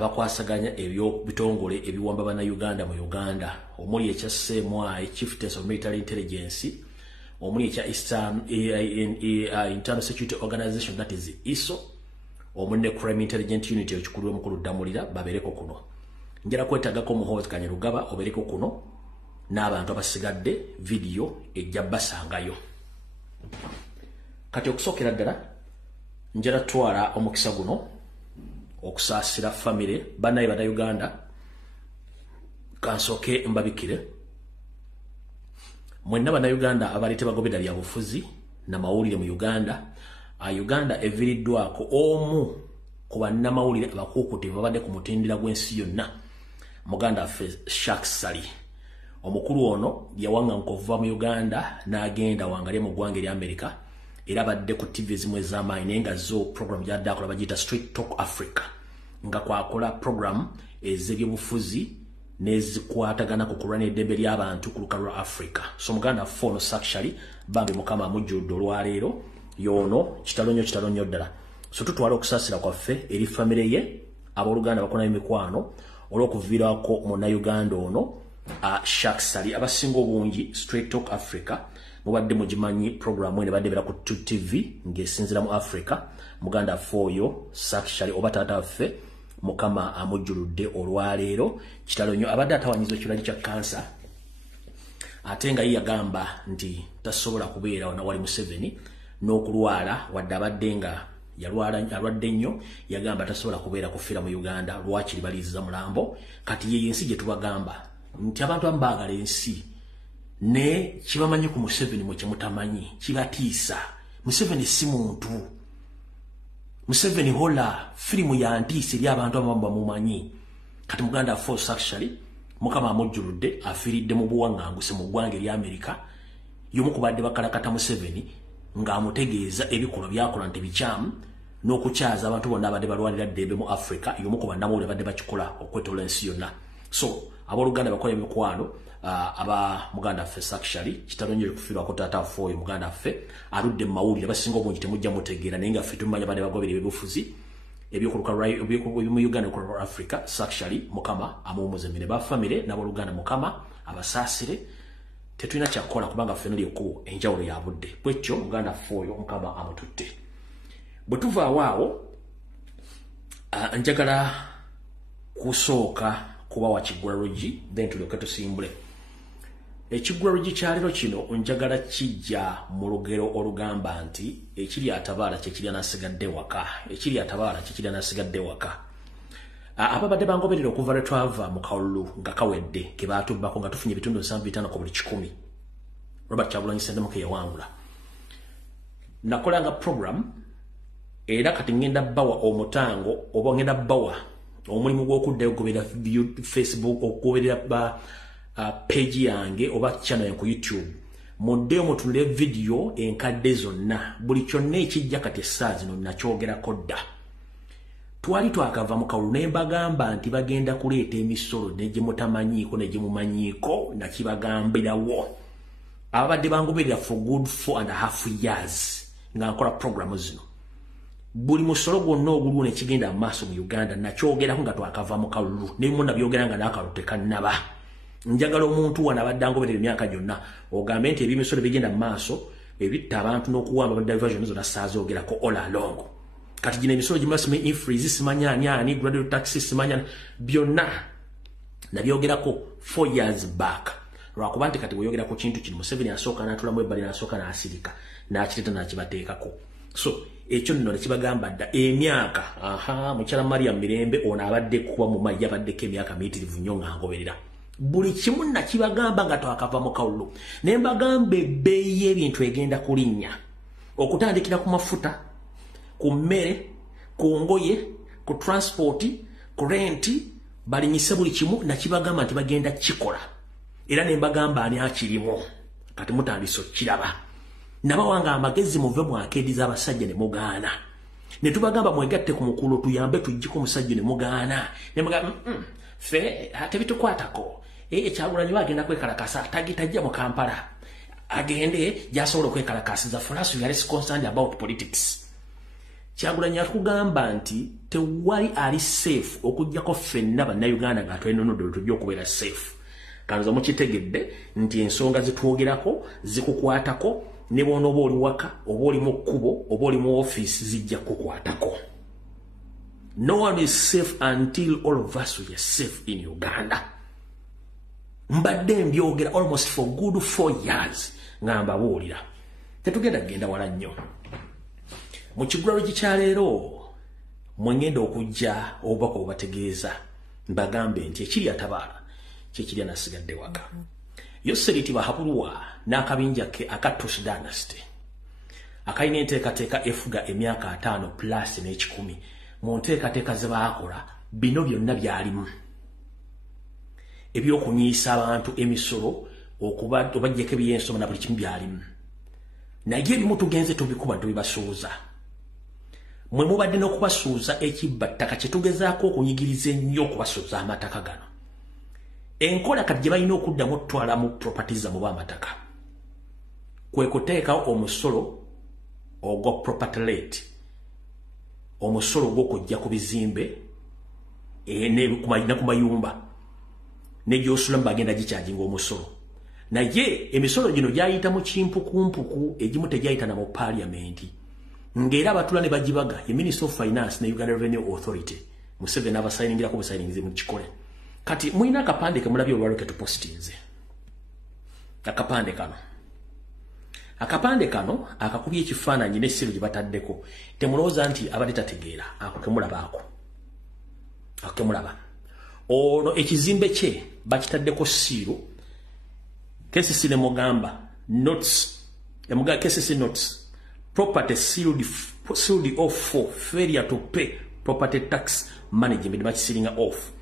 abakwasaganya ebyo bitongole ebiwamba bana Uganda mu Uganda omuli ekya CMI Chieftains of Military Intelligence omuli ekya Eastern Internal Security Organization that is ISO omune Crime Intelligence Unit ekikulu omukulu Damulira babereko kuno njera kwetagako Muhoozi Kanyarugaba obereko kuno n'abantu abasigadde video ejja basangayo kati okusokera ddala njera twala omukisa guno okusaasira family banaye bana Uganda kansoke mbabikire mwenna bana Uganda abalite bagobeda bya bufuzi na mawulire mu Uganda Uganda eviriddwako omu ku banna mawulire abakukutive babadde ku mutindira gw'ensi yonna Muganda Sharks Sali omukulu ono yawanga nkova mu Uganda n'agenda wangalye mu ggwanga erya America era badde ku TV zimwe z'amaanyi nga zo program ya dakola bagita Street Talk Africa nga kwakola program ez'ebyobufuzi nezikwatagana ku kulwana eddembe ly'abantu ku lukalu lwa Africa so Muganda fono actually bambi mukama amujjudde olwaleero yono kitalonyo ddala so tutwala okusaasira kwaffe eri family ye abooluganda bakona emikwano olw'okuviirako muna Uganda ono Sharks Sali abasinga obungi Street Talk Africa mubadde mugimanyi program ene badde bera ku TV ng'esinzira mu Africa Muganda foyo Sharks oba taata waffe mukama amujjuludde olwaleero kitalonyo abadde atawanyiza ekirwadde kya kansa ate nga yagamba nti tasobola kubeera wali Museveni n'okulwala wadde abadde nga yalwadde nnyo yagamba tasobola kubeera kufiira mu Uganda lwakiri baliziza mulambo kati ye ensi gye tubagamba nti abantu abaagala ensi ne kibamanyi ku Museveni mu kyemutamanyi kibatiisa Museveni si muntu Museveni hola firimu ya ntiisa eri abantu abamba mumanyi kati Muganda force actually mukama amujjuludde afiridde mu buwanganguse mu ggwanga erya America yomu kubadde bakalakata Museveni ng'amutegeeza ebikolwa byakola nti bikyamu n'okukyaza abantu bonna abadde balwanira ddembe mu Africa yomu ku bannamawulire badde bakikola okwetola ensi yonna so abooluganda bakola emikwano aba Muganda ffe actually kitalonyere kufiirwako taata waffe oyo Muganda ffe aludde mu mawulire abasinga obungi temujja mutegeera naye nga ffe tumanya badde bagobera ebyobufuzi mu Uganda ku Africa actually mukama amuwumuzemire bafamire n'abooluganda mukama abasaasire tetulina kyakukola kubanga ffe nali ekkubo enjawulo ya budde bwetyo Muganda ffe oyo mukama amututte bwe tuvaawo awo njagala kusooka kuba wa Kigwalogi then tulyoke tusimbule Ekigwalogi kya leero kino njagala kijja mu lugero olugamba nti ekiri atabaala kyekiri anasigadde waka ekiri atabaala kyekiri anasigadde waka ababadde bangoberera okuva lwe twava mu kawulu nga kawedde ke baatubbako nga tufunye ebitundu 75 ku buli 100 Robert Kyagulanyi Ssentamuke yawangula nakolanga program era kati ngenda bawa omutango oba ngenda bawa omulimu gw'okuddayo okugoberera Facebook okugoberera page yange oba channel ku YouTube muddeyo mutunule video enkadde zonna buli kyonna ekijja kati essaawa zino nakyogerako dda twali twakava mu kawulu ne mbagamba nti bagenda kuleeta emisolo ne gye mutamanyiiko ne gye mumanyiiko nakibagambirawo ababadde bangoberera for good 4.5 years nga nkola programu zino buli musolo gwonna ogulwo ne kigenda maaso mu Uganda nakyogerako nga twakava mu kawulu ne munda byogera nga n'akalulu tekannaba njagala omuntu wana abadde angoberera emyaka gyonna ogambe nti ebimisolo bigenda mu maaso ebitta abantu n'okuwamba badde diversion zonna saazoogerako all along kati gino emisolo gimasime infreeze simanya ani gradual taxi simanya byonna nabyogerako 4 years back lwakuba nti kati bweyogera ku kintu kino Museveni asooka n'atulamu ebbali n'asooka n'asirika n'akireta n'akibateekako so ekyo nno nekibagamba dda emyaka mukyala Mariam Mirembe ono abadde kuba mu mayi abaddeko emyaka miyitirivu nnyo nga ngoberera buli kimu nakibagamba nga twakava mu kawulu ne mbagamba ebbeeyi y'ebintu egenda kulinnya okutandikira ku mafuta ku mmere ku ngoye ku transport ku renti balinyise buli kimu nakibagamba nti bagenda kikola era ne mbagamba ani akirimu kati mutandise okiraba nabawanga amagezi muve mu akedi z'abasajja ne mugaana ne tubagamba mwegatte ku mukulu tuyambe tujjiko omusajja ne mugaana ne mugamba fe ate bitukwatako Kyagulanyi bagenda kwekalakasa tagitajja mu Kampala agende jasobola okwekalakasiza for us we are less concerned about politics Kyagulanyi atugamba nti tewali ali safe okujjako ffenna bannayuganda nga twenonodde tujja okubeera safe. Kanza mukitegedde nti ensonga zitwogerako zikukwatako ne bona oba oli waka oba oli mu kkubo oba oli mu office zijja kukwatako. No one is safe until all of us are safe in Uganda. Mbadde mbyogera almost for good 4 years nga mbabuulira. Tetugenda genda wala nnyo. Mu kigulalo kikyaleero mwengenda okujja obubaka obubategeeza mbagambe nti ekiri atabaala kyekiri anasigadde waka. Yoseriti Bahapulwa n'akabinja ke aka Tush Dynasty akayina enteekateeka efuga emyaka 5 plus n'ekikumi mu nteekateeka ze baakola bino byonna byalimu. Ebyokunyiisa abantu emisolo obajjeko ebyensoma na buli kimu byalimu. Naye ebimu tugenze tubikuba tubibasuuza. Mwe mubadde n'okubasuuza ekibba ttaka kye tugezaako okunyigiriza ennyo okubasuuza amataka gano. Enkola kati gye balina okuddamu okutwalamu properties mu b'amataka kwe kuteekawo omusolo ogwa property rate, omusolo ogw'okujja ku bizimbe ne ku mayumba ne gy'osulamu bagenda gikyajinga omusolo. Naye emisolo gino gyayita mu kimpukumpuku egimu tegyayita na mu parliamenti ng'era abatula ne bagibaga ye Minister of Finance ne Uganda Revenue Authority Museveni abasayiningirako busayingize mu kikole. Kati mwina akapande ke mulabye olwalo ke tupostinze. Akapande kano akakubye ekifaananyi n'essiro gye bataddeko. Temulowooza nti abadde tategeera ako kemulabaako. Ako kemulaba. Ono ekizimbe kye bakitaddeko ssiiro KCC ne mugamba notes emuga KCC notes property sealed off for failure to pay property tax management bakisiringa off.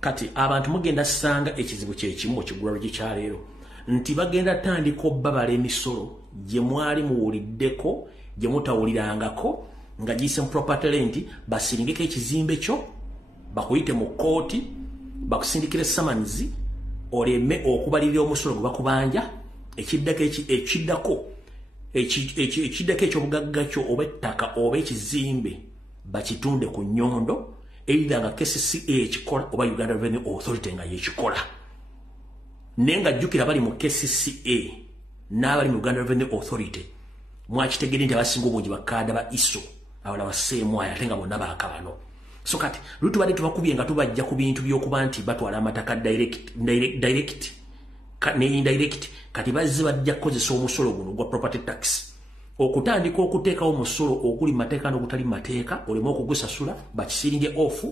Kati abantu mugenda sanga ekizibu kyekimu kigulalo gikyaleero nti bagenda tandika obbabala emisolo gye mwali muwuliddeko gye mutawulirangako nga giyise mu property rent basiringeko ekizimbe kyo bakuyite mu kooti bakusindikire samanzi oleme okubalirira omusolo gwe bakubanja ekiddako eky'obugagga kyo oba ettaka oba ekizimbe bakitunde ku nnyondo either nga KCCA ekikola oba Uganda Revenue Authority nga yekikola. Naye nga jjukira bali mu KCCA n'abali mu Uganda Revenue Authority mwakitegedde nti abasinga obungi bakkaada ba ISO abala baseemwayo ate nga bonna baakabano. So kati lutubadde tubakubye nga tubajja ku bintu by'okuba nti batwala amataka direct ne indirect kati bazze bajja kukozesa omusolo guno gwa property tax okutandika okuteekawo omusolo oguli mateeka n'ogutali mateeka oleme okugusasula bakisiringe off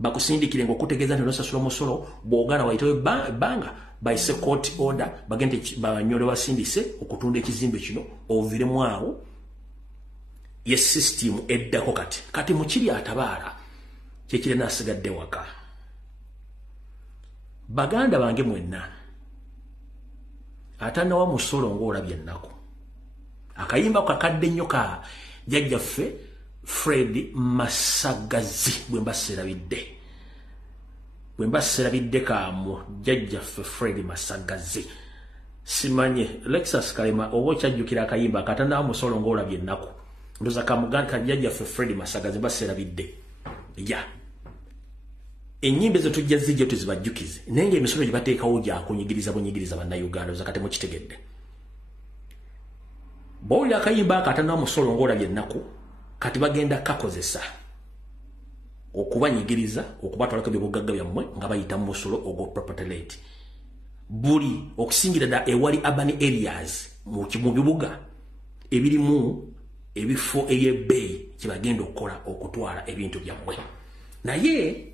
bakusindikire ng'okutegeeza nti onosasula omusolo bw'ogaana wayitewo ebbanga bayise court order bagende banyole basindise okutunda ekizimbe kino oviremu awo ye system eddako kati mukiri atabaala kyekire nasigadde waka. Baganda bange mwenna atanawa musolo ng'olabye ennaku akayimba kakadde nnyo ka jjajjaffe Fred Masagazi bwe mbaserabidde kamu jjajjaffe Fred Masagazi simanye Lexus Kalema oba okyajjukira akayimba katanawa musolo ng'olabye ennaku ndoza kamuganda ka jjajjaffe Fred Masagazi baserabidde ya enyimbe zo tujja zijja tuzibajjukize naye emisolo gye bateekawo gya kunyigiriza bunyigiriza bannayuganda zakate mukitegedde boli akayimba akatana musolo ng'olabye ennaku kati bagenda kakozesa okubanyigiriza okubatwalako by'obugagga byammwe nga bayita mu musolo ogwo property rate buli okusingira dda ewali urban areas mu bibuga ebirimu ebifo eby'ebbeeyi kye bagenda okukola okutwala ebintu byammwe. Naye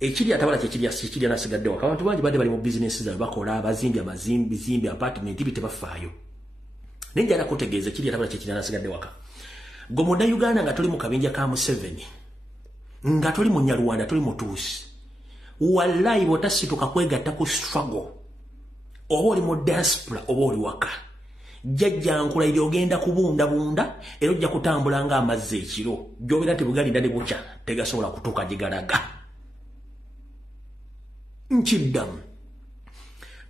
ekiri atabala kyekiri anasigadde waka abantu bangi badde bali mu bizinesi zaabwe bakola bizimbe apartment bitebafaayo. Naye njala kutegeeza ekiri atabala kyekiri anasigadde waka gwe munnayuganda nga tuli mu kabinja ka Museveni nga tuli mu Nyarwanda tuli mutuusi wallahi bw'otasituka kwegatta ku struggle oba oli mu diaspora oba oli waka jjajja nkulayira ogenda kubundabunda era ojja kutambula ng'amazzi ekiro gy'obeera tebugalinda ne bukya tegasobola kutuuka gye galaga. Nkiddamu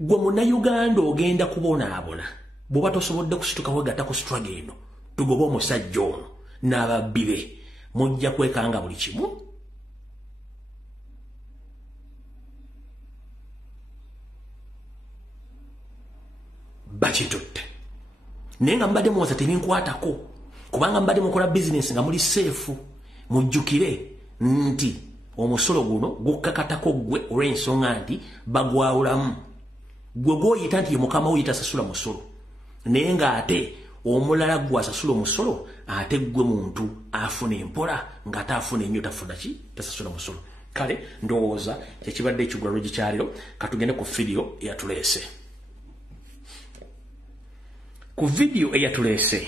gwe munnayuganda ogenda kubonaabona bw'oba tosobodde kusituka wegatta ku struggle eno tugobe omusajja ono n'ababbi be mujja kwekanga buli kimu bakitutte naye nga mbadde muwoza tebinkwatako kubanga mbadde mukola bizinesi nga muli seefu mujjukire nti omusolo guno gukkakatako gwe olw'ensonga nti bagwawulamu gwe gw'oyita nti ye mukama wo yetasasula musolo naye ng'ate omulala gw'asasula omusolo ate gwe muntu afuna empola ng'ate afuna ennyo tafuna ki tasasula musolo kale ndowooza kyekibadde ekigula lwegikyaliro katugende ku vidiyo eyatuleese ku vidiyo eyatuleese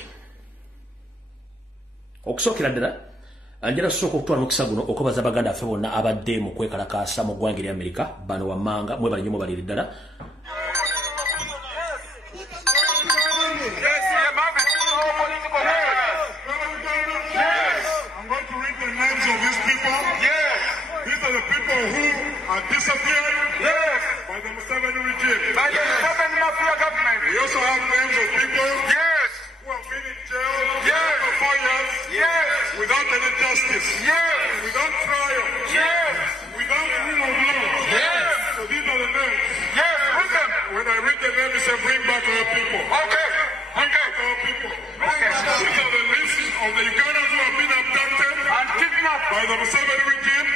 okusookera ddala njala tusooka okutwala mukisa guno okwebaza baganda affe bonna abadde mu kwekalakaasa mu ggwanga erya Amerika bano wammanga mwebale nnyo mubalire ddala We also have names of people who have been in jail for 4 years without any justice, without trial, without rule of law. So these are the names. When I read the name, it says bring back our people. Bring back our people. These are the lists of the Ugandans who have been abducted and kidnapped by the Museveni regime,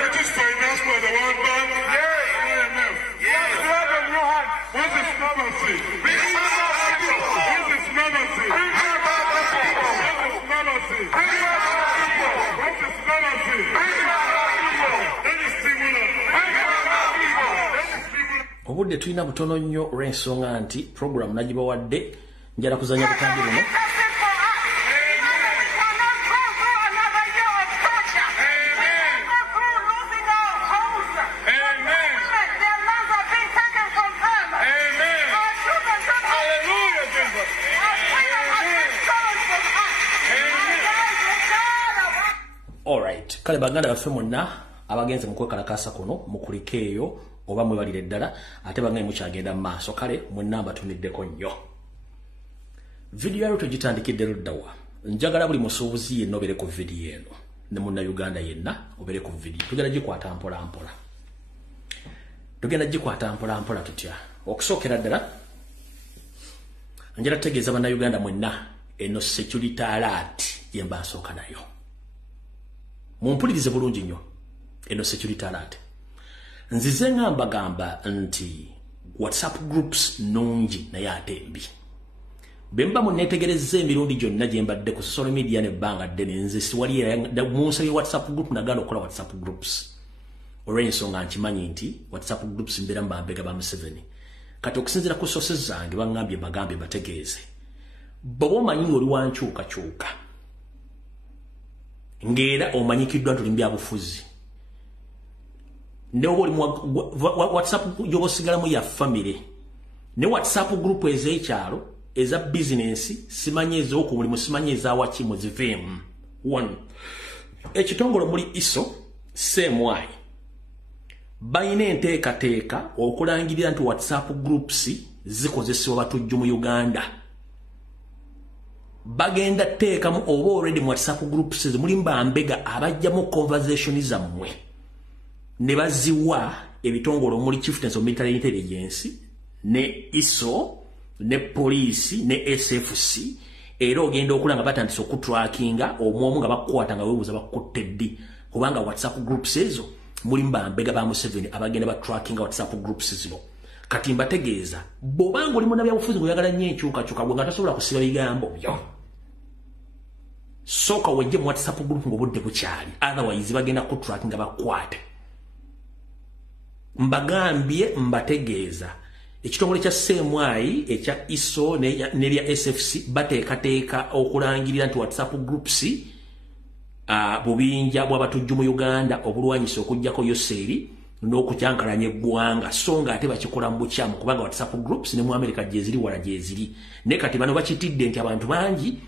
which is financed by the World Bank, IMF. What is normalcy? What is normalcy? obudde tulina butono nnyo olw'ensonga nti program nagibawadde njala kuzanya butambi buno alright kale baganda baffe monna abagenze mu kwekalakaasa kuno mukulike eyo oba mwebalire ddala ate bangaye mukyagenda mu maaso kale mwenna mbatumiddeko nnyo vidiyo yalo tugitandikidde luddawa njagala buli musuubuzi yenna obere ku vidiyo eno ne munnayuganda yenna obere ku vidiyo tugenda gikwata mpola mpola tutya okusookera ddala njala tutegeeza bannayuganda mwenna eno security alert ye mba nsooka nayo mumpulirize bulungi nnyo eno security alert nzize ngamba nti WhatsApp groups nungi naye ate mbi bemba munetegereze emirundi gyonna gye mbadde ku social media n'ebbanga ddene nze siwali munsabye WhatsApp group nagaana okukola WhatsApp groups olw'ensonga nkimanyi nti WhatsApp groups mbeera mu bambega ba Museveni kati okusinziira ku sources zange baŋŋambye bagambe bategeeze bw'oba omanyi oli wankyukakyuka ng'era omanyikiddwa nti oli mu byabufuzi ne oba oli WhatsApp gy'oba osigalamu ya famire ne WhatsApp group ez'ekyalo eza bizinensi simanyi ez'okumulimu simanyi ezawaki muziveemu ekitongole muli ISO CMY bayina enteekateeka okulangirira nti WhatsApp groups zikozesebwa batujju mu Uganda bagenda teekamu oba already mu WhatsApp groups muli mbambega abajjamu conversation zammwe ne baziwa ebitongole omuli Chieftains of Military Intelligence ne ISO ne police ne SFC era ogenda okulanga batandise okutrackinga omwomu nga bakwata nga webuuza bakutte ddi kubanga WhatsApp groups ezo muli mbambega ba Museveni abagenda batrackinga WhatsApp groups zino kati mbategeeza bw'obanga oli munnabyabufuzi ng'oyagala nnyo enkyukakyuka gwe nga tasobola kusiba bigambo byo soka wejje mu WhatsApp group ng'obudde bukyali otherwise bagenda kutrackinga bakwate mbagambye mbategeeza ekitongole kya CMY ekya ISO n'erya SFC bateekateeka okulangirira nti WhatsApp groups bubinja bw'abatujju mu Uganda obulwanyisa okugjako Yoseri n'okukyankalanya eggwanga so nga ate bakikola mu bukyamu kubanga WhatsApp groups ne mu America gyeziri wala gyeziri ne kati bano bakitidde nti abantu bangi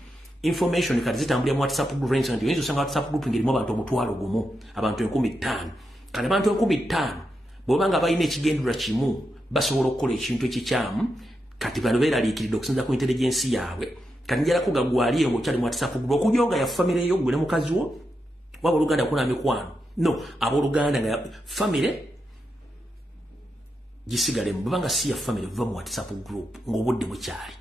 information kati zitambulira mu WhatsApp group nti oyinza osanga WhatsApp group ngerimu abantu 1,000 abantu 15,000 kati abantu 15,000 bw'obanga balina ekigendera kimu basobola okukola ekintu ekikyamu kati bano beeraliikiridde okusinza ku intelligence yaabwe kati njala kugagwaliyo ng'okyali mu WhatsApp group okujonga ya famire yo gwe ne mukazi wo waba Oluganda kuna mikwano no abooluganda nga family gisigale mbanga si ya family va mu WhatsApp group ng'obudde bukyali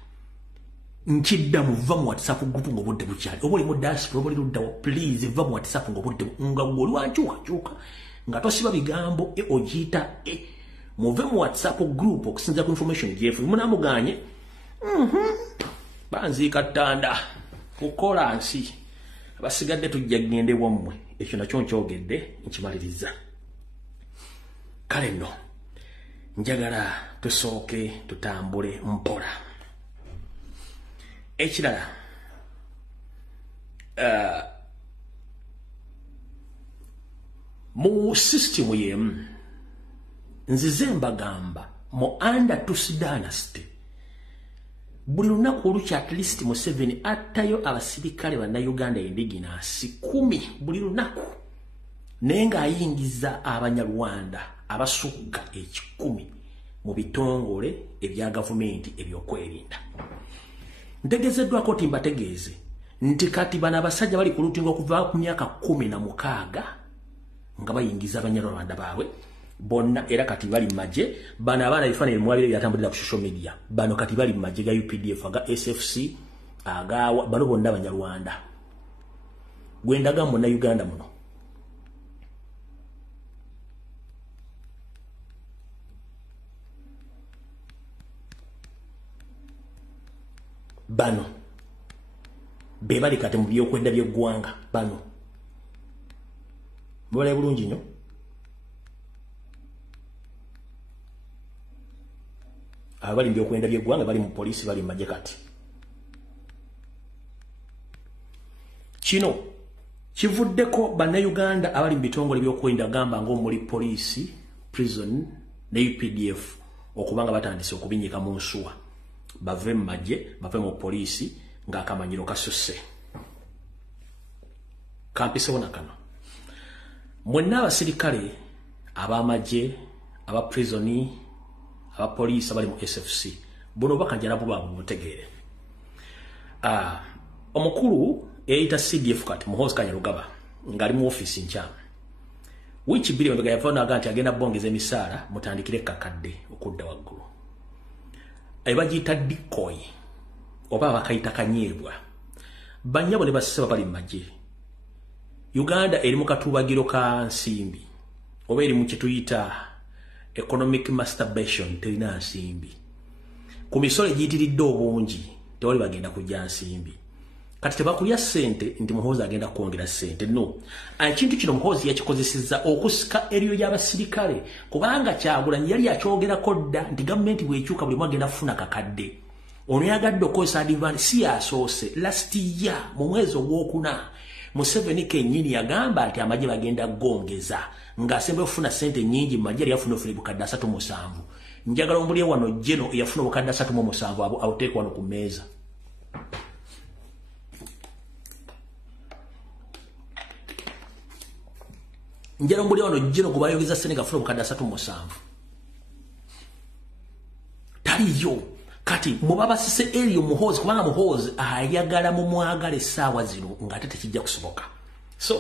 nkidda mu va mu WhatsApp group ng'obudde bukyali obuli mu diaspora obuli ludda please va mu WhatsApp ng'obudde nga ng'oli wankyuka nga tosiba bigambo ogiyita muve mu WhatsApp group okusinza ku information gyefu munamuganye banziika ttanda kukola nsi abasigadde tujja gende wammwe ekyo nakyo nkyogedde nkimaliriza kale nno njagala tusooke tutambule mpola ekirala mu system yemu nzize mbagamba mu under Tusi dynasty buli lunaku olukya at least mu 7 attayo abasirikale banna Uganda indigenous 10 buli lunaku naye ng'ayingiza Abanyarwanda abasugga 10 mu bitongole ebya gavumenti ebyokwerinda. Ntegezeddwako timbategeeze nti kati bana abasajja bali ku lutingo okuva ku myaka 16 nga bayingiza Abanyarwanda baabwe bonna era kati bali maje bana abana bifanire mwabire byatambulira ku social media bano kati bali maje ga UPDF aga SFC aga bano bonna Abanyarwanda gwendaga mu na Uganda muno bano bebali kati mu byokwenda by'eggwanga bano bole bulungi nnyo abali byokwenda by'eggwanga bali mu poliisi bali maje kati kino kivuddeko bannayuganda abali mu bitongole by'okwenda gamba ng'omuli poliisi prison ne UPDF okubanga batandise okubinyika mu nsuwa bave mu maje bave mu poliisi ng'akamanyiro kasusse kampisewo nakano mwenna abasirikale ab'amaje aba prisoni aba police abali mu SFC bono bakanjala buba mutegeere omukulu eyita CDF kati muhozi Kanyarugaba ngali mu office nkyama which billion nga yavona agati agenda bongeza emisala mutandikire kakadde okudda waggulu ebagita decoy oba bakayita kanyebwa banyabo ne basaba bali maje Uganda eri mu katubagiro ka nsimbi oba eri mu kituyita economic masturbation terina nsimbi ku misole giyitiridde obungi tewali bagenda kujja nsimbi kati tebakulya sente nti muhozi agenda kwongera sente no ekintu kino muhozi yakikozesezza okusika eriyo y'abasirikale kubanga Kyagulanyi yali akyogerako dda nti gavumenti bw'ekyuka buli mwagenda kufuna kakadde ono yagadde okozesa advantage si yasoose last year mu mwezi ogwokuna Museveni kennyini yagamba nti amaje bagenda gongeza ng'asembe okufuna sente nnyingi mu maje yali yafuna ofuna bukadde 37 njagala ombulye wano jeno yafuna bukadde 37 awuteekwa wano ku mmeeza njagala ombulye wano jeno gwe bayogeza sente ng'afuna bukadde 37 taliyo kati mubaba sise eriyo muhozi kubanga muhozi ayagala mu mwagala essaawa zino ng'ate tekijja kusoboka so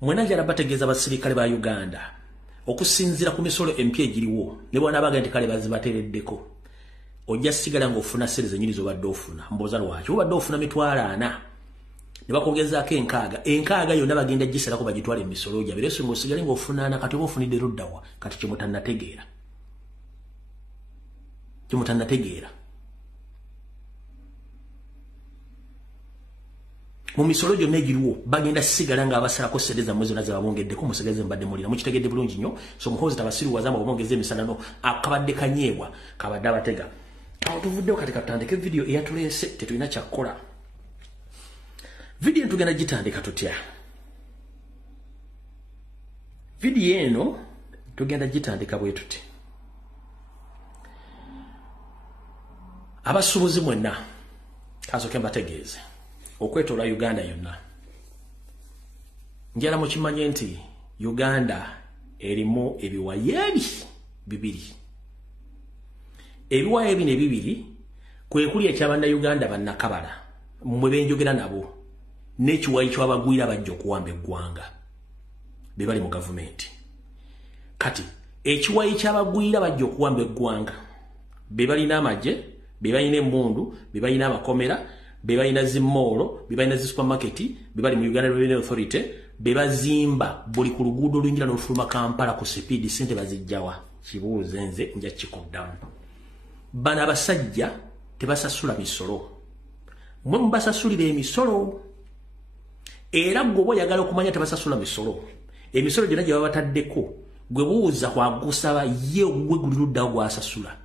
mwena njala bategeeza abasirikale ba Uganda okusinzira ku misolo empya egiriwo ne bwana baga nti kale bazibatereddeko ojja sigala ng'ofuna sente zennyini z'obadde ofuna mbooza lwaki obadde ofuna mitwalo 4 ne bakongezaako enkaaga yonna bagenda gisalako bagitwala emisolo gya bireso ng'osigale ng'ofuna 4 kati oba ofunidde luddawa kati kyemutannategeera mu misolo gyonna egiriwo bagenda sigala ng'abasalako sente zammwe zonna zebabongeddeko musigalize mbadde mulira mukitegedde bulungi nnyo so muhozi tabasiriwaza mu bongeza emisala no akabadde kanyeebwa kabadde abatega awo tuvuddewo kati katandike vidiyo eyatuleese tetulina kyakkola vidiyo tugenda gitandika tutya vidiyo eno tugenda gitandika bwe tuti abasuubuzi mwenna kasoke mbategeeze okwetoola Uganda yonna njala mukimanye nti Uganda erimu ebiwayeebi bibiri ebiwayeebi ne bibiri kwe kuli eky'Abannayuganda bannakabala mmwe benjogera nabo n'ekiwayi ky'abagwira bajja okuwamba eggwanga be bali mu gavumenti. Kati ekiwayi ky'abagwira bajja okuwamba eggwanga be balina amagye, be balina emmundu, be balina amakomera, be balina zimmoolo, be balina zisupamaketi, be bali mu Uganda Revenue Authority, be bazimba buli ku luguudo oluyingira n'olufuluma Kampala ku sipiidi sente bazijjawa. Kibuuze nze nja kikuddamu. Bano abasajja tebasasula misolo. Mwe mubasasulira emisolo. Era gwe oba oyagala okumanya tebasasula misolo. Emisolo gyonna gye baba bataddeko gwe buuza kwagusaba ye gwe guli luddawa gwasasula.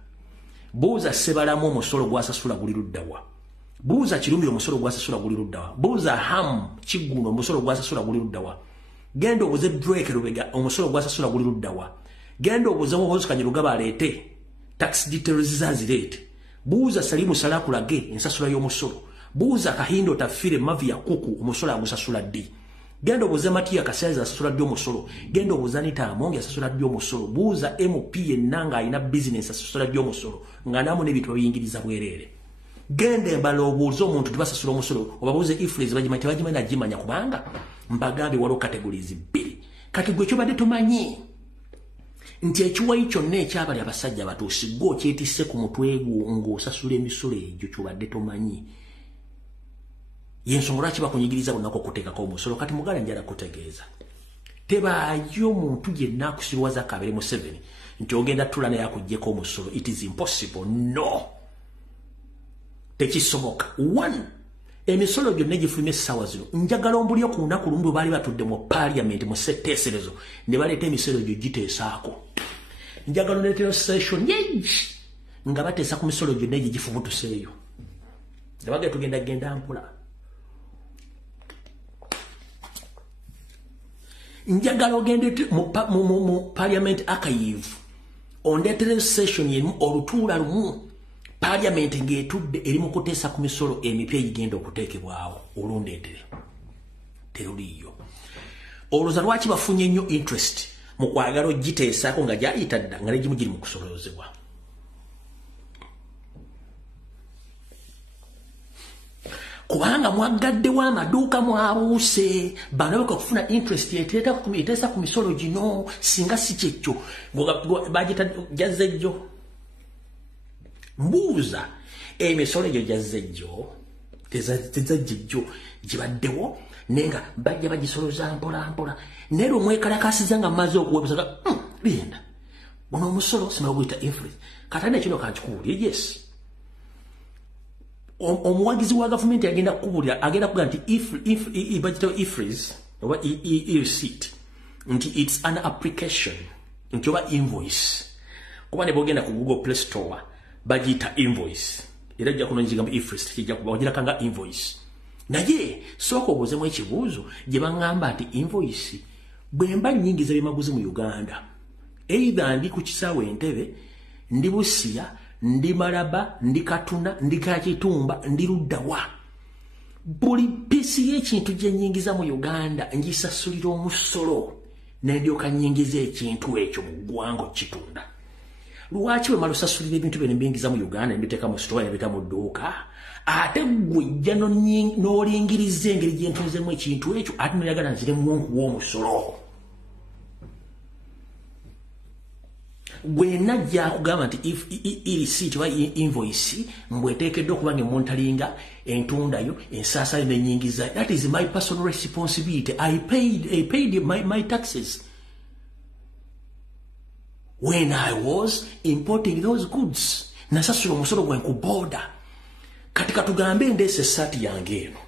Buuza Sebalamu omusolo gwasasula guli luddawa. Buuza Kirumira omusolo gwasasula guli luddawa. Buuza Ham Kiguno omusolo gwasasula guli luddawa. Genda obuze Drake Lubega omusolo gwasasula guli luddawa. Genda obuze Muhoozi Kanyarugaba aleete tax details zazireete. Buuza Salimu Salakulage ensasula y'omusolo. Buuza Kahindo Tafire Mavi ya Kuku omusolo agusasula ddi. Genda obuze Matiya Kasayiza asasula ddi omusolo. Genda obuze Anita Amongi asasula ddi omusolo. Buuza MP ennanga alina business asasula ddi omusolo nga namu n'ebintu babiyingiriza bwereere. Genda embala obuuze omuntu tebasasula omusolo obabuuze Ifreeze bagimanyi nagimanya kubanga mbagambe waliwo categories bbiri. Kati gwe kyobadde tomanyi nti ekiwayi kyonna ekyabali abasajja batuusi gwe okyetisse ku mutwe ng'osasula emisolo egyo kyobadde tomanyi. Yensonga lwaki bakunyigiriza bunaku okuteekako omusolo. Kati mugala njala kutegeeza tebaayo omuntu yenna akusirwaza Kabere Museveni nti ogenda tula naye akuggyeko omusolo. It is impossible. No, tekisoboka. One, emisolo gyonna egifuluma essaawa zino njagala ombulyo ku lunaku lumu bwe baali batudde mu parliament mu setteeserezo ne baleeta emisolo egyo giteesaako. Njagala oleetera session nyingi nga bateesa ku misolo gyonna egyo gifubutuseeyo. Nebagenda tugenda genda mpula. Njagala ogende mu parliament archive ondeetere session yemu olutuula lumu parliament ng'etudde eri mu kuteesa ku misolo emipya egigenda okuteekebwawo olundeetere. Teruliyo. Olowooza lwaki bafunye nnyo interest mu kwagala ogiteesaako nga gyayita dda nga negimu giri mu kusolozebwa. Kubanga mwagaddewo amaduuka mwabuuse bano bakufuna interest eteesa ku misolo gino singa si kyekyo bagita jazzejjo. Mbuuza emisolo egyo jazzejjo tezajjejjo gibaddewo nenga bajja bagisoloza mpola mpola naye omwekalakasiza nga mmaze okuwebuzaga linda buno omusolo simala guyita influence. Katande kino kankikuwulire. Yes, omuwagizi wa gavumenti agenda kukubulira agenda kuga nti Ifreeze oba receipt nti it's an application nti oba invoice kuba ne bogenda ku Google Play Store bagita invoice era jja kuno njigambo Ifreeze kijja kuba ogira kanga invoice. Naye sooka obuuzemu ekibuuzo gye baŋŋamba nti invoice bwemba nnyingiza byemaguzi mu Uganda either ndi ku kisaawe Entebbe ndi Busia ndi Malaba ndi Katuna ndi Kakitumba ndi Luddawa buli piisi y'ekintu gye nnyingiza mu Uganda ngisasulira omusolo ne ndyoka nnyingiza ekintu ekyo mu ggwanga okitunda. Lwaki bwe mala osasulira ebintu bye ne mbingiza mu Uganda ne mbiteeka mu sitoowa ne mbiteeka mu dduuka ate gwe jja n'olingiriza engeri gye ntunzemu ekintu ekyo ate noyagala nziremu w'omusolo. Gwe najja akugamba nti receipt oba invoice mbweteekeddwa okuba ng'emontalinga entundayo ensaasayo n'ennyingiza. That is my personal responsibility. I paid my taxes when I was importing those goods. Nasasula omusolo gwange ku border. Kati katugambe ndeese essaati yange eno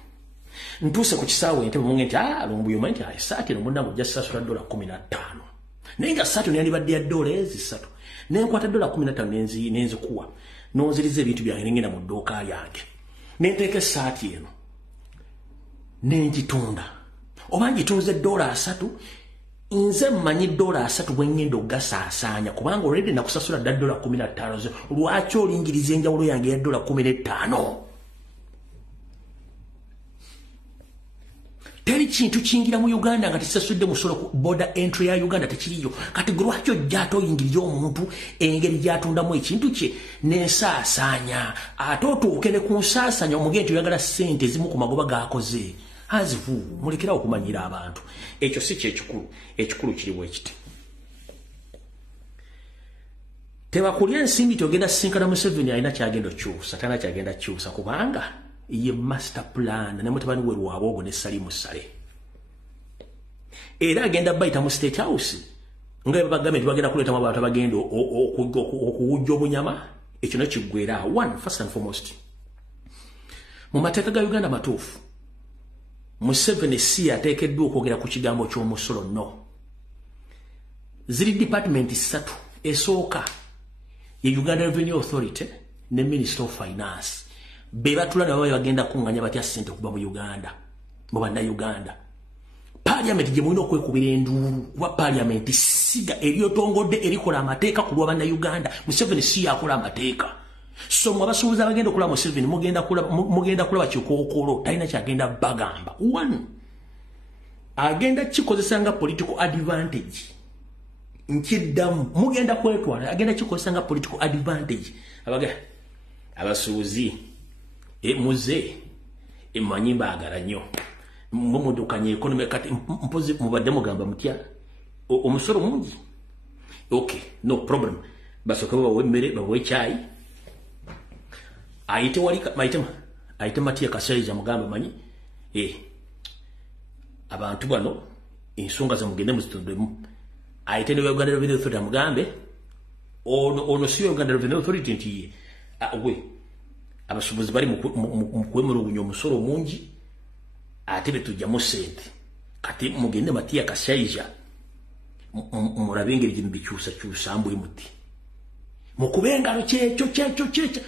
ntuuse ku kisaawe Entebbe munge nti lumbuyo manyi nti essaati eno munnange ojja sasula $15 naye nga essaati eno yandibadde ya $3 nenkwata $15 nenzikuwa nonziriza ebintu byange nengenda mu dduuka lyange nenteeka essaati eno nengitunda oba ngitunze $3 nze mmanyi $3 bwe ngenda ogasaasaanya kubanga already nakusasula ddala $15. Lwaki olingiriza enjawulo yange ya $15? Teri kintu kingira mu Uganda nga tisasudde musolo ku border entry ya Uganda tekiriyo. Kati lwaki ojja ate oyingirira omuntu engeri gy'atundamu ekintu kye n'ensaasaanya ate otuuke ne ku nsaasaanya omugenti oyagala ssente zimu ku magoba g'akoze. As who, mulekera okumanyira abantu. Ekyo si kyekikulu, ekikulu kiri bwekiti. Tebakulya ensimbi togenda sinkana Museveni alina kyagenda kyusa, tana kyagenda kyusa kubanga ye master plan ne mutabani we Lwabogo ne Salimu Sale. Era agenda bayita mu State House. Nga bagame bagenda kuleta mu abantu bagenda okuwujja obunyama, ekyo ne kigwera. One, first and foremost. Mu mateeka ga Uganda matuufu. Museveni si ateekeddwa okwogera ku kigambo ky'omusolo no. Ziri department 3 esooka ye Uganda Revenue Authority ne Minister of Finance. Bebatula nabo bagenda kunganya batya sente kuba mu Uganda. Mu banda Uganda. Parliament gye mulina okwekubira enduulu kuba Parliament siga eryotongodde erikola amateeka ku lwa banda Uganda. Museveni si yakola amateeka. So mwabasuubuza bagenda okulaba Museveni mugenda kulaba kikookolo talina kyagenda bagamba. One, agenda kikozesa nga political advantage. Nkiddamu mugenda kwetwala agenda kikozesa nga political advantage. Abasuubuzi muze emanyi mbaagala nnyo. Mumudukanye economy kati mpozi mubadde mugamba mutya omusoro mungi. Okay, no problem. Basoka bawe mmere bawe chai. Ayite walika ayite Matia Kasaiza mugamba manyi abantu bano ensonga za mugende muzitondemu. Ayite ne Uganda Revenue Authority mugambe ono si Uganda Revenue Authority nti we abasubuzi bali mu kwemera obunyo omusoro mungi ate betujja mu sente kati mugende Matia Kasaiza murabengeri gye bikyusa mbwe muti mukubengalo kyekyo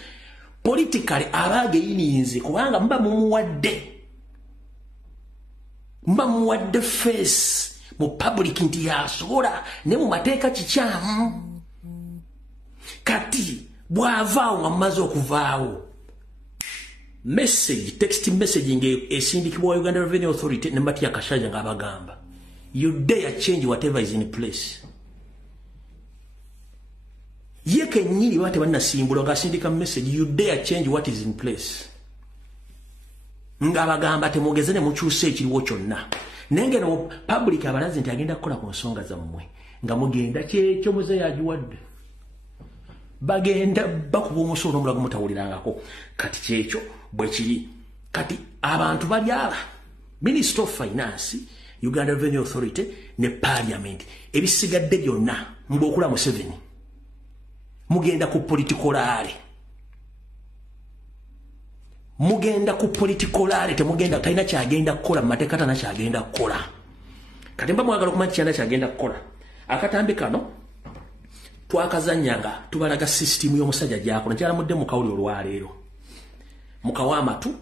politically abage yininze kubanga mba muwadde face mu public nti yasobola ne mu mateeka kikyamu kati bwavaawo nga mumaze okuvaawo message text messaging esindikibwa Uganda Revenue Authority ne Matia Kasaiza nga abagamba you dare change whatever is in place. Yeke nyiri wate wana simbolo nga sindika message you dare change what is in place. Nga bagamba temugezene mukyuse ekiriwo kyonna. Nenge no public abalazi nti agenda kukola ku nsonga zammwe nga mugenda kyekyo muze yajiwadde. Bagenda bakuba omusolo omulago mutawulirangako kati kyekyo bwe kiri. Kati abantu balyala Minister of Finance, Uganda Revenue Authority ne Parliament ebisigadde byonna mbokula Museveni. Mugenda ku politikolare. Mugenda ku politikolare temugenda talina kyagenda kukola mateeka tana kyagenda kukola. Kati mba mwagala okumanyi kyanda kyagenda kukola. Akatambi kano twakazanyanga tubalaga system y'omusajja gyako njala mudde mu kawuli olwaleero. Mukawa amatu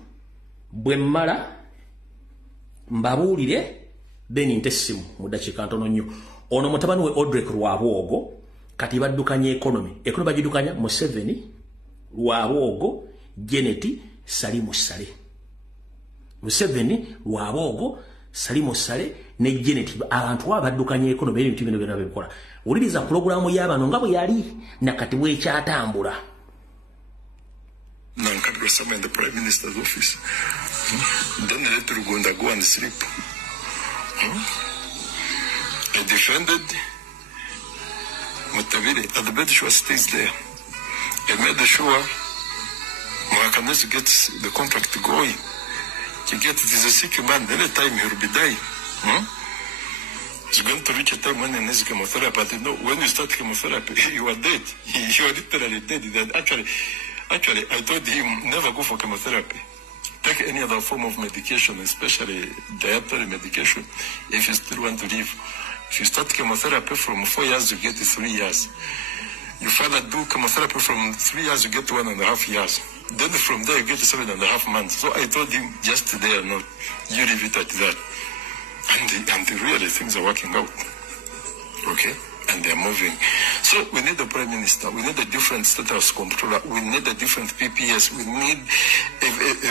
bwe mmala mbabuulire then ntessimu mu dakiika ntono nnyo. Ono mutabani we Odrek Lwabogo kati baddukanya economy bagidukanya Museveni Lwabogo Geneti Salimu Sale. Museveni Lwabogo Salimu Sale ne Geneti abantu abaddukanya economy ebintu bino byonna bikola. Uliriza programu y'abano nga bwe yali nakati we kyatambula. Nankabira Sama in the Prime Minister's office. Then I let Rugunda go and sleep. I defended Mutaviri, and the bed sure stays there. I made sure Mwakanezu gets the contract going. To get it is a sick man, any time he will be dying. It's going to reach a time when he needs chemotherapy. But you know, when you start chemotherapy, you are dead. You are literally dead. Then actually, I told him never go for chemotherapy. Take any other form of medication, especially dietary medication, if you still want to live. If you start chemotherapy from 4 years, you get 3 years. You further do chemotherapy from 3 years, you get 1.5 years. Then from there, you get 7.5 months. So I told him, just today or not, you leave it at that. And really, things are working out. Okay? And they're moving. So we need the Prime Minister. We need a different status controller. We need a different PPS. We need a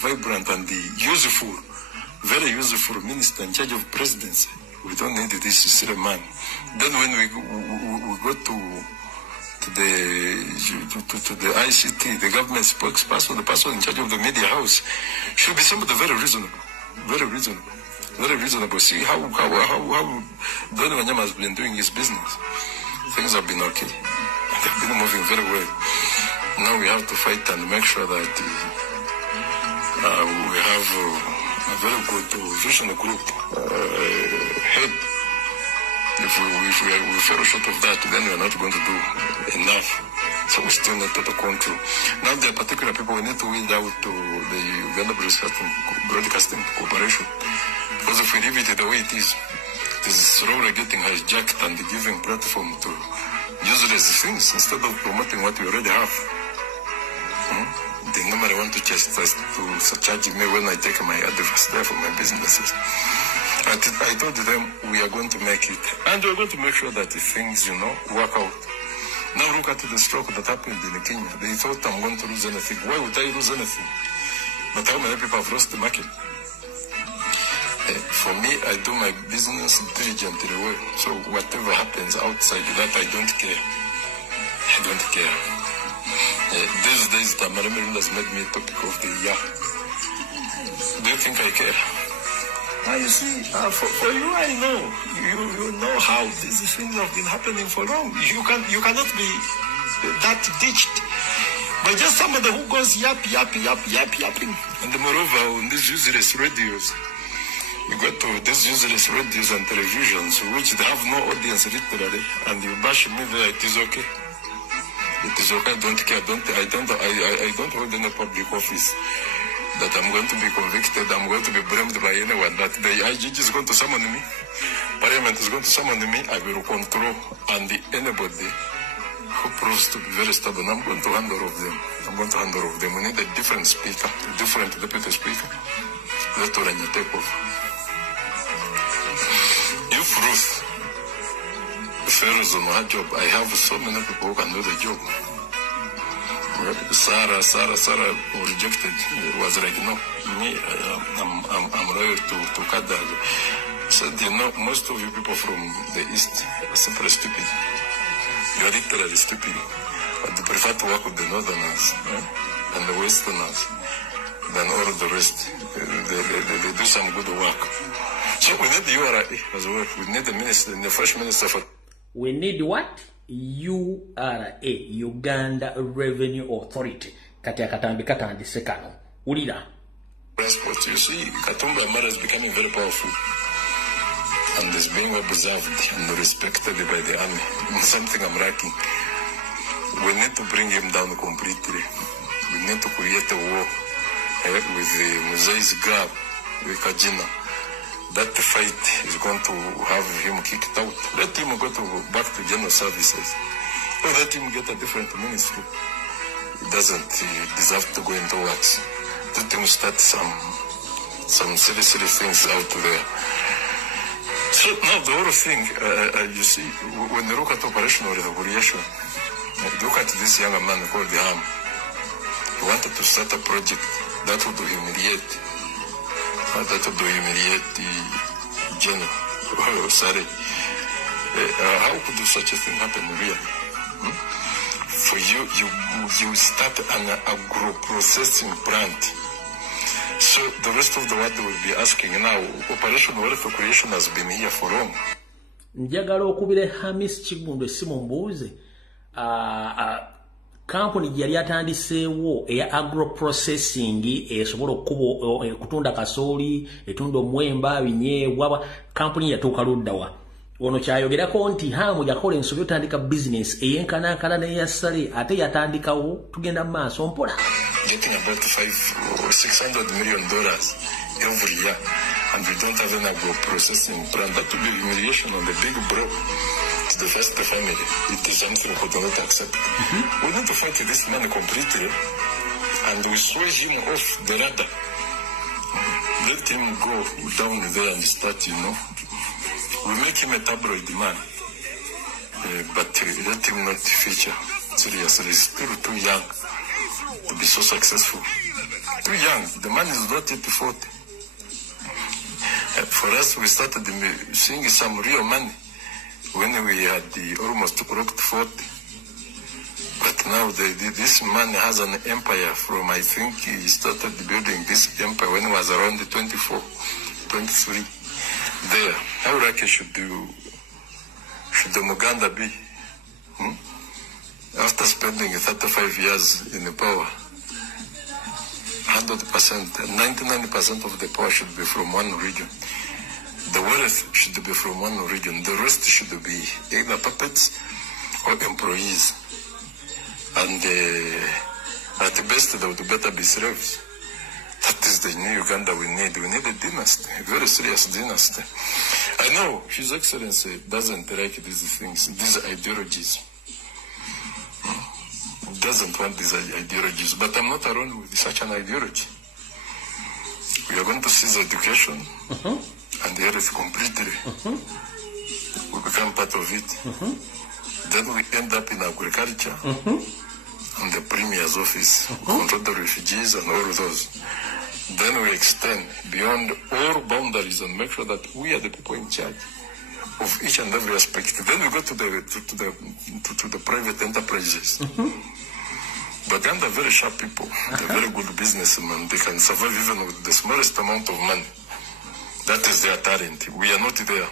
vibrant and useful, very useful minister in charge of presidency. We don't need this silly man. Then when we go to the ICT, the government spokesperson, the person in charge of the media house, should be somebody very reasonable. Very reasonable. Very reasonable. See how Donny Wanyama has been doing his business. Things have been okay. They've been moving very well. Now we have to fight and make sure that we have a very good vision group head. If we fell short of that, then we are not going to do enough. So we still need total control. Now there are particular people we need to weed out to the Uganda Broadcasting Corporation. Because if we leave it the way it is slowly getting hijacked and giving platform to useless things instead of promoting what we already have. They normally want to just to charge me when I take my advice there for my businesses. I told them we are going to make it, and we're going to make sure that the things, work out. Now look at the stroke that happened in Kenya. They thought I'm going to lose anything. Why would I lose anything? But how many people have lost the market? For me, I do my business diligently well. So whatever happens outside that, I don't care. I don't care. These days, the Maremere has made me a topic of the year. Do you think I care? You see, for you, I know. You know how these things have been happening for long. You cannot be that ditched. But just somebody who goes yapping. And moreover, on these useless radios, you go to these useless radios and televisions, which they have no audience literally, and you bash me there, it is okay. It is okay, I don't care. I don't hold any public office that I'm going to be convicted, I'm going to be blamed by anyone, that the IGG is going to summon me, Parliament is going to summon me, I will control, and anybody who proves to be very stubborn, I'm going to hand over of them. We need a different speaker, a different deputy speaker. Let Orania take over. If Ruth fails on her job, I have so many people who can do the job. Sarah rejected. It was like, no, me, I'm loyal to Kada. Said, most of you people from the East are simply stupid. You are literally stupid. But they prefer to work with the Northerners and the Westerners than all of the rest. They do some good work. So we need the URA as well. We need the minister, the fresh minister for... We need what? URA, Uganda Revenue Authority. Kati akatambi katandise kano. Ulira. Transport, you see, Katumba Amara is becoming very powerful. And is being observed and respected by the army. Something I'm lacking. We need to bring him down completely. We need to create a war with the Muzai's Gab, with Kajina. That fight is going to have him kicked out. Let him go back to general services. Or let him get a different ministry. He doesn't deserve to go into works. Let him start some silly things out there. So now the whole thing, you see, when you look at operational regulation, look at this young man called Ham. He wanted to start a project that would humiliate. That would humiliate the general. Sorry. How could such a thing happen really? For you start an agro-processing plant. So the rest of the world will be asking now, Operation Wealth Creation has been here for long. Njagala okubire Hamis Kiggundu esimu mbuuze company yali atandiseewo eya agro processing esobola okutunda kasooli etunda omwemba binyeebwa company yatuuka luddawa ono kyayogerako nti Hamu yakola ensobi otandika business eyenkanankana n'eyasale ate yatandikawo tugenda mu maaso mpola getting about $500 or $600 million every year, and we don't have an agro-processing plant. That would be humiliation on the big bro to the first family. It is something we could not accept. We need to fight this man completely, and we sway him off the radar. Let him go down there and start, we make him a tabloid man, but let him not feature seriously. He's still too young to be so successful. Too young. The man is not yet 40. For us, we started seeing some real money when we had almost clocked 40. now this man has an empire from, I think he started building this empire when he was around 24, 23. There, how lucky should the Muganda be? After spending 35 years in the power, 100%, 99% of the power should be from one region. The wealth should be from one region. The rest should be either puppets or employees. And at the best, they would better be slaves. That is the new Uganda we need. We need a dynasty, a very serious dynasty. I know His Excellency doesn't like these things, these ideologies. Doesn't want these ideologies, but I'm not alone with such an ideology. We are going to seize education and the health completely. We become part of it. Then we end up in agriculture and the Premier's office, control the refugees and all of those. Then we extend beyond all boundaries and make sure that we are the people in charge of each and every aspect. Then we go to the private enterprises. Baganda are very sharp people. They're very good businessmen. They can survive even with the smallest amount of money. That is their talent. We are not there.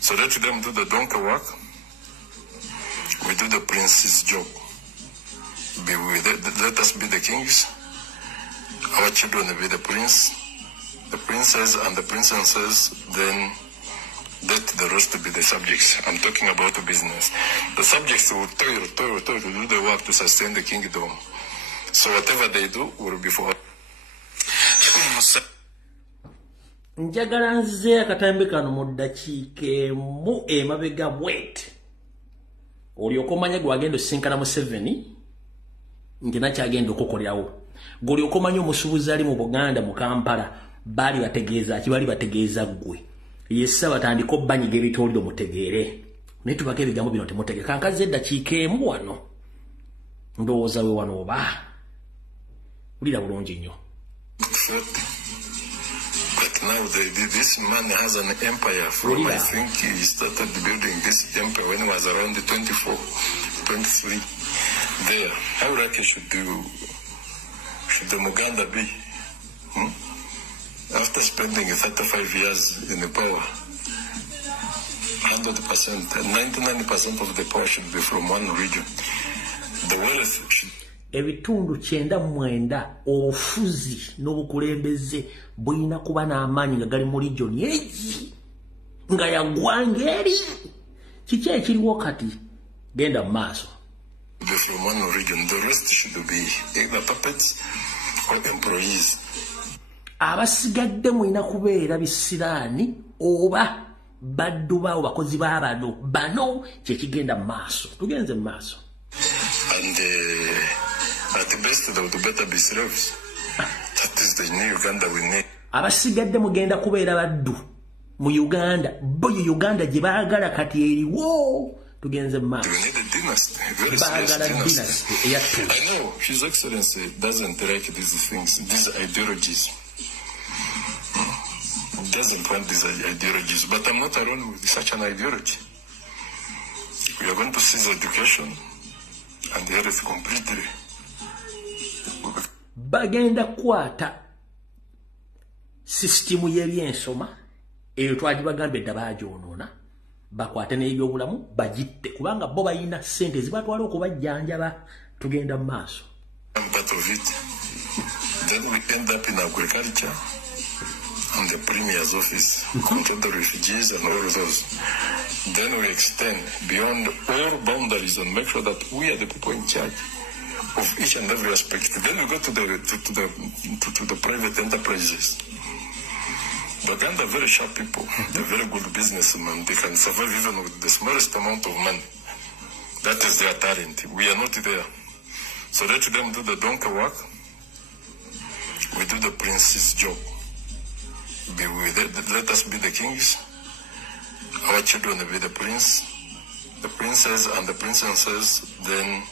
So let them do the donkey work. We do the prince's job. Let us be the kings. Our children will be the prince, the princess and the princesses, then let the rest be the subjects. I'm talking about the business. The subjects will toil to do the work to sustain the kingdom. So whatever they do will be for. Njagala nze akatambi kano mu ddakiika mu emabega bwet. Olyoka omanya gwe wagenda osinkana Museveni nti nakyagenda okukolerawo. Gwolyoka omanya omusuubuzi ali mu Buganda mu Kampala baali bategeeza ki baali bategeeza ggwe. Yessa batandika obbanyiga ebitooliro mutegeere. Naye tubako ebigambo bino temutegeere. Kankaze eddakiika emu wano. Ndowooza we wano oba. Wulira bulungi nnyo. But now this man has an empire from, I think he started building this empire when he was around 24, 23. There, how lucky should the Muganda be? After spending 35 years in the power, 100%, 99% of the power should be from one region. The wealth should... Ebitundu 99 obufuzi n'obukulembeze bulina kuba n'amaanyi nga gali mu region egi nga yaggwanga eri. Kiki ekiriwo kati? Genda mu maaso. From one region, the rest should be either puppets or employees. Abasigadde mulina kubeera bisiraani oba baddu baawo bakozi baabano bano kyekigenda mu maaso. Tugenze mu maaso. And at the best, they would better be slaves. That is the new Uganda we need. Abasigadde mugenda kubeera baddu mu Uganda. Bo Uganda gye baagala kati eriwo. Tugenze mu maaso. We need a dynasty, a very serious dynasty. I know His Excellency doesn't like these things, these ideologies. Doesn't want these ideologies, but I'm not alone with such an ideology. We are going to seize education and the health completely. Bagenda kwata systemu y'ebyensoma eyo twagibagambye dda baagyonoona bakwate n'ebyobulamu bagitte kubanga bo balina ssente zibatwala okubajjanjaba. Tugenda mu maaso. I'm part of it. Then we end up in agriculture and the Premier's office, control the refugees and all of those. Then we extend beyond all boundaries and make sure that we are the people in charge of each and every aspect. Then we go to the private enterprises. Baganda are very sharp people. They're very good businessmen. They can survive even with the smallest amount of money. That is their talent. We are not there. So let them do the donkey work. We do the prince's job. Let us be the kings. Our children will be the prince, the princess and the princesses. Then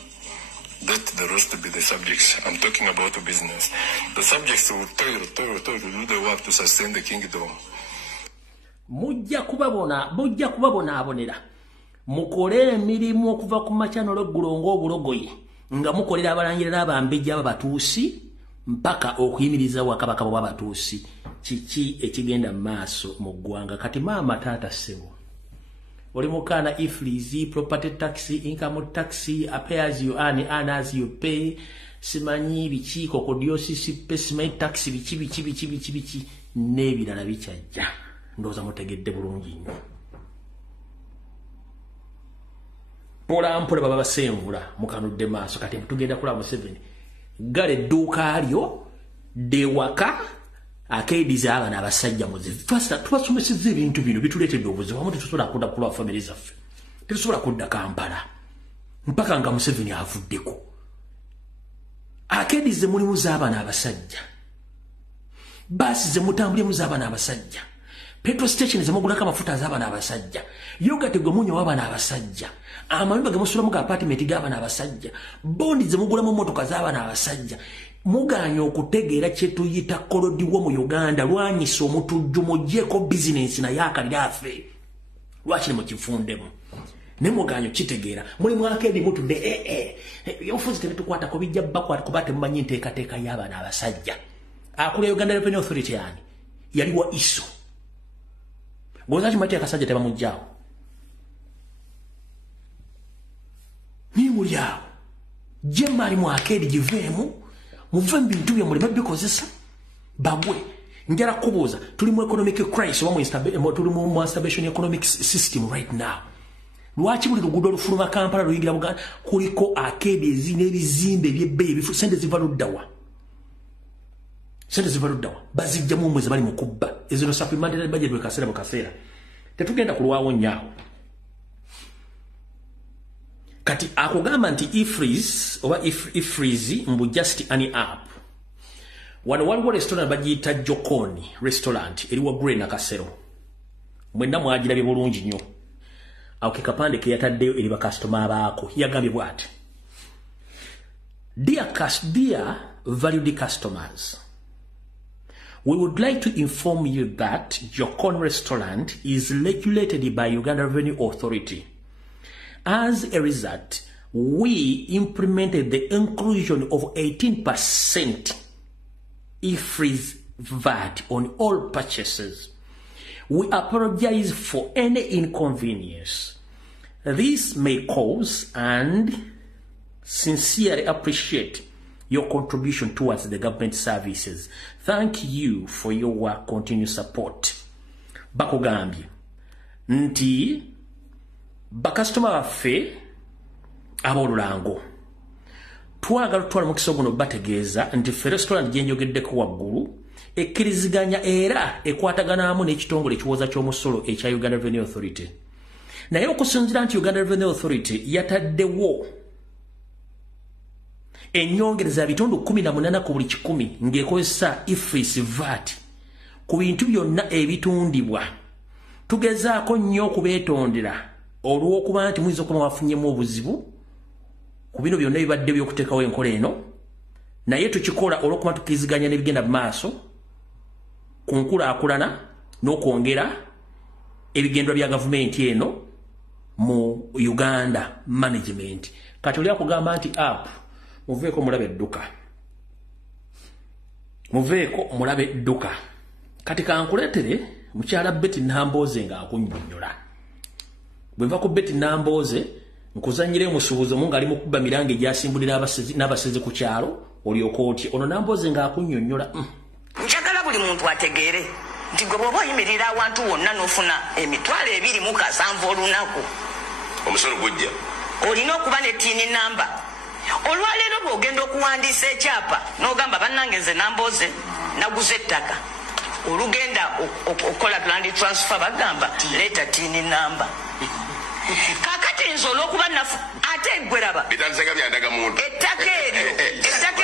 let the rest be the subjects. I'm talking about the business. The subjects will toil to do the work to sustain the kingdom. Mujja kubabonaabonera mukole emirimu okuva ku makya n'olweggulo ng'obulogoyi nga mukolera abalangira n'abambejja b'abatuusi mpaka okuyimiriza wakabaka bw'abatuusi kiki ekigenda mu maaso mu ggwanga. Kati maama taata ssebo oli mukaana iflizi property tax income tax pay as you earn as you pay simanyi bikiiko ku diocese pay simanyi tax biki n'ebirala bikyajja ndowooza mutegedde bulungi nnyo. Mpola mpola baba basenvula mukanudde maaso kati tugenda kulaba Museveni gale edduuka lyo dewaka akediza abana abasajja muzivu. Tubasomesezza ebintu bino bituleetedde obuzibu wamu tetusobola kudda kula famire zaffe tetusobola kudda Kampala mpaka nga Museveni avuddeko. Akedize mulimu z'abana abasajja, baasi ze mutambulemu z'abana abasajja, petrol station ze mugulako amafuta z'abana abasajja, yogati gwe munywa w'abana abasajja, amayumba ge musulamu ga apartment g'abana abasajja, bondi ze mugulamu motoka z'abana abasajja. Muganya okutegeera kye tuyita kolodiwo mu Uganda lwanyisa omutujju mugjeeko bizinensi naye akalira afe lwakiri mukifundemu ne muganya okitegeera mulimu akeedi mutudde yofuzi tebetukwatako bijja bakwata kuba temumanyi nteekateeka y'abaana abasajja. Akula Uganda Revenue Authority yani yaliwa iso gozaki mateeka akasajja tebamuggyaawo ni mulyawo jemali mu akeedi giveemu muve mu bintu bye muleme bikozesa bagwe. Njala kubuuza tuli mu economic crisis oba tuli mu instabilation economic system right now. Lwaki buli luguudo olufuluma Kampala luyingira Buganda kuliko akeedi n'ebizimbe ebyebbeeyi sente ziva luddawa? Sente ziva luddawa? Bazijja mu mwezi bali mu kubba ezino supplementary budget bwe kaseera bukaseera tetugenda kulwawo nyaawo. Kati akugamba nti ifreeze oba ifreeze mbu just any app. Wano waliwo restaurant bagiyita Jokoni restaurant eri wa Grey na Kasero. Mwenna mwagirabye bulungi nnyo. Awo ke kapande ke yataddeyo eri bakasitoma abaako yagambye bw'ati. Dear valued customers, we would like to inform you that Jokoni restaurant is regulated by Uganda Revenue Authority. As a result, we implemented the inclusion of 18% e-freeze VAT on all purchases. We apologize for any inconvenience this may cause and sincerely appreciate your contribution towards the government services. Thank you for your continued support. Bakugambye nti bakasitoma baffe ab'olulango twagala tutwala mu kisogo no bategeeza nti ffe restaurant gye njogeddeko waggulu ekkiriziganya era ekwataganamu n'ekitongole ekiwoza ky'omusolo ekya Uganda Revenue Authority. Naye okusinziira nti Uganda Revenue Authority yataddewo ennyongereza bitundu 18 ku buli 100 ng'ekozesa ifreeze VAT ku bintu byonna ebitundibwa. Tugezaako nnyo okubeetondera olw'okuba nti muyinza okuba wafunyemu obuzibu ku bino byonna ebibadde by'okuteekawo enkola eno, naye tukikola olw'okuba tukkiriziganya n'ebigenda mu maaso ku nkulaakulana n'okwongera ebigendwa bya gavumenti eno mu Uganda management. Kati oli akugamba nti app muveeko mulabe edduka, muveeko mulabe edduka. Kati kankuleetere mukyala Betty Nambooze ng'akunnyonnyola. Bwe nva ku Betty Nambooze nkuzannyire musuubuzo mu ngali mu kubba mirango egyasimbulira n'abasezi ku kyalo olyoka otye ono Nambooze ng'akunnyonnyola. Njagala buli muntu ategeere nti gwe bw'oba oyimirira awantu wonna n'ofuna emitwalo 27 olunaku omusolo gujja olina okuba ne tiini namba. Olwaleero bw'ogenda okuwandiisa ekyapa n'ogamba bannange nze Nambooze naguze ettaka olugenda okukola land transfer bagamba leeta tiini namba. Kakati nze olw'okuba nafu ate eggweraba bitandisega byandaga muntu ettaka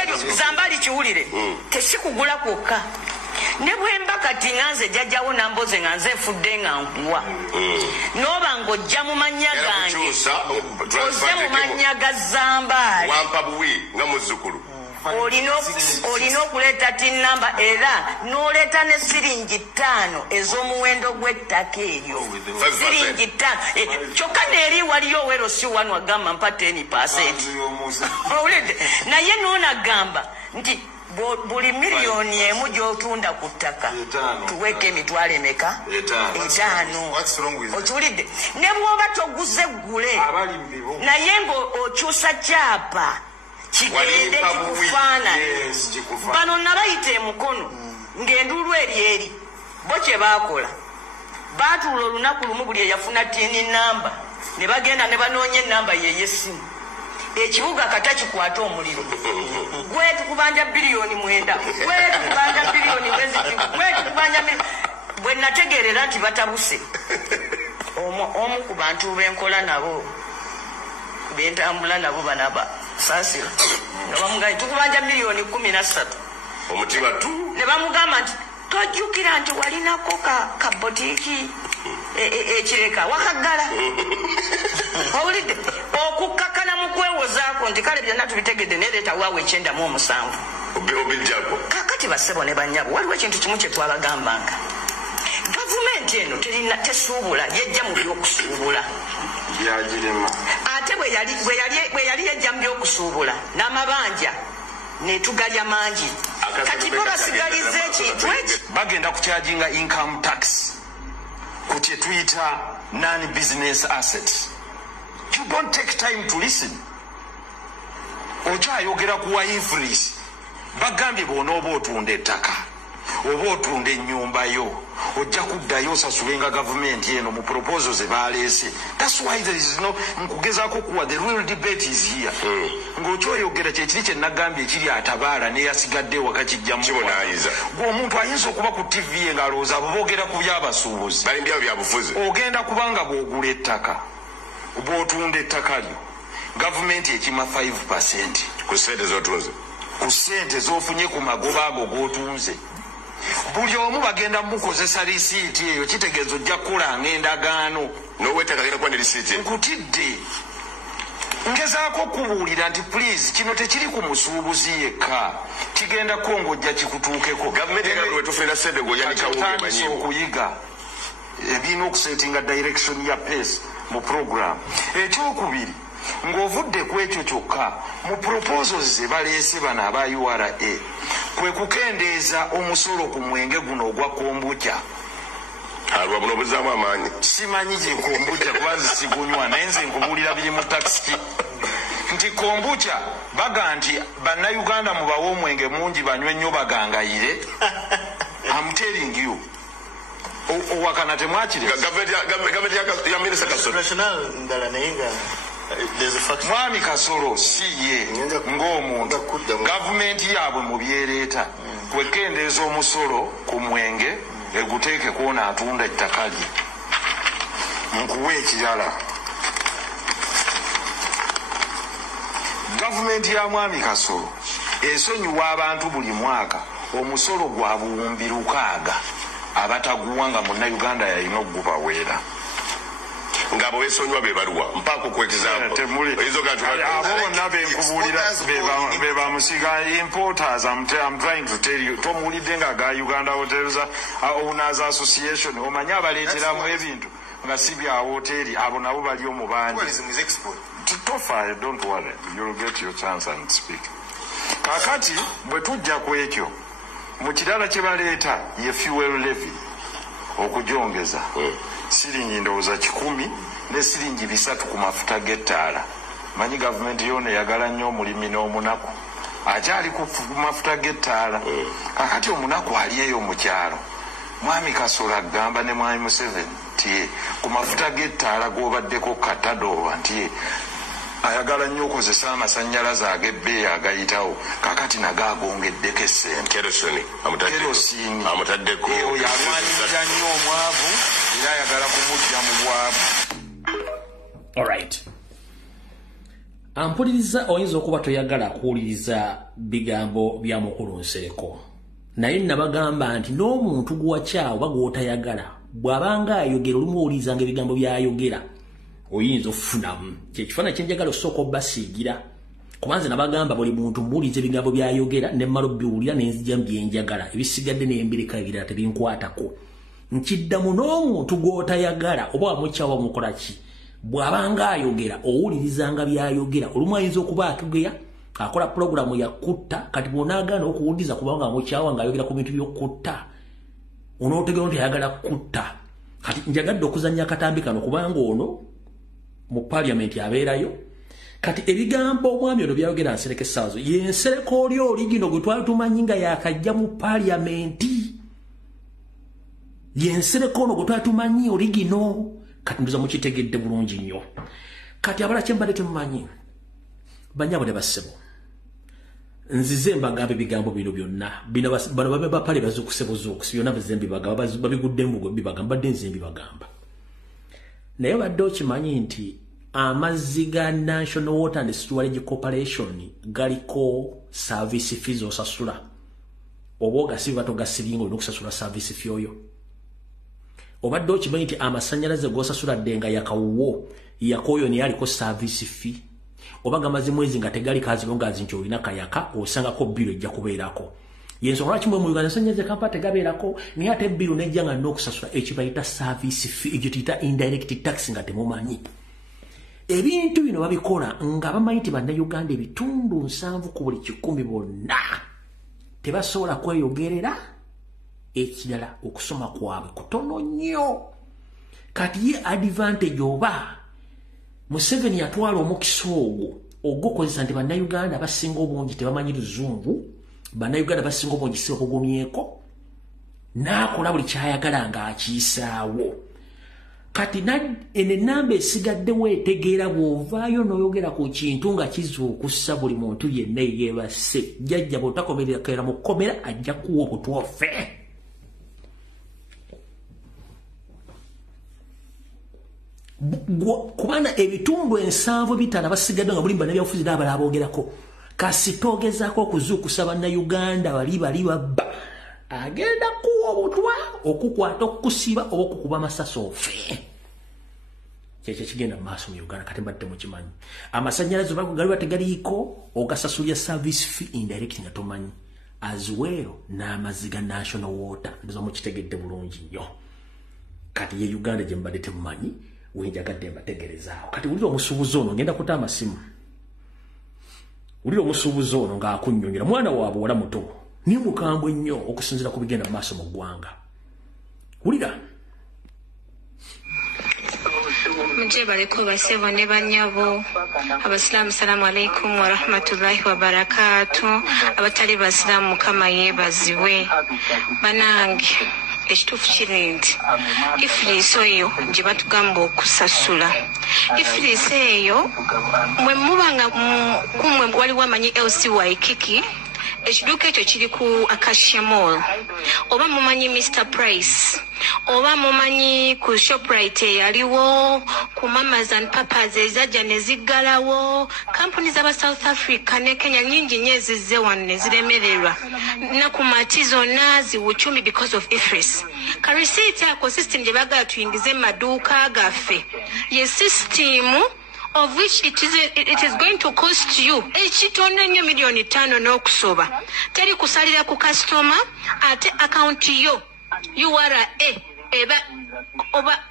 eryo zambali kiwulire tesikugula kwokka ne bwemba kati nganze jjajjawo Nambooze nga nze nfudde nga nkuwa n'oba ng'ojja mu mannya gange ozze mu mannya ga Zambaali wampa buwi nga muzzukulu olina okuleeta tin namba era n'oleeta ne siringi 5 ez'omuwendo gw'ettaka eryo siringi 5 kyokka neeri waliyo owero si wanu agamba mpa 10%. Owulidde naye n'onagamba nti buli miliyoni emu gy'otunda ku ttaka tuweeko emitwalo emeka 5. Okiwulidde ne bw'oba toguze ggule naye ng'okyusa kyapa kigende kikufaanane. Bano nabayita emukono ng'enduulu eri bo kye baakola baatuula olunaku lumu buli eyafuna tiini namba ne bagenda ne banoonya ennamba yey'essimu ekibuga kata kikwata omuliro gwetukubanja biliyoni 9 gwetukubanja biliyoni gwetukubanja bwe nategeerera nti batabuse omu ku bantu benkola nabo bentambula nabo banaba saasira nga bamugamba tukubanja miliyoni 13 omutima tu ne bamugamba nti tojjukira nti walinako ka botiiki ekireka wakaggala. Owulidde okukkakana mu kwewozaako nti kale byonna tubitegedde nereeta waawe 97 obijjako. Kakati bassebo ne bannyabo waliwo ekintu kimu kye twabagambanga gavumenti eno tesuubula yejja mu by'okusuubula ate bwe yali yejja mu by'okusuubula n'amabanja netugalya mangi kati bo basigalize ekintu eki bagenda kukyajinga income tax ku kye tuyita non-business assets. You don't take time to listen. Okyayogera ku wa influence bagambye bw'onooba otunda ettaka oba otunda ennyumba yo ojja kuddayo osasulenga gavumenti eno mu proposals ze baleese. That's why there is no nkugezaako kuwa the real debate is here. Ng'okyoyogera kye kiri kye nagambye ekiri atabaala n'eyasigadde waka kijjamu kibonaayiza gw'omuntu ayinza okuba ku TV ye ng'alowooza abo boogera ku byabasuubuzi bali byabo byabufuzi. Ogenda kubanga bw'ogula ettaka bw'otunda ettaka lyo gavumenti ekima 5% ku ssente z'otunze ku ssente z'ofunye ku magoba ago g'otunze. Buli omu bagenda mukozesa lisiiti eyo kitegeeza ojja kukolanga endagaano n'ow'ettaka lina kuba ne lisiiti. Nkutidde ngezaako kubuulira nti please kino tekiri ku musuubuzi yekka kigenda kongojja kikutuukeko. Gavumenti ega lwe tufunira ssente ng'oyanikawuge okuyiga ebirina okusetinga direction ya pace mu program. Ekyokubiri ng'ovudde ku ekyo kyokka mu proposals ze baleese bano aba URA kwe kukendeeza omusolo ku mwenge guno ogwa kombucha. Alwa buno buzaamu amaanyi. Simanyi gye kombucha kuba sigunywa naye nze nkubuulira biri mu taxi nti kombucha baga nti bannayuganda mubawe omwenge mungi banywe nnyo bagangayire. I'm telling you owakana temwakire gavumenti ya minisita Kasolo mwami Kasolo si ye ng'omuntu gavumenti yaabwe mu byereeta kwekendeeza omusolo ku mwenge eguteeke kwona atunda ettaka lye. Nkuwa ekirala gavumenti ya mwami Kasolo esonyiwa abantu buli mwaka omusolo gwa buwumbi 600 abataguwa nga munnayuganda yalina okugubaweera. ngabo besonywa bebaluwa mpako kwekizambo abo bonna benkubuulira be bamusiga importers. I'm trying to tell you tomuwulidde nga ga Uganda Hotels Owners Association omanye abaleeteramu ebintu nga si bya hoteri abo nabo bali omubandi tofa. Don't worry, you'll get your chance and speak. Kakati bwe tujja ku ekyo mu kirala kye baleeta ye fuel levy okujongeza siringi ndowooza 10 ne siringi 3 ku mafuta g'ettaala. Manyi gavumenti yono eyagala nnyo omulimi n'omunaku akyali ku mafuta g'ettaala. Kakati omunaku ali eyo mu kyalo mwami Kasolo agamba ne mwami Museveni nti ku mafuta g'ettaala g'obaddeko katadooba nti ayagala nnyo okozesa amasannyalaze ag'ebbeeyi agayitawo kakati nago agongeddeko essente. kerosini amutaddeko oyo alwanirira nnyo omwavu era ayagala kumujja mu bwavu. Alright. Ampuliriza oyinza okuba toyagala kuwuliriza bigambo bya mukulu Nsereko naye nabagamba nti n'omuntu gw'akyawo oba gw'otayagala bw'abanga ayogera olumuwulizanga ebigambo by'ayogera oyinza okufunamu. Kyekifaananyi kye njagala osooka obbasiigira kubanze nabagamba buli muntu mbulize bigambo byayogera ne malo biwulira nenzija mbyenjagala ebisigadde n'embirika ebirala tebinkwatako nkidda mun'omuntu gw'otayagala oba wamukyawa mukola ki bw'abanga ayogera owulirizanga byayogera olumu ayinza okuba atugera akola programu ya kutta kati bw'onaagaana okuwuliza kubanga amukyawa ng'ayogera ku bintu by'okutta onootegera nti ayagala kutta kati njagadde okuzannya akatambi kano kubanga ono mu parliament abeerayo kati ebigambo omwami ono byayogera nsereke essaawa zo yensereka oli gino gwe twali tumanyi nga yakajja mu parliament yensereka ono gwe twali tumanyi oli gino kati ndoza mukitegedde bulungi nnyo kati abala kyembadde temumanyi banyabo ne bassebo nzize mbagamba ebigambo bino byonna bino babe bapale bazukusebuzukusi byonna bizembi bagamba babigudde mbugo bibagamba badde nzembi bagamba naye badde okimanyi nti amazzi ga National Water and Sewerage Corporation galiko service fees osasula oba ogasiba togasiringa olina okusasula service fee oyo obadde okimanyi nti amasanyalaze gosasula ddenga yakawuwo yakoyo naye aliko service fee oba gamaze mwezi nga tegali kazirungazi nti olina kayaka osangako biro ejja kubeerako yensonga lwaki mwe mu Uganda sanyalaze kampa tegabeerako naye ate biro nejja nga nina okusasula ekibayita service fee ekyo tuyita indirect tax nga temumanyi ebintu bino babikola nga bamanyi nti bannayuganda ebitundu 7 ku buli 100 bonna tebasobola kweyogerera ekirala okusoma kwabwe kutono nnyo kati ye advantage oba Museveni yatwala omukisa ogwo ogwokozesa nti bannayuganda basinga obungi tebamanyi luzungu bannayuganda basinga obungi si bakugumyeko n'akola buli kyayagala ng'akiyisaawo kati enamba esigadde weetegeera bw'ovaayo n'oyogera ku kintu nga kizuukusa buli muntu yenna yeebase jjajja bw'otakomerera mu kkomera ajja kuwa obutwofe kubanga ebitundu 7 bitala basigadde nga buli bannabyabufuzi n'abala aboogerako kasitogezaako okuzuukusa bannayuganda bali babba agenda kuwa obutwa okukwata okukusiba oba okukuba amasasi ofe kyekyo kigenda mu maaso mu Uganda kati mbadde mukimanyi amasanyalaze gali bategaliiko ogasasulya service fee indirect nga tomanyi as well n'amazzi ga National Water ndoza mukitegedde bulungi nnyo kati ye Uganda gye mbadde temumanyi wenjagadde mbategerezaawo kati wulira omusuubuzi ono ngenda kuta amasimu wulira omusuubuzi ono ng'akunnyonnyola mwana waabwe wala muto ni mukambwe nnyo okusinziira ku bigenda mu maaso mu ggwanga wulira muje bareko basebo ne banyabo abasilamu salamu alaikum wa rahmatullahi wa barakatu abatali basilamu kama yebaziwe banange ekituufu kiri nti ifiriisi oyo gye batugamba okusasula ifiriisi eyo mwe mubanga kumwe waliwo amanyi LC Waikiki ekiduuka ekyo kiri ku Acacia Mall oba mumanyi Mr Price oba mumanyi ku Shoprite eyaliwo ku Mamas and Papas ezajja ne ziggalawo kampuni z'aba South Africa ne Kenya nyingi nnyo ezizze wano ne ziremererwa na ku mati zonna ziwucumi because of IFRIS ka receipt ako system gye baagala tuyingize mu maduuka gaffe ye system of which it is going to cost you ekitonde nnyo miliyoni 5 n'okusoba teri kusalira ku customer ate account yo URA eba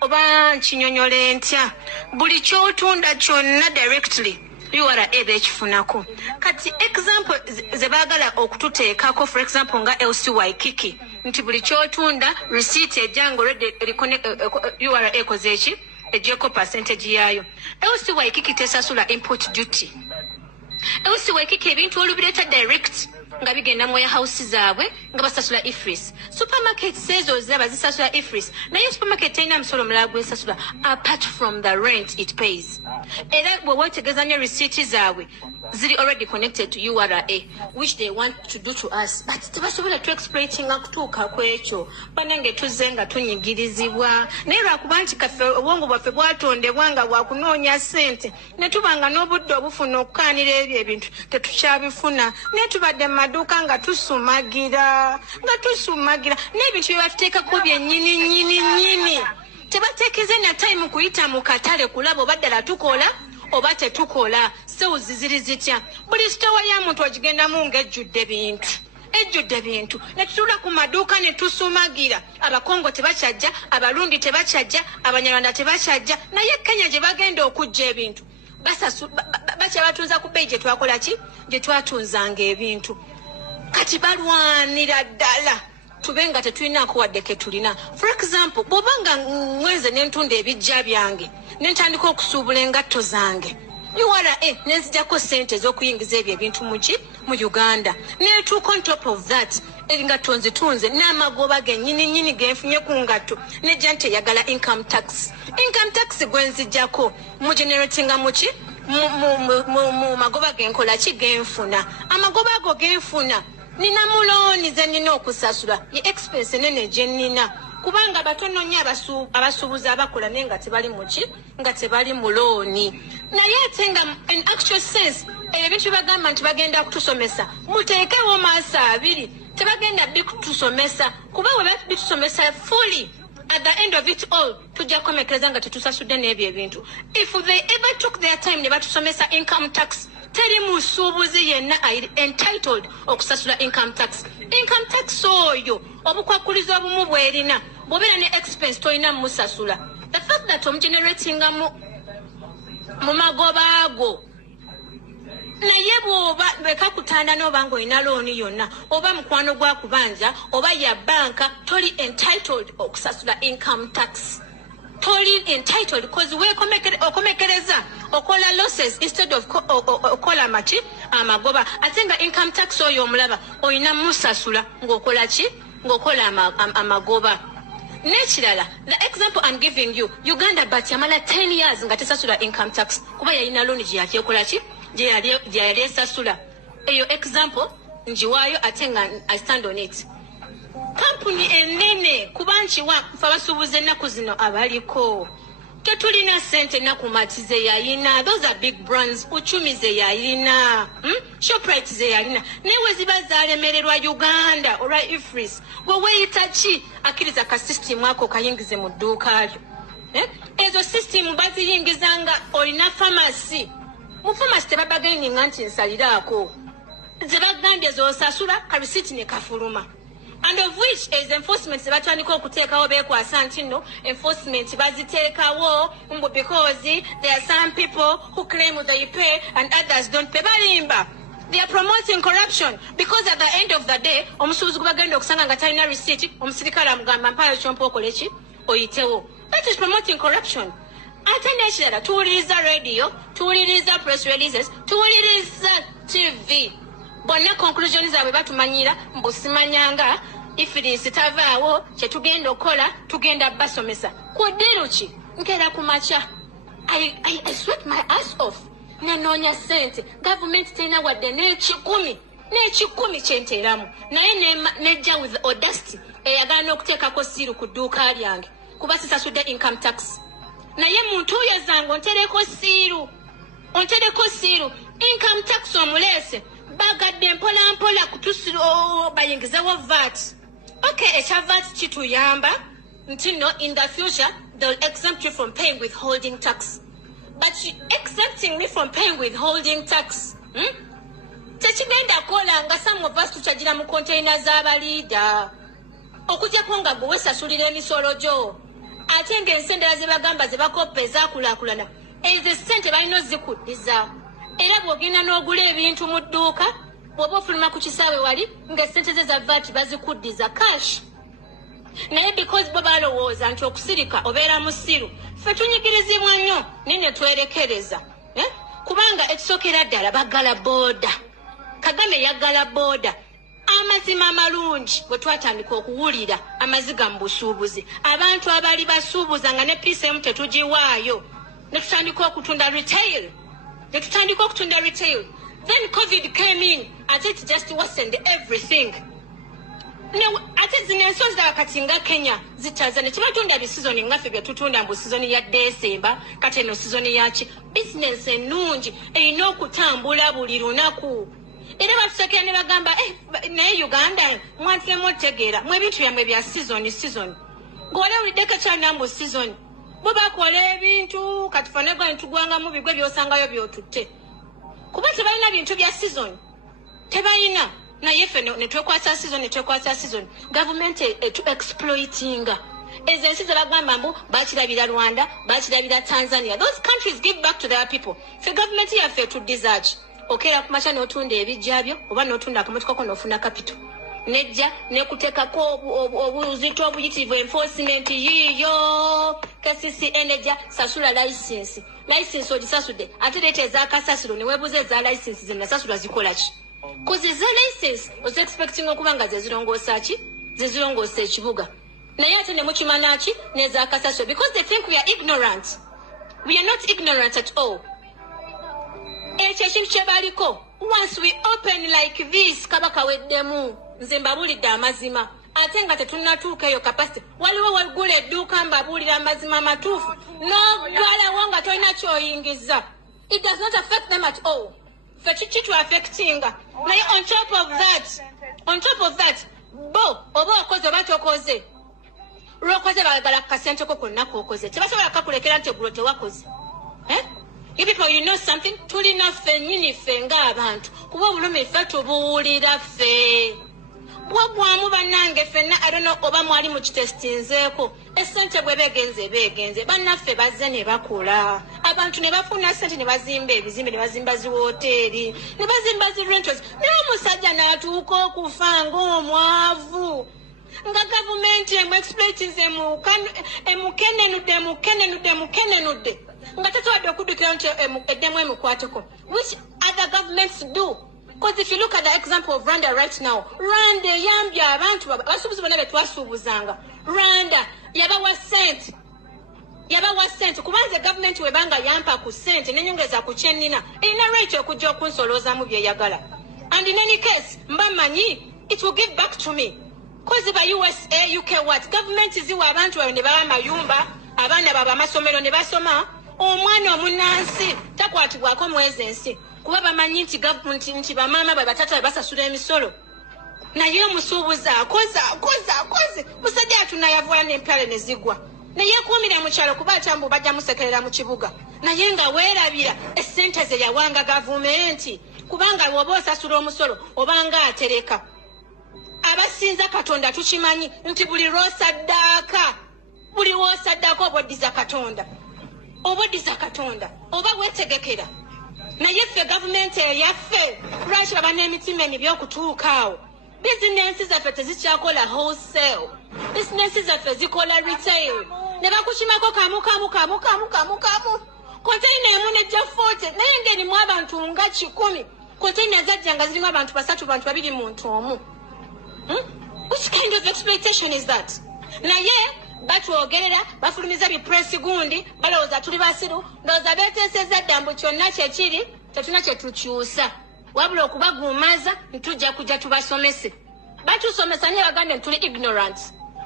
oba nkinyonyole ntya buli kyotunda kyonna directly URA bekifunako kati example ze baagala okututeekako for example nga LC Waikiki nti buli kyotunda receipt ejango URA ekoze eki ejeko percentage yayo LC Waikiki tesasula import duty LC Waikiki ebintu olubireta direct nga bigenda mu warehouse zaabwe nga basasula IFRIS supermarket ezo zaba zisasula IFRIS naye supermarket ina msolo mulago esasula apart from the rent it pays era bwe wetegeza ne receipt zaabwe zili already connected to URA which they want to do to us but tebasobola to exploiting akutuuka kwekyo banange tuzenga tunyigirizibwa naye lwakuba nti kaffe obwongo bwaffe bwatondebwa nga bwakunoonya ssente ne tubanga n'obudde obufuna okukaanira ebyo ebintu tetukyabifuna ne tubadde maduka nga tusumagira n'ebintu bye batuteekako byennyini tebateekeze na time kuyita mu katale kulaba oba ddala tukola oba tetukola sewuzi ziri zitya buli sitowa ya muntu ogigendamu ng'ejjudde bintu ne tutula ku maduuka ne tusumagira abakongo tebakyajja abalundi tebakyajja abanyarwanda tebakyajja naye Kenya gye bagenda okujja ebintu bakyabatunza ku bbeeyi gye twakola ki gye twatunzanga ebintu kati balwanira ddala tube nga tetulinaako wadde ke tulina. For example bw'obanga nwenze n'entunda ebijja byange ne ntandika okusuubula engatto zange URA nenzijjako ssente ez'okuyingiza ebyo ebintu mu Uganda netuuka on top of that engatto nzitunze n'amagoba gennyini genfunye ku ngatto nejja nteyagala income tax gwenzijjako mu generatinga muki mu magoba genkola ki genfuna amagoba ago genfuna nina mulooni ze nina okusasula ye expense nene gye nina kubanga batono nnyo abasuubuzi abakola naye nga tebali mu looni naye ate nga in actual sense ebintu bagamba nti bagenda kutusomesa muteekewo maaso abiri tebagenda bikutusomesa kuba we bitusomesa fully at the end of it all tujja kukomekereza nga tetusasudde n'ebyo ebintu. If they ever took their time ne batusomesa income tax teri musuubuzi yenna entitled okusasula income tax oyo obukwakuliza obumu bwerina bw'obeera ne expense tolina musasula. The fact that omugeneratinga mu magoba ago naye bw'oba bekakutanda n'oba ng'olina looni yonna oba mukwano gwa kubanja oba ya banka toli entitled okusasula income tax. Toli entitled because okomekereza okola losses instead of okola machi amagoba. Ate nga income tax oyo omulaba olina musasula ng'okola ki ng'okola amagoba. Nekirala, the example I'm giving you, Uganda but yamala 10 years nga tesasula income tax kuba yalina looni gye yakyekola ki gye yali esasula. Eyo example njiwaayo ate nga I stand on it. Kampuni enene kubanchi wa abasuubuzi ennaku zino abaliko tetulina sente ennaku mati ze yalina. Those are big brands. Uchumi ze yalina, Shoprite ze yalina newe ziba zalemererwa Uganda olwa ifris gwe weyita ki akkiriza ka system ako kayingize mu dduuka lyo. Ezo system baziyingizanga olina pharmacy mu pharmacy tebabagaininga nti nsaliraako ze bagambye zosasula kabisiti ne kafuluma. And of which is enforcement batandika okuteekawo beekwasa nti no enforcement baziteekawo because there are some people who claim they pay and others don't pay. Balimba. They are promoting corruption because at the end of the day omusuubuzi gubagenda okusanga nga talina receipt omusirikale amugamba mpayo kyompa okole ki oyitewo. That is promoting corruption. Ate nekirala tuwuliriza radio, tuwuliriza press releases, tuwuliriza TV. Bonna conclusion zaabwe batumanyira mbusimanyanga ifirisi tavaawo kyetugenda okola tugenda basomesa kuddiru ki nkeera ku makya I sweat my ass off nenoonya sente government terina wadde n'ekikumi kyenteeramu naye nejja with audacity eyagala n'okuteekako siiru ku dduuka lyange kuba sisasudde income tax. Naye muntu oyo zange ontereko siiru income tax omuleese bagadde mpola kutusiro bayingizewo VAT. Okay, ekya VAT kituyamba nti no in the future they'll exempt you from paying withholding tax. But exempting me from paying withholding tax tekigenda kola nga some of us tuchagira mu container z'abaliida okutyako nga gwe wesasulira emisolo gyo ate ng'ensendera ze bagamba ze bakopa ezaakulaakulana ezo ssente balina ozikuddiza. Era bw'ogenda n'ogula ebintu mu dduuka bw'oba ofuluma ku kisaawe wali ng'essente ze za VAT bazikuddiza cash. Naye because bo balowooza nti okusirika obeera musiru ffe tunyigirizibwa nnyo nene twerekereza kubanga ekisookera ddala baggala booda. Kagame yaggala booda. Amazima amalungi bwe twatandika okuwulira amaziga mu busuubuzi abantu abaali basuubuza nga ne piisi emu tetugiwaayo ne tutandika okutunda retail. Then COVID came in and it just worsened everything. No, ate zino ensozi kati nga Kenya zitaza ne kibatunda bisizoni ngaffe bye tutunda mbu sizoni ya December kati no sizoni yachi business ennungi erina okutambula buli lunaku. Era batusekera ne bagamba naye Uganda mwantemu otegeera mu ebintu byamwe bya season ng'ole ulidde kakyalina mbu season bo bakola ebintu katufane gwa ntugwanga mu bigwe byosangayo byotutte kuba tebalina bintu bya season tebalina naye ffe ne twekwasa season government to exploitinga ezensi zebagamba mbu bakirabira Rwanda bakirabira Tanzania. Those countries give back to their people. Ffe government yaffe tudizaki okera kumacha n'otunda ebijjabyo oba n'otunda akamotoka ko n'ofuna capital nejja nekuteekako obuzito obuyitirivu enforcement yiyo KCC energy sasula license ogisasudde ate leeta ezakasasiro ne weebuuza eza license ze nasasula zikola ki kozi ze license ozi expecting okuba nga zezirongoosa ekibuga naye ate ne mukimanya ki n'ezakasasiro because they think we are ignorant. We are not ignorant at all. Ekyo ekintu kyebaliko once we open like this kabaka weddemu nze mbabulidde amazima ate nga tetunnatuuka eyo capacity waliwo wegula edduuka mbabuulira amazima matuufu n'ogalawo nga tolina kyoyingiza. It does not affect them at all. Fe kitu affectinga naye on top of that bo oba okoze oba tokoze lwokoze bagala kasente ko konna kokoze tebasobola kakulekera nti eggulo tewakoze if people you know something tulina ffe nnyini ffe ng'abantu kuba obulumi ffe tubuwulira ffe bwagwamu bannange ffenna I don't know oba mwali mu kitesitinzeeko essente bwe beegenze bannaffe bazze ne bakola abantu ne bafuna ssente ne bazimba ebizimbe ne bazimba ziwooteeri ne bazimba zi rentals naye omusajja n'atuuka okufa ng'omwavu nga gavumenti exploitinze emukenenudde nga tatuwadde okuddukira nti eddemu emukwateko which other governments do. Because if you look at the example of Rwanda right now, Rwanda yambye abantu basuubuzi bonna betwasuubuzanga Rwanda yabawa sente kubanze government webanga yampa ku sente nenyongeza ku kyenina erina right okujja okunsoloozamu byeyagala and in any case mba manyi it will give back to me because by USA UK what government ziwa abantu ne baba mayumba abaana baba amasomero ne basoma omwana omunansi takwatibwako mwezi ensi kuba bamanyi nti gavumenti nti bamaama batata basasula emisolo naye omusuubuzi akoze musajja atunayavula n'empale ne zigwa naye kuumira mu kyalo kuba atambu bajja musekerera mu kibuga naye nga weerabira essente ze yawanga gavumenti kubanga bw'oba osasula omusolo obanga atereka abasinza Katonda tukimanyi nti buli lw'osaddaaka oboddiza Katonda oba weetegekera naye ffe gavumenti eyaffe lwaki baba n'emitima ebyokutuukaawo bizinensi zaffe tezikyakola wholesale bizinensi zaffe zikola retail ne bakukimako kamu konteyina emu nejja 40 naye ng'erimu abantu nga 100 konteyina zajja nga zirimu abantu 3 bantu 2 muntu omu. Which kind of exploitation is that? Naye batwogerera bafulumiza bipresi gundi balowooza tuli basiru ndowooza beeteeseza ddambu kyonna kyekiri tetuna kyetukyusa wabula okubagumaza ntujja kujja tubasomese batusomesa naye bagambe tuli ignorant.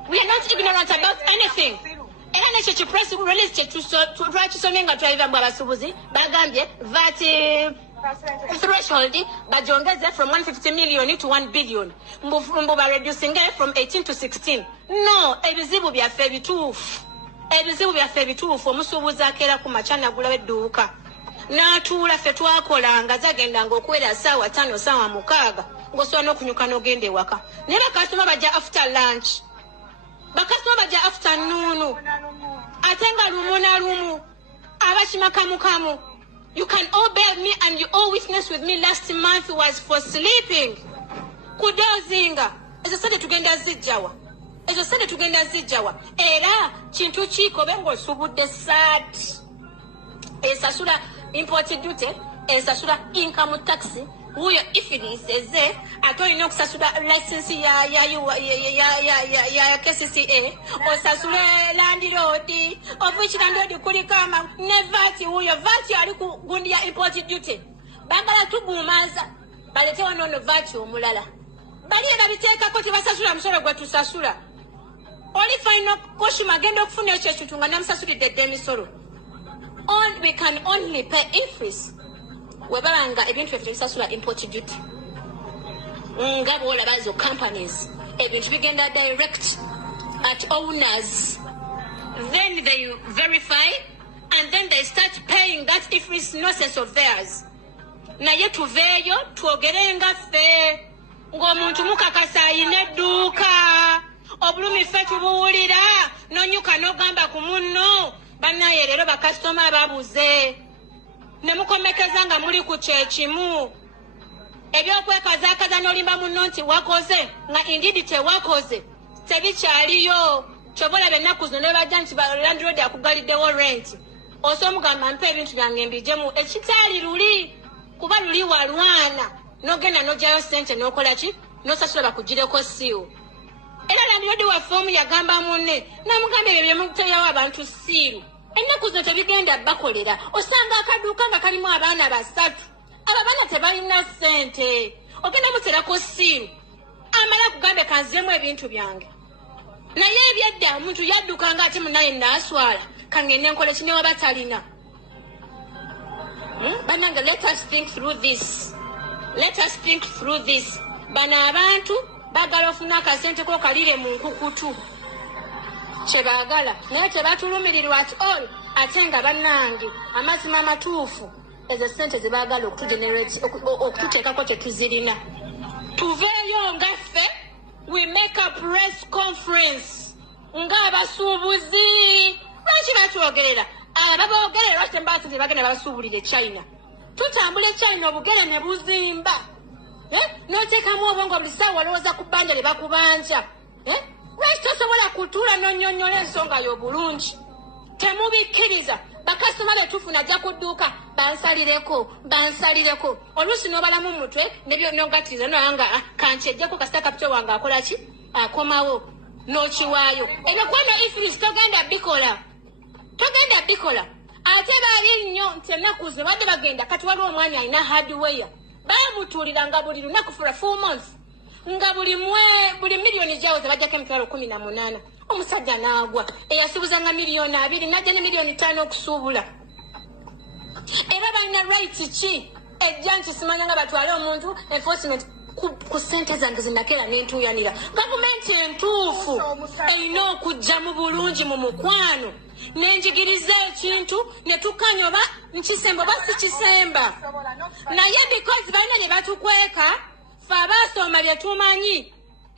We are not ignorant about anything. Era nekyo kipresi release twakisomye nga twalivamu abasuubuzi bagambye vati threshold bajongeze from 150 million to 1 billion mbu ba reducing from 18 to 16. No, ebizibu byaffe bituufu omusuubuzi akeera ku machana agulawo edduuka n'atuula ffe twakolanga zagendanga okuwera ssaawa 5 ssaawa 6 ng'osobola n'okunyuka n'ogenda ewaka naye bakasitoma bajja after lunch bakasitoma bajja afternoon ate nga lumu na lumu abakima kamu. You can all bear me and you all witness with me last month was for sleeping. Kudozinga. Ezo sente tugenda zijjawa. Era kintu kiko bengo osubudde saati. Esasula import duty, esasula income tax. Huyo ifiniseze atolina okusasula license ya KCCA osasule land road of which land road kuliko ne VAT. Huyo VAT ali ku gundi ya import duty bagala tugumaza balete wano VAT omulala bali ebabiteekako tebasasula musolo gwe tusasula oli final koshima agenda okufuna ekyo ekintu nga namusasulidde emisolo. We can only pay increase webanga ebintu byaffe tebisasula import duty nga bwolaba zo companies ebintu bigenda direct at owners then they verify, and then they start paying that if it's nonsense of theirs. Naye tuveeyo twogere nga ffe ng'omuntu mukakasa ayina edduuka obulumi ffe tubuwulira n'onyuka n'ogamba ku munno bannaye leero bakasitoma babuze ne mukomekeza nga muli ku kyekimu ebyokwekazaakaza n'olimba munno nti wakoze nga indeed tewakoze tebikyaliyo kyobola bennaku zino ne bajja nti landlord akugaliddewo rent osomugamba mpa ebintu byange mbijemu ekitaali luli kuba luli walwana n'ogenda n'ogyayo ssente n'okola ki n'osasula bakugireko siiwo era landlord waffe omu yagamba munne n'amugamba ebyo byemuteyawo abantu siiru ennaku zino tebigenda bakolera osanga akaduuka nga kalimu abaana basatu abo abaana tebalina ssente ogenda muterako siiru amala kugambe kanzemu ebintu byange naye ebyedda omuntu yaddukanga ate munaye naaswala kangende nkola kinewa batalina banange let us think through this bano abantu bagala ofuna akasente ko kalire mu nkukutu kyebaagala naye tebatulumirirwa at all ate nga bannange amazima amatuufu ezo sente zebaagala okututeekako tetuzirina tuveeyo ngaffe we make a press conference ng'abasuubuzi lwaki batwogerera ababoogerera lwaki tembasinze bagenda babasuubulira China tutambula China obugere ne buzimba n'oteekamu obwongo buli ssaawa walowooza ku bbanja lye bakubanja lwaki tosobola kutuula n'onnyonnyola ensonga y'obulungi temubikkiriza bakasitoma betufuna ajja ku dduuka bansalireko oluusi n'obalamu mutwe n'ogatiriza noanga kankyejjeko kasita kapito wange akola ki akomawo n'okiwaayo enokwano ifris togenda bikola ate baali nnyo nti ennaku zino badde bagenda kati waliwo omwanya alina hardware baamutuulira nga buli lunaku for a full month nga buli miliyoni gyawoze bajjako emitwalo 18 omusajja n'agwa eyasuubuza nga miliyoni 2 najja ne miliyoni 5 okusuubula era balina right ki ejja nti simanya nga batwale omuntu enforcement ku ssente zange zinakera n'entuuyanira gavumenti entuufu erina okujja mu bulungi mu mukwano nenjigiriza ekintu ne tukanya oba nkisemba oba si kisemba naye because balina lye batukweka fe abaasoma lye tumanyi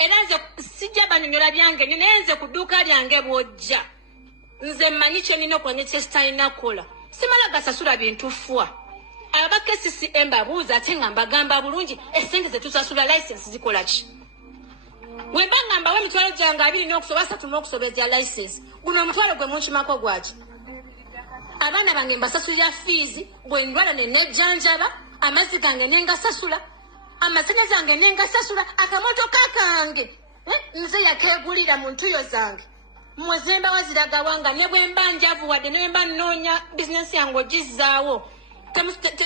era nze sijja banyonyola byange naye nze ku dduuka lyange bw'ojja nze mmanyi kye nina okulanya kyesitalina kukola simala gasasula bintufwa aba KCCA mbabuuza ate nga mbagamba bulungi essente zetusasula license zikola ki wemba ngamba emitwalo gyange 2 n'okusoba 3 n'okusobezya license guno omutwalo gwe munkimako gwaki abaana bange mbasasulira fees bwe ndwala ne nejjanjaba amazzi gange nengasasula amasanyalaze gange nengasasula akamotoka kange nze yakeegulira mu ntuyo zange mwezemba waziraga wanga ne bwe mba njavu wadde ne mba nnoonya bizinesi yange ogizzaawo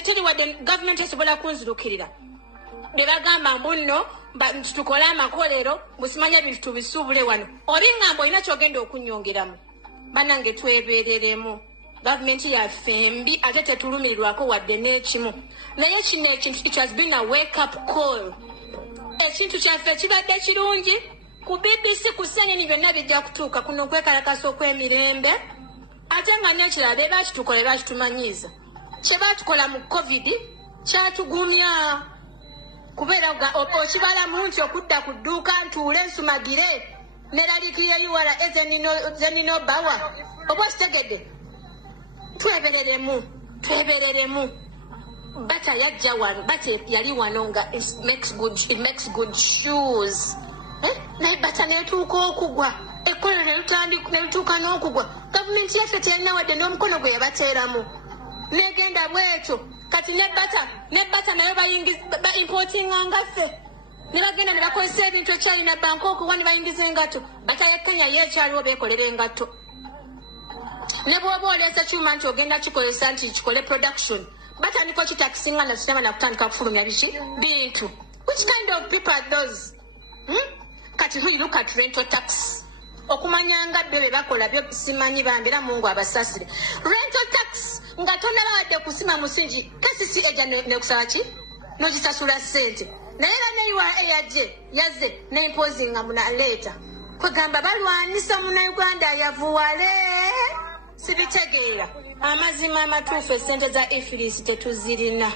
teri wadde gavumenti esobola kunzirukirira ne bagamba mbunno tukole amakolero busimanya bintu tubisuubule wano oli ngamba olina kyogenda okunyongeramu banange twebeereremu gavumenti yaffe mbi ate tetulumirirwako wadde n'ekimu naye kino ekintu it has been a wake up call ekintu kyaffe kibadde kirungi ku BBC ku CNN byonna bijja kutuuka kuno okwekalakasa okw'emirembe ate nga nyakirala be bakitukola bakitumanyiiza kye baatukola mu covid kyatugumya kubeera okibalamu nti okudda ku dduuka ntuule nsumagire neralikira yuwala zenino bawa oba kitegedde twebereremu bata yajja wano bata yali wano nga it makes good shoes naye bata netuuka okugwa ekkolero nelituuka n'okugwa gavumenti yaffe teyalina wadde n'omukono gwe yabateeramu negenda bwekyo kati ne bata nayo baimportinga ngaffe ne bagenda ne bakozesa ebintu ekyalina Bangkok wa ne bayingiza engatto bata ya Kenya yeekyaliwo beekolera engatto ne bw'oba oleesa kyuma nti ogenda kikozesa nti kikole production batandika okitakisinga nakitama nakutandika kufulumya bintu which kind of people are those kati we look at rental tax okumanyanga byo be bakola byo simanyi bambira mungu abasasire rental tax nga tonaba wadde kusima musingi kasisi eja nekusaba ki n'okisasula ssente naye era neyiwa yazze n'impozinga munaleeta kwegamba balwanisa munauganda yavuwale sibitegeera amazima amatuufu essente za ifilis tetuzirina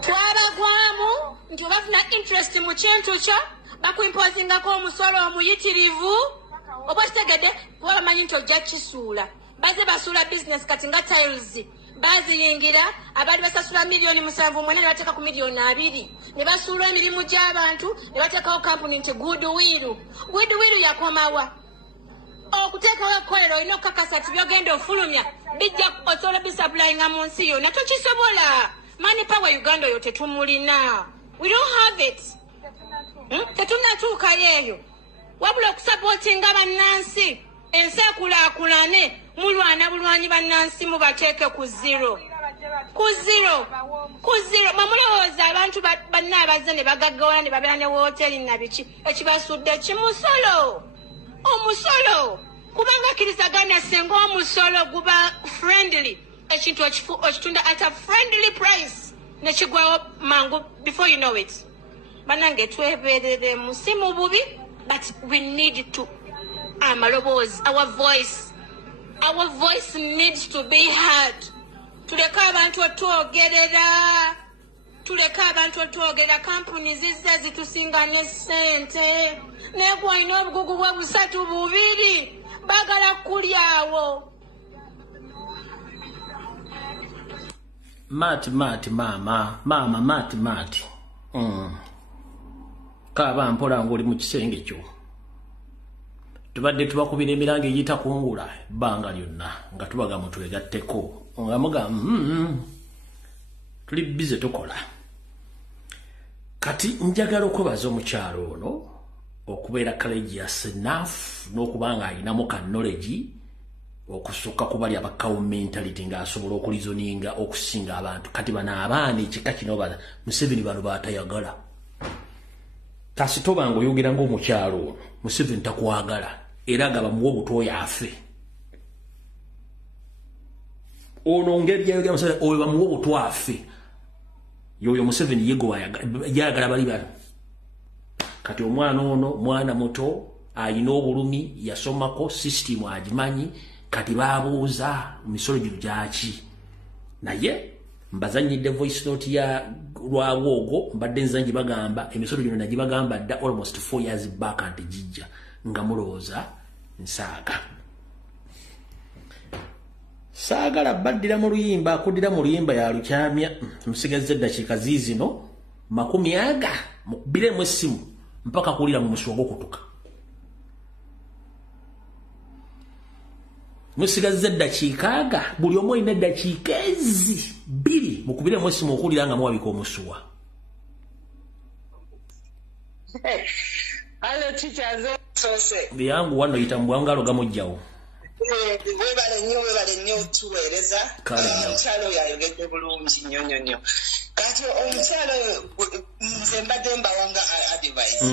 twabagwamu nti obafuna interest mu kintu kyo bakuimpozingako omusolo omuyitirivu oba kitegedde kuba bamanyi nti ojja kisuula baze basuula business kati nga tiles baziyingira abaali basasula miliyoni 7 ne bateeka ku miliyoni 2 ne basuula emirimu gy'abantu ne bateekawo kampuni nti goodwill yakomawa okuteekawo ekkolero olina okukakasa ti byogenda ofulumya bijja osobola bisapulayinga mu nsi yonna tokisobola money power Uganda oyo tetumulina we don't have it tetunatuukayo eyo wabula okusapootinga bannansi ensi ekulaakulane mulwana bulwanyi bannansi mubateeke ku zero mamulowooza abantu banna abaze ne bagaggawana ne babeera ne wooteri na biki ekibasudde kimusolo omusolo kubanga kirizagana senga omusolo guba friendly ekintu okitunda at a friendly price nekigwawo mangu before you know it banange tweberere musimu bubi but we need to amaloboozi our voice needs to be heard tuleka abantu otwogerera kampuni zizze zitusinga ne ssente negwalina obugugu bwe 3 bagala kulyawo mati mama kaba mpola ngoli mu kisenge kyo tubadde tubakubira emirango egiyita kungula ebbanga lyonna nga tubaga mutwegatteko nga muga tuli bize tukola kati njagala okwebaza omukyalo ono okubeera courageous enough n'okubanga alinamu ka knowledge okusukka ku bali abakawo mentality ng'asobola okulizoninga okusinga abantu kati bano abaana ekika kino Museveni bano baatayagala kasitoba ng'oyogera ng'omukyalo ono Museveni takwagala era nga bamuwa obutooya afe ono ngeri gyayogera Museveni oyo bamuwa obutwa afe yoyo Museveni yagala bali bano kati omwana ono mwana muto alina obulumi yasomako system agimanyi kati babuuza misolo gino gyaki naye mbazanyidde voice note ya lwawogo mbadde nzanji bagamba emisolo gino nagibagamba dda almost 4 years back anti jijja nga mulowooza nsaaga saagala baddira mu luyimba akuddira mu luyimba ya lukyamya musigaze eddakiika ziizino 100 mukubiremu essimu mpaka kuwulira mu musuwa gw'okutuka musigaze eddakiika buli omu olina eddakiika 2 mukubiremu essimu okuwulira nga muwabika omusuwa byangu wano yita mu bwangalo gamujjawo webale nnyo tuweereza omukyalo oyo ayogedde bulungi nnyo kati omukyalo nze mbadde mbawanga advice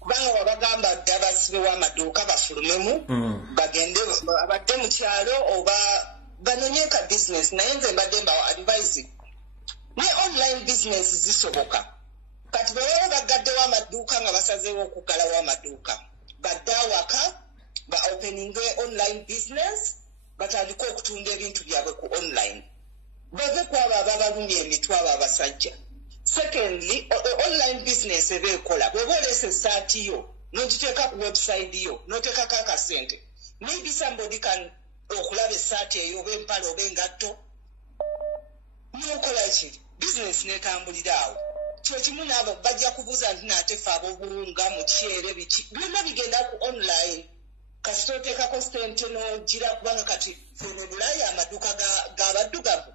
kubanga wabagamba dde abasibe w'amaduuka bafulumemu bagende abadde mu kyalo oba banonye ka business naye nze mbadde mbawa advice ne online business zisoboka kati bwebaba bagaddewo amaduuka nga basazeewo okuggalawo amaduuka badde awaka ba opening online business batandika okutunda ebintu byabwe ku online bave kwabo ababalumya emitwe abo abasajja. Secondly, online business eba ekola bw'oba olese essaati yo n'ogiteeka ku website yo n'oteekako akasente maybe somebody can okulaba essaati eyo oba empale oba engatto n'okola ki business n'etambulira awo kyo kimu n'abo bajja kubuuza nti naate fe ab'obuwunga mukyere biki byonna bigenda ku online kasita oteekako sente n'ogira kubanga kati fene Bulaaya amaduuka g'abaddugavu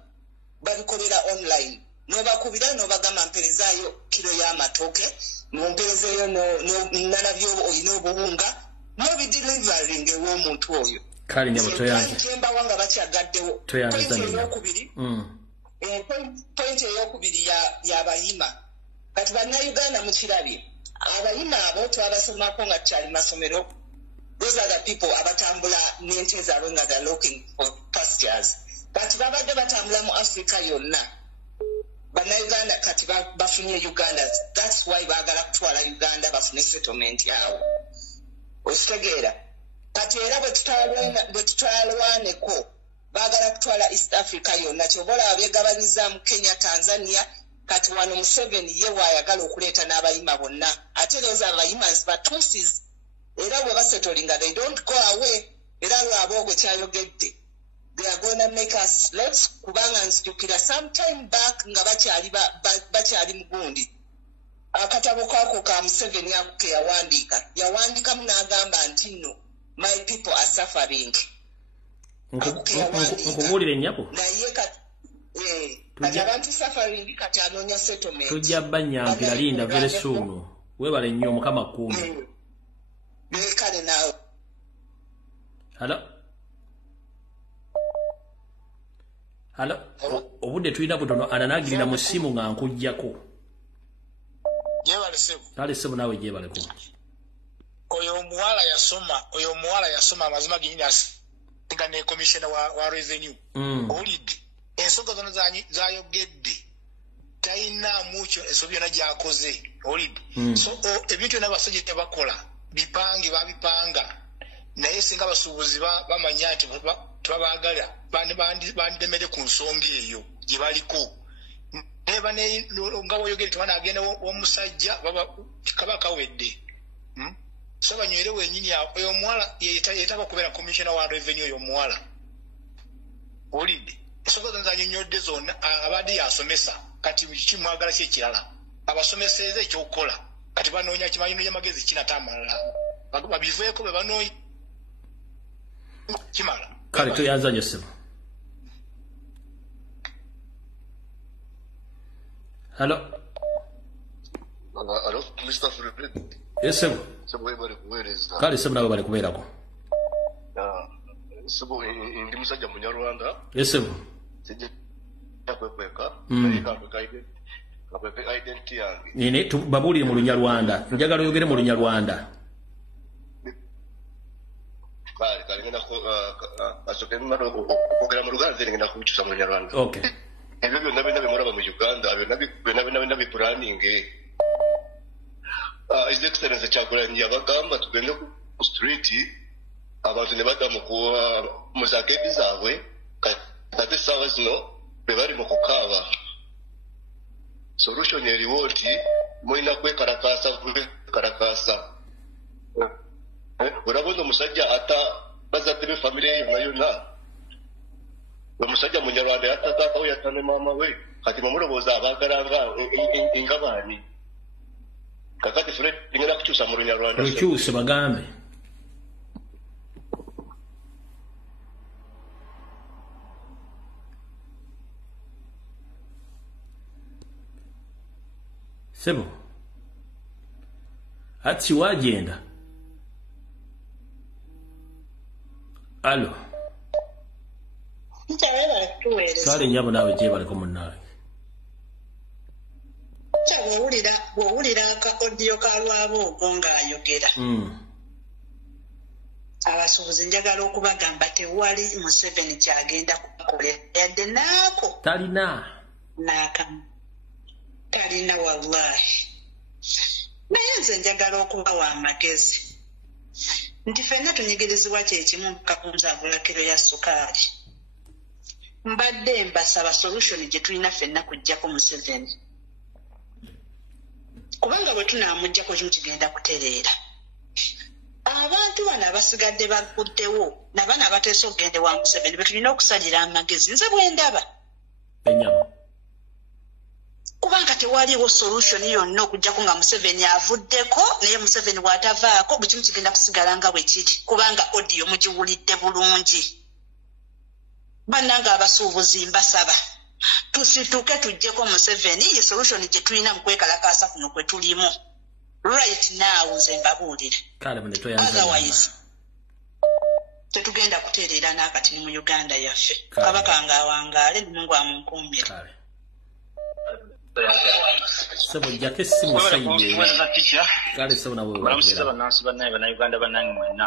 babikolera online n'obakubira n'obagamba mperezaayo kiro y'amatooke n'omperezeeyo nalabyo olina obuwunga n'obidelivaring ew'omuntu oyo kale ne buto yange kyembawa nga bakyagaddewo pointi ey'okubiri y'abayima kati bannayuganda mukirabye abayima abo twabasomako nga tukyali masomero. Those are the people abatambula n'ente zaabwe nga they're looking for pastures. Kati babadde batambula mu Africa yonna. Bannayuganda kati bafunye Uganda. That's why baagala kutwala Uganda bafune settlement yawo. Okitegeera. kati era bwe tutwalwaneko baagala kutwala East Africa yonna kyobola abeegabanyiza mu Kenya Tanzania kati wano Museveni ye bw'ayagala okuleeta n'abayima bonna ate those abayimas batuusizi era bwe basetolinga they don't go away era lwaboogo kyayogedde they are gonna make us slaves kubanga nzijukira sometime back nga bakyali mugundi akatabo kako ka Museveni akuke yawandiikamu n'agamba nti no my people are suffering nkubulire nnyako naye kati abantu suffering kati anoonya settlement tujja banyampira linda very soon webale nnyo mukama kuumi kale nawe halo obudde tulina butono ananagirira mu ssimu nga nkujjako kale ssebo naawe gyebaleko oyo omuwala yasoma amazima genyini asiga ne commissioner wa revenue owulidde ensonga zonna zayogedde talinamu kyo ensobi byonna gyakoze owulidde so ebintu byonna abasajja tebakola babipanga naye singa abasuubuzi bamanya nti tebabaagala bandemere ku nsonga eyo gye baliko neba nga bwoyogere tebanagenda w'omusajja kabaka wedde so banywere wenyini oyo omuwala yetaba kubeera commissioner wa revenue oyo omuwala owulidde ensonga zonna zanyonyodde zonna abadde yasomesa kati kimwagala ki ekirala abasomeseeza ekyokukola kati banoonya kimanyi amagezi kinatamala babiveeko be banoonya kimala kale toyanza nyo ssebo halo Mr. Philip yes ssebo kale ssebo nawe bali kubeerako ssebo ndi musajja munyarwanda yes ssebo kweka identity yange nene babuulire mu Lunyarwanda njagala oyogere mu Lunyarwanda kale ngenda kwogera mu Luganda ngenda kubikyusa mu Lunyarwanda okay ebyo byonna bimulaba mu Uganda byonna bipulaninge His Excellency Kyagulanyi yabagamba tugende ku street abantu ne badda mu zaketi zaabwe kati essaawa zino be bali mu kukaaba solution eriwo nti mulina kwekalakaasa olabona omusajja ata bazadde be famire yonna yonna omusajja munyarwanda yatataakawo yatta ne maama we kati mumulowooza abaagalanga nga baani kakati fule ngenda kukyusa mu Lunyarwanda lukyuse bagambe sebo ati wagenda alo kale nyabo nawe gyebaleko munnawe bw'owulira akaodiyo ka lwaboogo ng'ayogera abasuubuzi njagala okubagamba tewali Museveni kyagenda kukolera yadde naako talina wallahi naye nze njagala okubawa amagezi nti ffenna tunyigirizibwa kyekimu mukakunzaabulakiro ya sukaali mbadde mbasaba solution gye tulina ffenna kujjako Museveni kubanga bwe tunamuggyako kimu kigenda kutereera abantu bano abasigadde baguddewo nabana abateesa okugende wa Museveni be tulina okusalira amagezi nze bwe ndaba kubanga tewaliwo solution yonna okujjako nga Museveni avuddeko naye Museveni bw'atavaako buli kimu kigenda kusigala nga bwe kiri kubanga audio mugiwulidde bulungi bannange abasuubuzi mbasaba tusituke tujjeko Museveni ye solution gye tulina mu kwekalakaasa kuno kwe tulimu right now nze mbabuulire otherwise tetugenda kutereera n'akati mu Uganda yaffe kabaka nga awangaale Mungu amunkuumira sebo jake simu sayide kale sebo na wewe baramusaba nansi bannayuganda bannange mwenna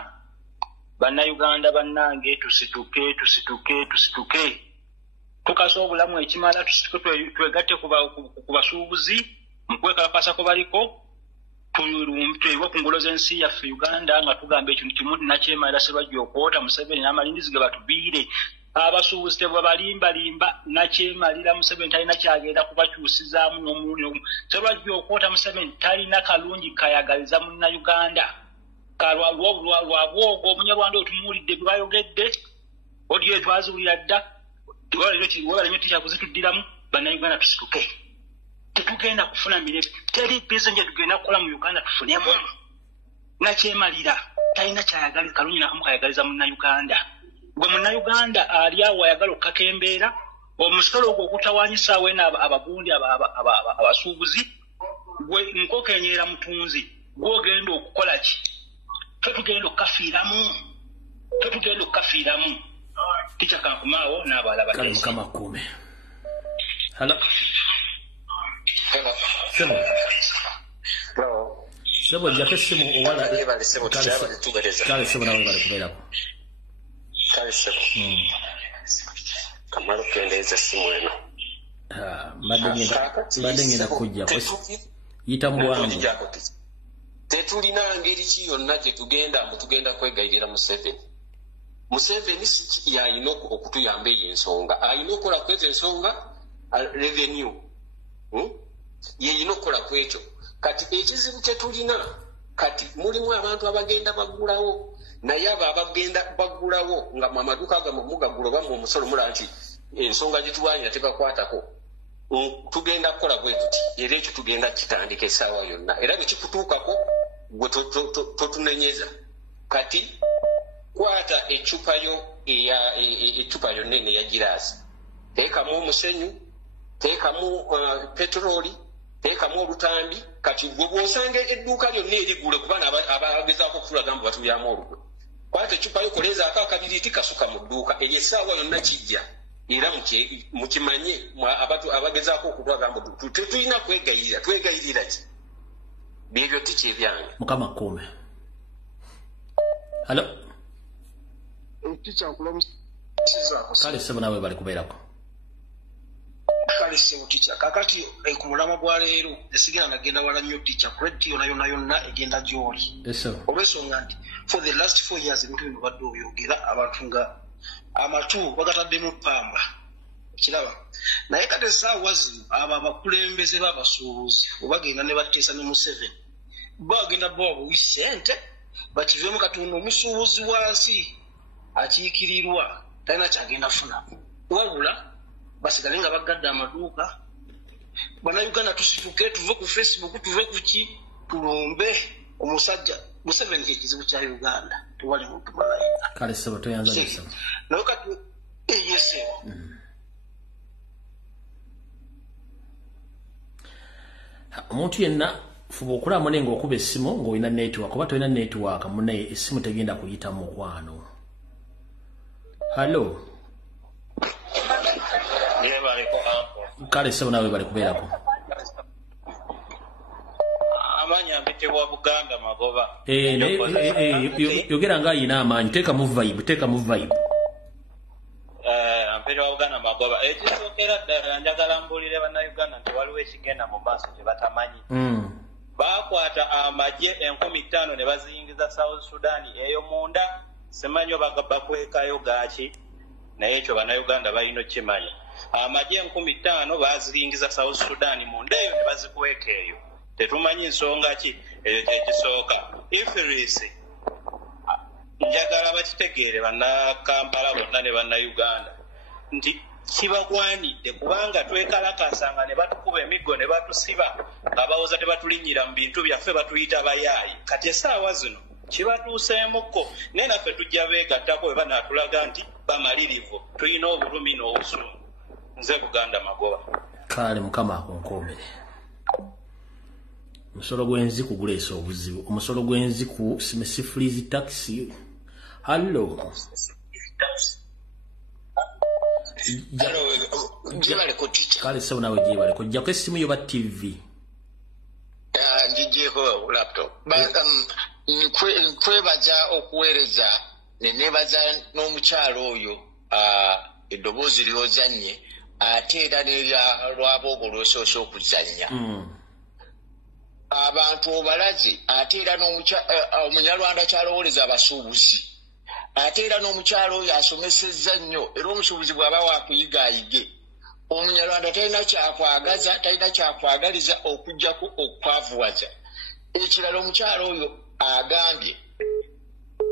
bannayuganda bannange tusituke tukasa obulamu ekimala tusituke twegatte ku basuubuzi mu kwekalakaasa ko baliko tuliwo ku ngulo z'ensi yaffe Uganda nga tugamba ekintu kimu nakyemalira Sserwajja okwota Museveni n'amalindizi ge batubiire abasuubuzi tebwe balimbalimba nakyemalira Museveni talina kyagenda kubakyusizaamu n'omulundi ogumu. Sserwajja okwota Museveni talina kalungi kayagaliza munnayuganda lwabwogo omunyarwanda otumuwulidde bwe bayogedde odiyo twazuulira dda webalenywe tikyakuzituddiramu bannayuganda tusituke tetugenda kufuna mirembe teri bizinja tugenda kukola mu Uganda tufunemu nakyemalira talina kyayagaliza kalungi nakamu kayagaliza munnayuganda gwe munnayuganda ali awo ayagala okukakembeera omusolo ogwo ogutawanyisaawo eno abagundi abasuubuzi gwe nkokenyera mutunzi gwogenda okukola ki tetugenda okukafiiramu tikyakankumaawo n'abalala Kale Mukama kuume. Hello. Sebo jake simu owala kale sebo nawe bali kubeerako. Kale sebo. Kamalo kendeza simu eno. Mbadde ngenda kujja yita mbwangu. Tetulina ngeri ki yonna gye tugenda kwegayirira Museveni yalina okutuyamba eyo ensonga alina okukola kw'ezo ensonga revenue yeyina okukola kw'ekyo kati ekizibu kye tulina kati mulimu abantu abagenda baggulawo naye abo abagenda baggulawo nga mu amaduuka agamo mugagula oba mu omusolo mulaba nti ensonga gye tuwanyira tebakwatako tugenda kukola bwe tuti era ekyo tugenda kitandika essaawa yonna era bwe kikutuukako gwe totunenyeza kati kwata ecupa yo nene ya giraasi teekamu omusenyu teekamu peteroli teekamu olutambi kati gwe bw'osanga edduuka lyonna erigule kubana abagezaako okutulaga mbu batubyamu olugwe kwata ecupa yo koleezaako akabiriiti kasuka mu dduuka eyo essaawa yonna kijja era mukimanye abagezaako okutulaga mbu tetulina twegayirira ki byebyo tikyebyange Mukama kuume. Hello. Kale sebo nawe bali kubeerako. Kale sebo ticha kakati ku mulama gwa leero esigala nagenda wala nnyo ticha credit yonna egenda gy'oli. Olw'ensonga nti for the last 4 years ebintu bino badde oyogera abantu nga amatu bagataddemu pamba kiraba naye kati essaawa zino abo abakulembeze b'abasuubuzi obagenda ne bateesa ne Museveni bagenda bawabuwi ssente bakiveemu katonda omusuubuzi wansi akiikirirwa talina kyagenda funa wabula basigale nga bagadde amaduuka bannayuganda tusituke tuve ku Facebook tuve ku ki tulombe omusajja Museveni ekizibu kya Uganda tewali muntu malayika kale sebo toyanza bisa naye kati eyesebo omuntu yenna fuba okulaba munenga okuba essimu ng'olina network oba tolina network munaye essimu tegenda kuyita mu mukwano. Hello. Kale sebo nawe bali kubeerako. Amanya mbitibwa Buganda Magoba. Yogera nga ayina amaanyi teeka mu vibe. Ampitibwa Buganda Magoba. Ekisookera ddala njagala mbulire bannayuganda nti waliwo ekigenda mu maaso kye batamanyi. Bakwata amagye 50,000 ne baziyingiza South Sudan eyo munda simanyi oba bakwekayo gaaki naye ekyo bannayuganda balina okimanyi. Amagye 50,000 baziyingiza South Sudan munda eyo ne bazikweka eyo. Tetumanyi nsonga ki eyo kyekisooka. Ifirisi njagala bakitegeere bannakampala bonna ne bannayuganda nti kibagwanidde kubanga twekalakasanga ne batukuba emiggo ne batusiba abawooza tebatulinnyira mu bintu byaffe batuyita bayaayi kati essaawa zino kibatuuseemukko naye naffe tujja beegattako we banaatulaga nti bamalirivu tulina obulumi n'obusungu. Nze Buganda Magoba. Kale Mukama akunkoomere. Omusolo gw'enziku guleese obuzibu. Omusolo gw'enziku simesifurizi taxi. Hallo. Kale sebo nawe gyebaleko jjako essimu yo ba TV. Ngigyeko laptop. Nkwebaza okuweereza ne neebaza n'omukyalo oyo eddoboozi ly'ozannye ate era n'erya lwaboogo lw'osoose okuzannya. abantu obalaze ate era omunyarwanda kyalowoleza abasuubuzi ate era n'omukyalo oyo asomesezza nnyo era omusuubuzi bw'aba wakuyigaayige omunyarwanda talina kyakwagaza talina kyakwagaliza okugjaku okwavuwaza ekirala omukyalo oyo agambye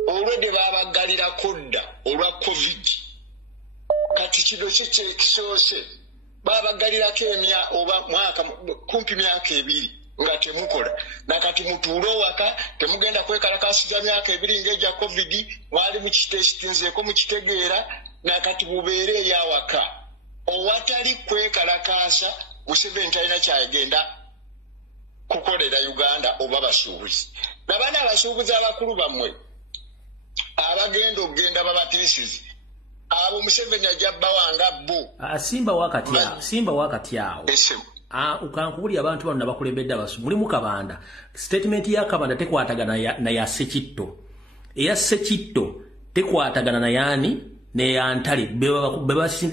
olwedde baabaggalirako dda olwa covid kati kino kyekisoose baabaggalirako oba mwaka kumpi myaka 2 nga temukola nakati mutuule owaka temugenda kwekalakasiza myaka 2 ng'egya covid mwali mukiteesitinzeeko mukitegeera nakati mubeere eyawaka owatali kwekalakaasa Museveni talina kyagenda kukolera Uganda oba basuubuzi nabana abasuubuzi abakulu bammwe abagenda okugenda babatirisizi abo Museveni ajja bawanga bo simba wakati awo ukankubuli abantu bano nabakulembedde abasu mulimu Kabanda statement ya Kabanda tekwatagana na ya Sekitto eya Sekitto tekwatagana na yani ne ya Ntale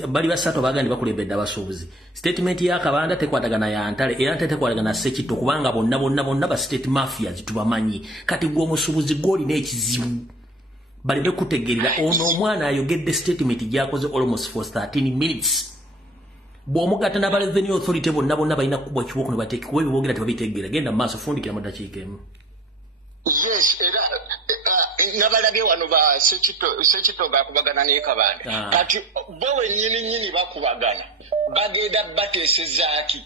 bali basatu bagandi bakulembedde abasuubuzi statement ya Kabanda tekwatagana ya Ntale era Ntale tekwatagana na Sekitto kubanga bonna ba state mafias tubamanyi kati gwo musuubuzi goli n'ekizibu bali bekutegerera ono omwana ayogedde statement gyakoze almost for 13 minutes bw'omugata n'aba revenue authority bonna balina kubwa kiwoko ne bateeka kuba ebibogera tebabitegeera genda maaso fundikira mu dakiika emu. Yes, era nabalage wano ba Sekitto bakubagana ne Kabanda kati bo wennyini bakubagana bagenda bateesezaaki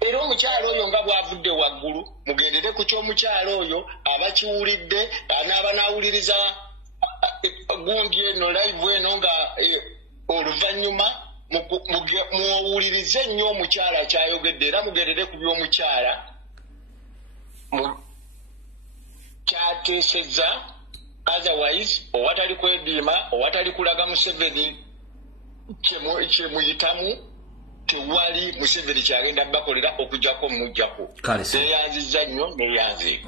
era omukyalo oyo nga bwavudde waggulu mugendere ku ky'omukyalo oyo abakiwulidde n'abanaawuliriza gundi eno live eno nga oluvannyuma muwulirize nnyo omukyala kyayogedde era mugendere ku by'omukyala kyateesezza otherwise owatali kwediima owatali kulaga Museveni kyemuyitamu tewali Museveni kyagenda bakolera okujjako mujjako neyanzizza nnyo neyanze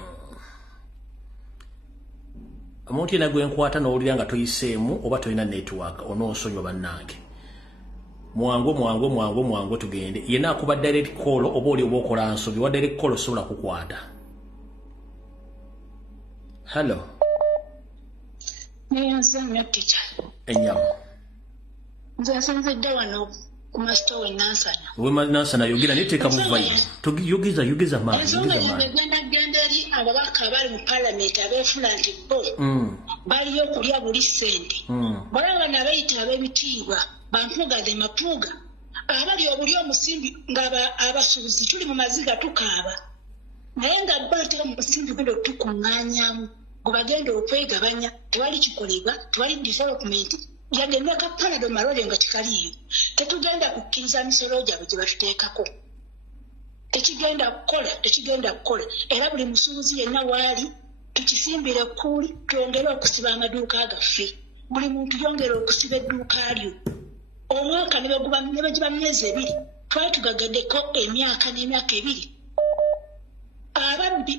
omuntu yena gwe nkwata n'owulira nga toyiseemu oba tolina network onoosonywa bannange mwangu tugende yena akuba direct call oba oli oba okola nsobi wa direct call osobola kukwata. Hello. Nze teacher. Enyamu. Nze nsanzedde wano ku master we Nansana. We Nansana yogira niteeka mu vibe. Yugiza maani. Ensonga genda eri ababaka abali mu parliament abeefula nti bo baliyo okulya buli ssente. Balaba n'abayita ab'ebitiibwa bampuugadde mapuuga abali obuli omusimbi nga abasuubuzi tuli mu maziga tukaaba naye nga batera mu musimbi gwendo tukuŋŋaanyaamu gwe bagenda okwegabanya tewali kikolebwa tewali development yagenda ka Panado malwaliro nga tikaliyo tetugenda kukkiriza misolo gyabwe gye batuteekako tekigenda kukola era buli musuubuzi yenna waali tukisimbire kuuli twongere okusiba amaduuka gaffe buli muntu yongere okusiba edduuka lyo omwaka ne bagiba myezi 2 twali tugagaddeko emyaka n'emyaka 2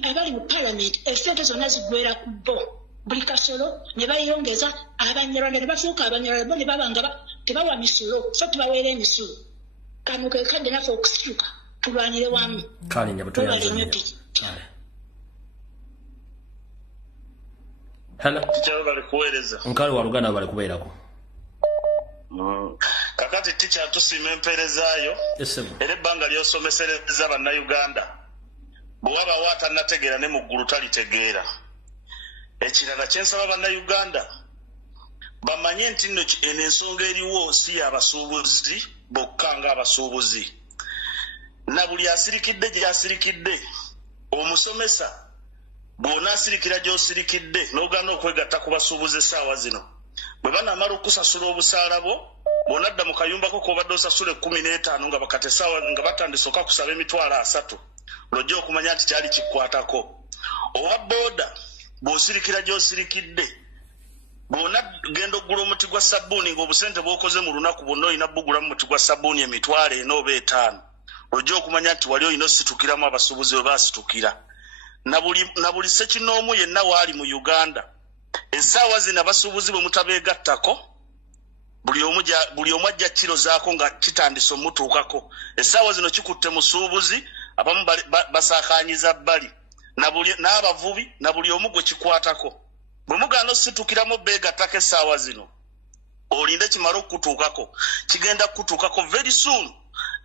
abali mu parliament esente zonna zigwera ku bo buli kasolo ne bayongeza abanyarwanda ne bafuuka abanyarwanda bo ne baba nga tebawa misolo so tubaweera emisolo kano ke kadde naffe okusituka tulwanire wamu kale nyabutoyanze Hello. Ticha bali kuweereza. Nkali wa Luganda bali kubeerako. Kakati ticha tusima emperezaayo. Era ebbanga lyosomesereza bannayuganda. Bwaba watanategeera ne muggulu talitegeera. Ekirala kyensaba bannayuganda bamanye nti nno ensonga eriwo si abasuubuzi bokka nga abasuubuzi. Na buli asirikidde gy'asirikidde omusomesa bw'ona asirikira gy'osirikidde n'ogaana okwegatta ku basuubuzi essaawa zino bwe banaamala okusasula obusaala bo bw'onadda mu kayumbako k'obadde osasula 15 nga bakati essaawa nga batandise okakusaba emitwalo 3 lwojja okumanya nti kyali kikwatako. Owa booda bw'osirikira gy'osirikidde bw'ona genda okugula omuti gwa sabbuuni ng'obusente bw'okoze mu lunaku bwonna olina bugulamu muti gwa sabbuuni emitwalo 4 oba 5 lwojja okumanya nti wali olina ositukiramu abasuubuzi bwe baasitukira. Na buli ssekinoomu yenna waali mu Uganda essaawa zino abasuubuzi bwe mutabeegattako buli omu ajja kiro zaako nga kitandise omutuukako. Essaawa zino kikutte musuubuzi abamu basakanyiza bbali n'abavubi na buli omu gwe kikwatako bwe mugaana ositukiramu beegattako essaawa zino olinde kimala okukutuukako kigenda kukutuukako very soon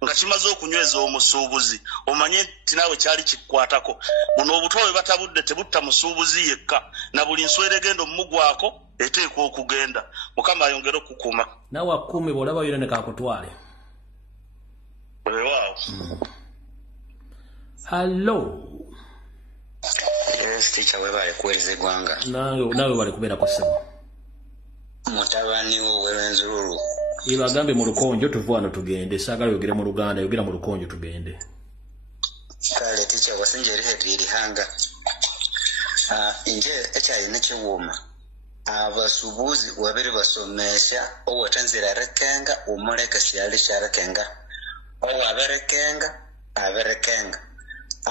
nga kimaze okunyweza omusuubuzi omanye nti naawe kyali kikukwatako buno obutwa bwe batabudde tebutta musuubuzi yekka na buli nswera egenda omumugwako eteekwa okugenda mukama ayongere okukuuma naawe akuumi bw'olaba yona ne kakutwale weewaawo hallo Yes, teacher webaye kuwereza eggwanga nawe bali kubeerako ssebo mutabani wo werwenzululu ibagambe mu lukonjo tuve wano tugende saagala yogera mu luganda yogera mu lukonjo tugende kale teacher wasinja erihanga nje ekyalina kiwuuma abasuubuzi wabiri basomesya owatanzira arekenga omuleka syali kyarekenga aberekenga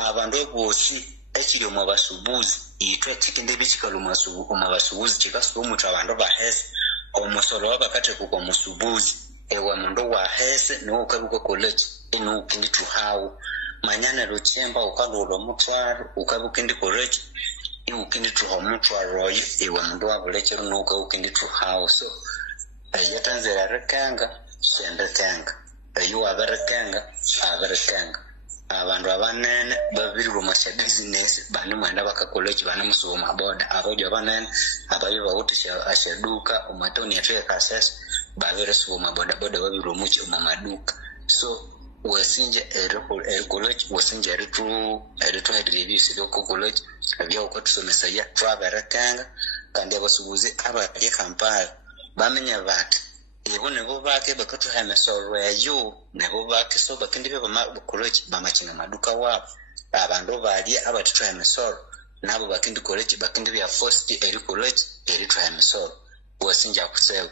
abantu boosi ekiri omu basuubuzi itwe kikinde bikikalu omu basuubuzi kikasuka omuntu abantu bahese omusolo wabakateekuka omusuubuzi ewa mundu wahese niwo ukabuka college ino ukindi tuhawu manyana ruchemba ukalula omutwaro ukabuka indi college iwo ukindi tuha omutwaro oyo ewa mundu wabulekero nuka ukindi tuhawu so yatanzira arekenga shendekenga eyo aberekenga abantu abanene babiri bomasya business bane mwenda bakakoleji bane musoma boda abojo abanene abayo bawutisha ashaduka omatoni yateka access babere soma boda babiri omuche mu maduka so wasinje college wasinje eritu hedrevisi loko college abya uko tusomesa ya traverekanga kandi abasubuzi abali Kampala bamenya bati ebo nebo bake bakatuha mesoro yayo nebo bake so bakindi baba college bamachina maduka wabo abantu bali abatatuha mesoro nabo bakindi college bakindi bya first eri college eri tuha mesoro wasinja kuseba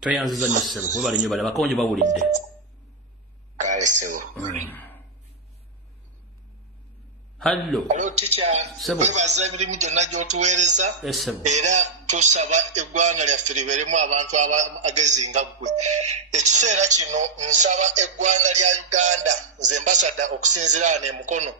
twayanziza nyesebo kuba bali nyobala bakonje bawulidde kale sebo hallo teacher webaza emirimu gyonna gy'otuweereza era tusaba eggwanga lyaffe libeeremu abantu abagezi nga ggwe ekiseera kino nsaba eggwanga lya Uganda nze mbasada okusinziira ne mukono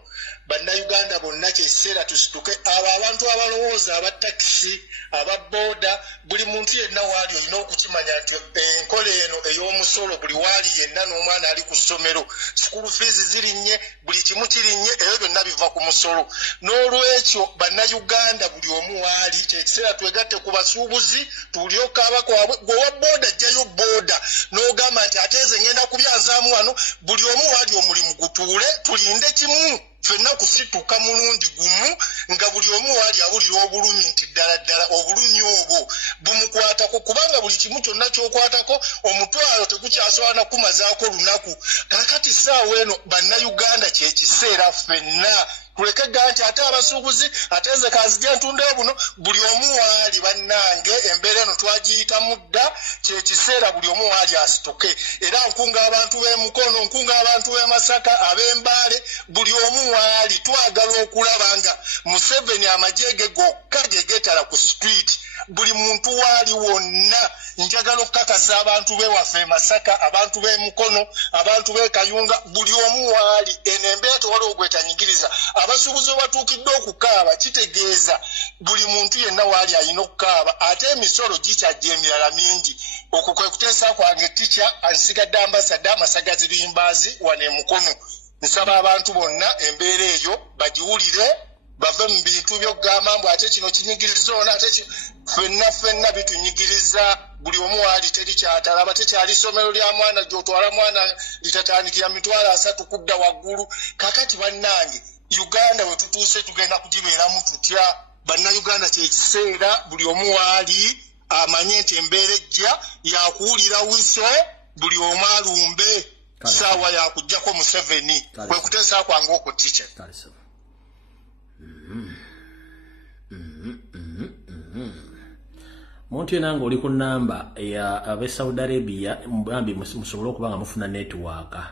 bannayuganda bonna kyekiseera tusituke abo abantu abalowooza abatakisi ababooda buli muntu yenna waali olina okukimanya nti enkola eno ey'omusolo buli waali yenna n'omwana ali ku ssomero sikulu fiizi zirinnye buli kimu kirinnye eyo byonna biva ku musolo n'olwekyo bannayuganda buli omu waali kyekiseera twegatte ku basuubuzi tulyoka abakwabwe gwe wa booda ajjayo booda n'ogamba nti ate nze ngenda kubyazaamu wano buli omu waali omulimu gutuule tulinde kimu fenna kusituka mulundi gumu nga buli omu waali abulira obulumi nti ddala obulumi obwo bumukwatako kubanga buli kimu kyonna ky'okwatako omutwalo tegukyasobola kumazaako lunaku kakati ssaawa eno bannayuganda kyekiseera ffenna tuleke gaa nti ate abasuubuzi ate nze kanzija ntundeyo buno buli omu waali bannange embeera eno twagiyita mudda kyekiseera buli omu waali asituke era nkunga abantu b'emukono nkunga abantu b'emasaka ab'embaale buli omu waali twagala okulaba nga Museveni amagye ge gokka gye geetala ku street buli muntu waali wonna njagala okukakasa abantu b'ewaffe Masaka abantu b'emukono abantu b'ekayunga buli omu waali eno embeera tewali ogwetanyigiriza abasuubuzi batuukidde okukaaba kitegeeza buli muntu yenna waali alina okukaaba ate emisolo gikyajja emirala mingi okwo kwe kuteesa kwange tica ansigadde ambasada Masagazi Limbaazi wane mukono nsaba abantu bonna embeera eyo bagiwulire bave mu bintu by'okugamba mbu ate kino kinyigiriza ona ate ffenna bitunyigiriza buli omu waali teri kyatalaba tekyali ssomero lya mwana gy'otwala mwana litatandikira mitwalo 3 kudda waggulu kakati bannange Uganda we tutuuse tugenda kugibeeramu tutya bannayuganda kyekiseera buli omu waali amanye nti embeera ejja yakuwulira wiso buli omu alumbe saawa yakuggyako Museveni kwe kuteesa kwange okwo tica muntu yena nga oli ku namba ya ab'e Saudi Arabia mbambi musobole okuba nga mufuna netiwaaka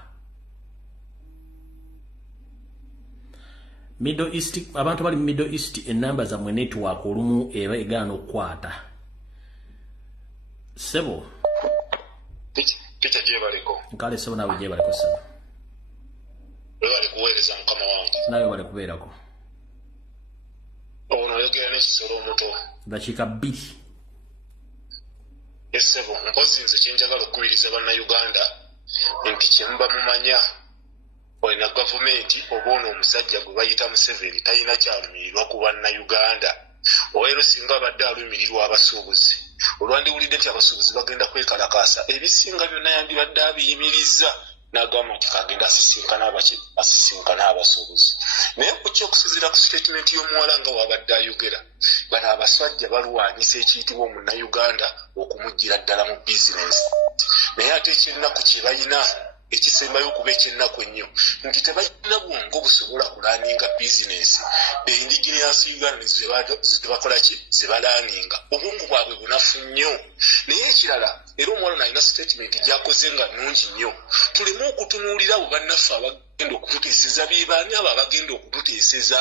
Middle East abantu bali mu Middle East enamba zammwe netiwaaka olumu eba egaana okukwata sebo picha gye baliko nkale sebo nawe gye baliko sebo nawe bale kubeerako ono ayogera n'ekisolo omuto dakiika 2 esebo mpozi nze kyenjagala okukubiriza bannayuganda nti kyemuba mumanya olina gavumenti oba ono omusajja gwe bayita Museveni talina kyalumirirwa ku bannayuganda owaero singa abadde alumirirwa abasuubuzi olwandiwulidde nti abasuubuzi bagenda kwekalakaasa ebisinga byonna yandibadde abiyimiriza n'agamba nti kagenda asisinkana abasuubuzi naye kuki okusuzira ku statement y'omuwala nga wabadde ayogera bano abasajja balwanyisa ekiyitibwa omunnayuganda okumuggira ddala mu bizinensi naye ate ekyennaku kye balina ekisembayo okuba ekyennaku ennyo nti tebalina bwongo busobola kulaaninga bizinensi endigenansi uganda zebakolaki zebalaaninga obwongu bwabwe bunafu nnyo naye ekirala era omuwala nalina statement gyakoze nga nnungi nnyo tuleme okutunuulira abo bannaffe abagenda okututeeseza bebaani abo abagenda okututeeseza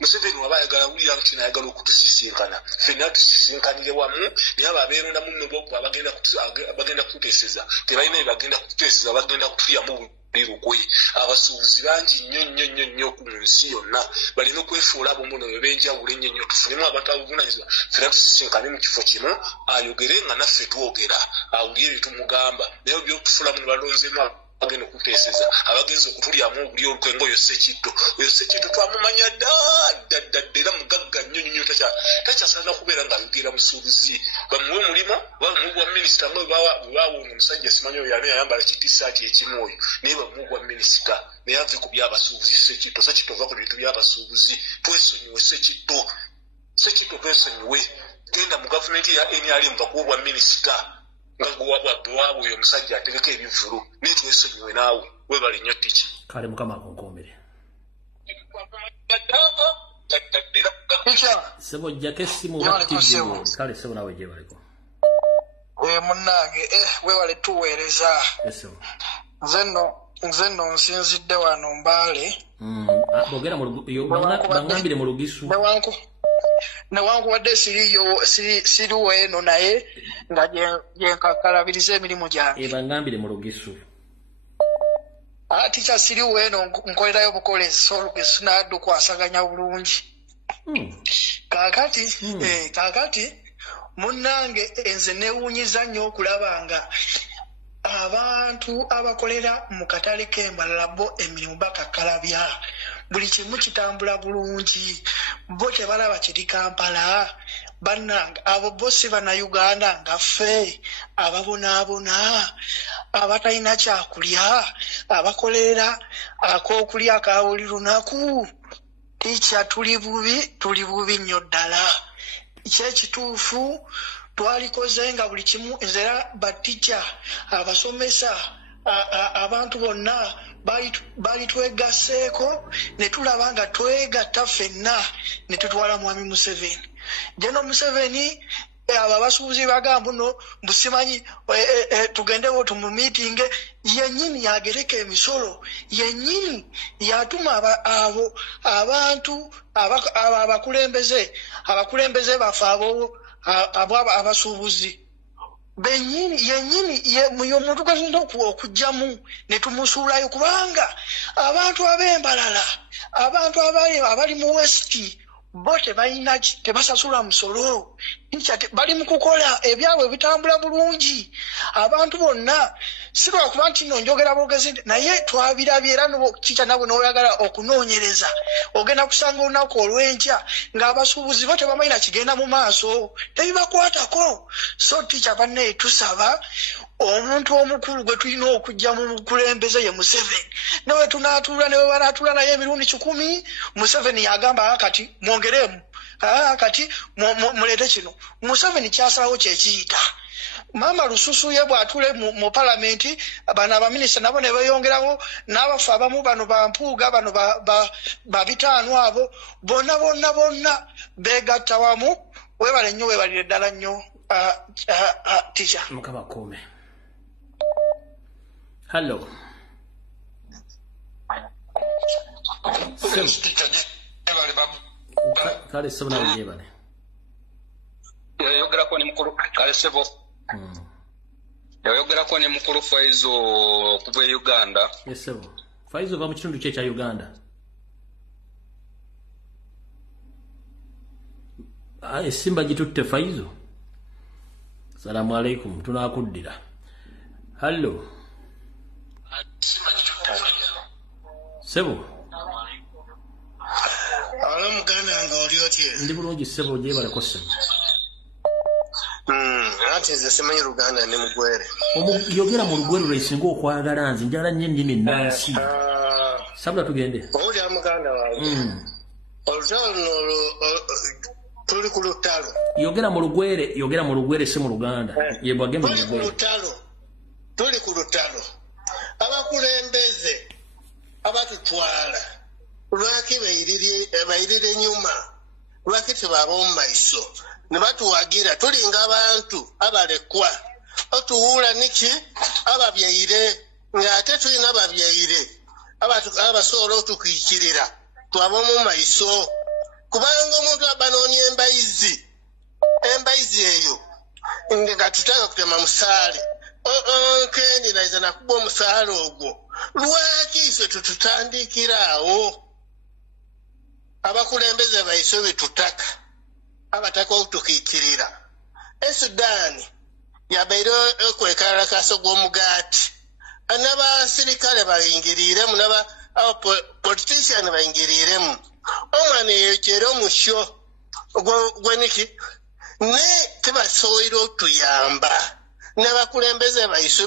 Museveni waba ayagala wulira nti nayagala okutusisinkana ffenna tusisinkanire wamu naye abo abeeronda munno bobo abagenda kututeeseza tebalina bye bagenda kututeeseza bagenda kutuyamu bulirugwe abasuubuzi bangi nnyo ku nsi yonna balina okwefuula abomuno bebenjawulo ennyo tufunemu abantu abavunanyizibwa ffenna tusisinkane mu kifo kimu ayogere nga naffe twogera awulire bye tumugamba naye byotufulamu ne balonzemu agenda okuteeseza abagenzi okutulyamu obuli olukwenga oyo Sekitto twamumanya ddadda era mugagga nnyo takyasaana kubeera ng'ayogera musuubuzi bamuwe omulimu bamuwe gwa minisita nga bwebawoona omusajja simanyi oyo yali ayambala kitisaati ekimu oyo naye bamuwe gwa minisita naye ave ku byabasuubuzi Sekitto va ku bintu byabasuubuzi twesonyiwe Sekitto twesonyiwe genda mu gavumenti ya NRM bakuwe gwa minisita nga gwabwabwe oyo omusajja ategeka ebivulu naye twesonyiwe naawe webale nnyo tiki kale mukama akonkoomere sebo jjako essimu battiddemu kale sebo naawe gyebaliko munnange webale tuweereza nze nno nsinzidde wano Mbale bogera bangambire mu Lugisu newankubadde siriwo eno naye nga gyenkakalabiriza emirimu gyange bangambire mu Lugisu tikya siriwo eno nkolerayo bukolezi so Olugisu naddu kwasaganya bulungi kakati munnange enze neewunyiza nnyo okulaba nga abantu abakolera mu katale k'embalala bo emirimu bakakalabya buli kimu kitambula bulungi bo tebalaba kiri Kampala bannange abo bo si bannayuganda nga ffe ababonaabona abatalina kyakulya abakolera ak'okulya ka buli lunaku tikya tuli bubi nnyo ddala kyekituufu twalikoze nga buli kimu nzera batica abasomesa abantu bonna bali twegasseeko ne tulaba nga twegatta ffenna ne tutwala mwami Museveni jeno Museveni abo abasuubuzi bagamba no busimanyi tugendewo tumumiitinge yennyini yagereka emisolo yennyini yatuma abo abantu abakulembeze baffe abo abasuubuzi yennyini omuntu gazinda okujjamu ne tumusuulayo kubanga abantu ab'embalala abantu abali mu westi bo tebasasula musolo bali mu kukola ebyabwe bitambula bulungi abantu bonna si lwakuba nti no njogera bwogezi naye twabirabye era kikya nabwe n'oyagala okunoonyereza ogenda kusanga olunaku olw'enkya ng'abasuubuzi bo tebamalina kigenda mu maaso tebibakwatako so tikya banne tusaba omuntu omukulu gwe tulina okujja mu mukulembeze ye Museveni newe tunaatuula newe banaatuula naye emirundi 10 Museveni yagamba kati mwongeremu kati mulete kino Museveni kyasalawo kyekiyita Mama Lususu ye bw'atule mu palamenti bano abaminisita nabo ne beeyongerawo n'abafu abamu bano bampuuga bano babitaano abo bonna beegatta wamu weebale nnyo weebalire ddala nnyo teacher mukama kuume hello kale sebo nawe gyebale yayogerako ne mukulu kale sebo yayogerako ne mukulu Faizo okuva e Uganda sebo Faizo va mu kitundu kye kya Uganda Simba gitutte Faizo. Salamu alaikum. Tunakuddira. Hello. Sebo. Alo muganda ngoli otye. Ndi bulungi Sebo je bale kosse. Ate ze semanyi Luganda ne mugwere. Yogera mu Lugwere lwesinga okwagala nzi njala nnyo ennimi nnansi. Sabula tugende. Oli amuganda wange. Olutalo tuli ku lutalo. Yogera mu Lugwere si mu Luganda. Yebwage mu Lugwere. Tuli ku lutalo. Abakulembeze abatutwala lwaki bayirire nyuma lwaki tebaba mu maiso ne batuwagira tulinga abantu abalekwa otuwula niki ababyaire ng'ate tulina ababyaire abasobola otukwikirira twaba mu maiso kubanga omuntu abanoonya embayizi eyo nga tutaka kutema musaale Kendi naiza nakuba omusaala ogwo lwaki ife tututandikiraawo abakulembeze baiso betutaka abataka okutukiikirira Esudani yabaire okwekalakaso gw'omugaati n'abasirikale bayingiriremu politician bayingiriremu omwana eyo kyera omusyo gweniki ne tebasobola otuyamba n'abakulembeze baiso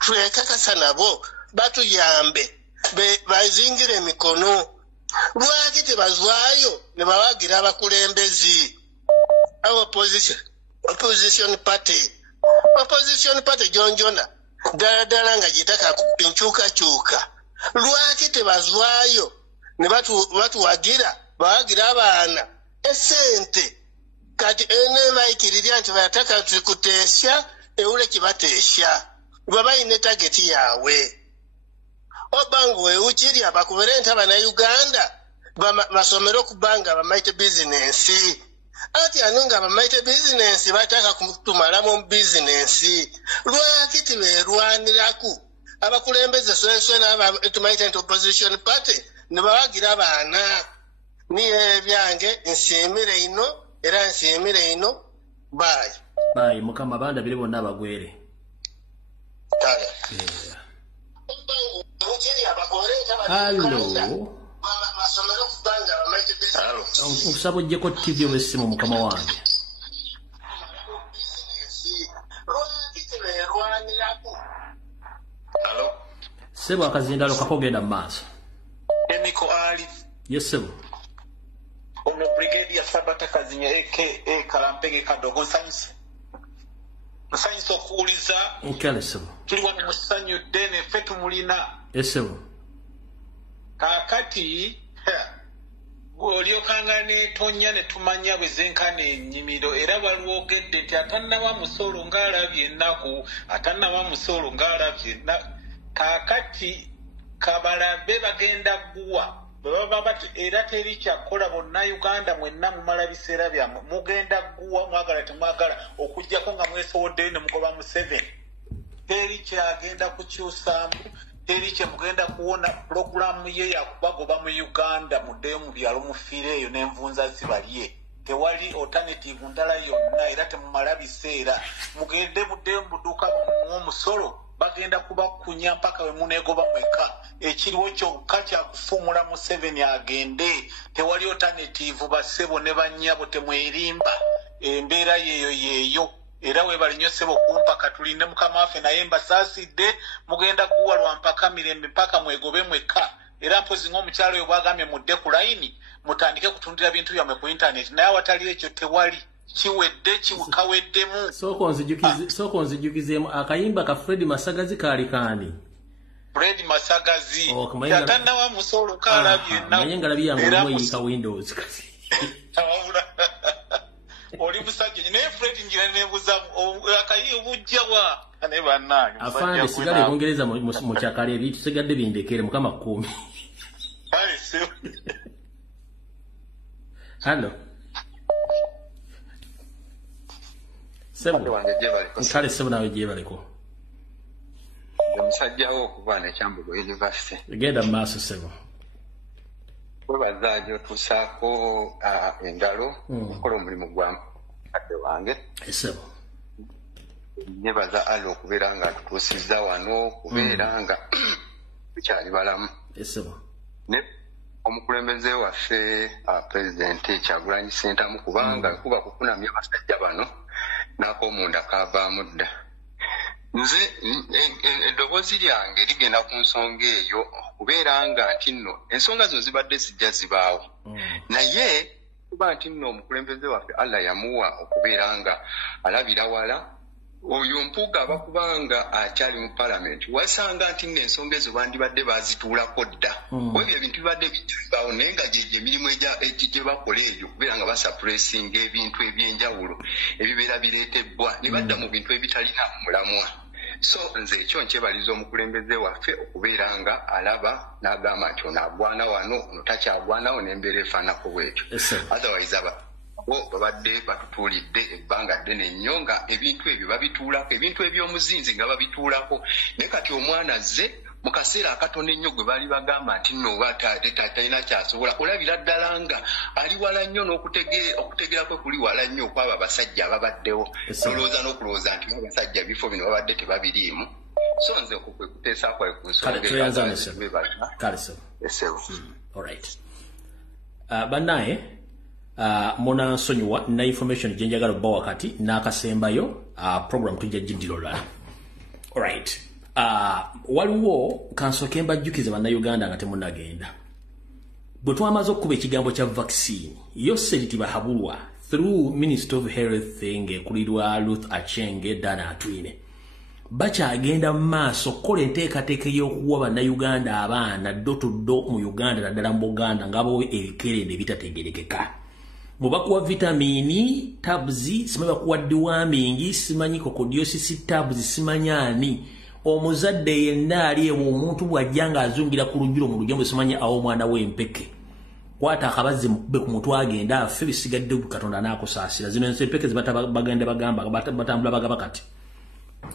twekakasa nabo batuyambe bazingire emikono lwaki tebazwayo ne bawagira abakulembezi opposition party jonjona ddala nga gitaka enkyukakyuka lwaki tebazwayo ne batuwagira bawagira abaana esente kati ene bayikirirya nti bayataka tukuteesya ewule kibateesya babayina tageti yawe obanga wewukirya bakubere nti abannayuganda basomere okubanga bamaite bizinensi ati anu nga bamaite bizinensi bataka kutumalamu mu bizinensi lwaki tiberwaniraku abakulembeze sweswe tumaite nti opposition party ne bawagira abaana niye byange nsiimire ino era nsiimire ino bayi mukama banda bire bonna abagwere Okusaba ojjeko TV obesimu mukama wange. Sebo akazindalo kakogenda mu maaso. Emiko ali. Yes sebo. Ono brigadier Sabata Kazinya aka Kalampege Kadogo Science okuwuliza nkale sebo tuli wano mu ssanyu ddene ffe tumulina esebo kaakati olyokanga netonya ne tumanya bwe zenkana ennyimiro era balwogedde nti atannaba musolo ng'alabye ennaku atannaba musolo ng'alabye kaakati kabalabe bagenda gguwa baba bati era teri kyakola bonna Uganda mwenna mumala biseera byammwe mugenda gguwa mwagala temwagala okujjako nga mwesowoddeyo ne mugoba mu 7 teri kyagenda kukyusaamu teri kyemugenda kuwona pulogulaamu ye yakubagoba mu Uganda muddeyo mu byalo mufiire eyo n'envunza zibalye tewali alternative ndala yonna era temumala biseera mugende muddeyo mu budduuka mw'omusolo bagenda kubakunya mpaka we muneegoba mweka ekiriwo kyokka kyakufumula mu 7 agende tewali alternative basebo ne bannyabo temwerimba embeera yeeyo era webali nnyo ssebo kumpa katulinde mukama waffe naye mbasaasidde mugenda kuwa lwa mpaka mirembe mpaka mwegobe mweka era mpozi ng'omukyalo oyo bwagambye mudde ku layini mutandike kutundira bintu byammwe ku intaneti naye awatali ekyo tewali kiwedde kiwukaweddemu soko nzijukizeemu akayimba ka Fred Masagazi kaali kaani Fred Masagazi yatannawa musolo kalabye naye nga labi yange omuyika Windows oli busajja naye Fred njira nebuza akayi bujjawa ne bannange afande sigale kongereza mu kyakale ebi tusigadde bindekere mukama 10 Hello Sebo nkale sebo nawe gye baliko omusajjawo okuva ne Kyambogo University genda maaso sebo Webazajo tusaako engalo okukola omulimu gwa mukadde wange. Esebo. Nebaza alo okubeera nga tutuusizza wano kubeera nga tukyali balamu. Esebo. Ne omukulembeze waffe Pulezidenti Kyagulanyi Ssentamu kubanga kuba kukunamya abasajja bano n'akoomunda kaavaamu dda. Nze eddoboozi lyange ligenda ku nsonga eyo kubeera nga nti nno ensonga zo zibadde zijja zibaawo. Naye kuba nti nno omukulembeze waffe Allah yamuwa okubeera nga alabira wala oyo mpuuga abakubanga akyali mu Parliament wasanga nti nno ensonga ezo bandibadde bazituulako dda. Ebyo ebintu bibadde bijjibaawo naye nga gy'emirimu gye bakola eyo kubeera nga basuppressinga ebintu eby'enjawulo ebibeera bireetebbwa ne badda mu bintu ebitalina mulamwa. So nze ekyo nkyebaliza omukulembeze waffe okubeera nga alaba n'agamba nti ono agwana wano ono takyagwanawo n'embeera efaanako bwetyo. Otherwise babadde batutuulidde ebbanga ddene nnyo nga ebintu ebyo babituulako ebintu eby'omuzinzi nga babituulako naye kati omwana azze mu kaseera akatono ennyo gwe baali bagamba nti nno oba talina kyasobola olabira ddala nga ali wala nnyo n'okutegeera kwe kuli wala nnyo okwabo abasajja ababaddewo nolowooza n'okulowooza nti abasajja bifo bino babadde tebabiriimu. So nze okwo kwe kuteesa kwaye ku nsonga bannaye muna nsonyiwa na information gye njagala obba wakati n'akasembayo program tujja giddira olulala. Alright. Waliwo kansooke mbajjukize bannayuganda nga temunnagenda. Bwe twamaze okukuba ekigambo kya vaccine Yoseri Tibahabulwa through Minister of Health ng'ekulirwa Ruth Achenge Dana Atwine bakyagenda mu maaso okukola enteekateeka y'okuwa bannayuganda abaana ddo mu Uganda naddala mu Buganda ng'abawe ebikerende ebitategerekeka. Mubakuwa vitamini tabs simanyi bakuwa deworming simanyi coccidiosis tabs simanyi ani omuzadde yenna ali ewo omuntu bw'ajja ng'azungira ku lujjulo mu lujjambo simanyi awo omwana w'empeke kwata akabazi mukube ku mutwe agenda affe bisigadde Katonda n'akusaasira. Zino empeke bagenda bagamba batambula bagaba kati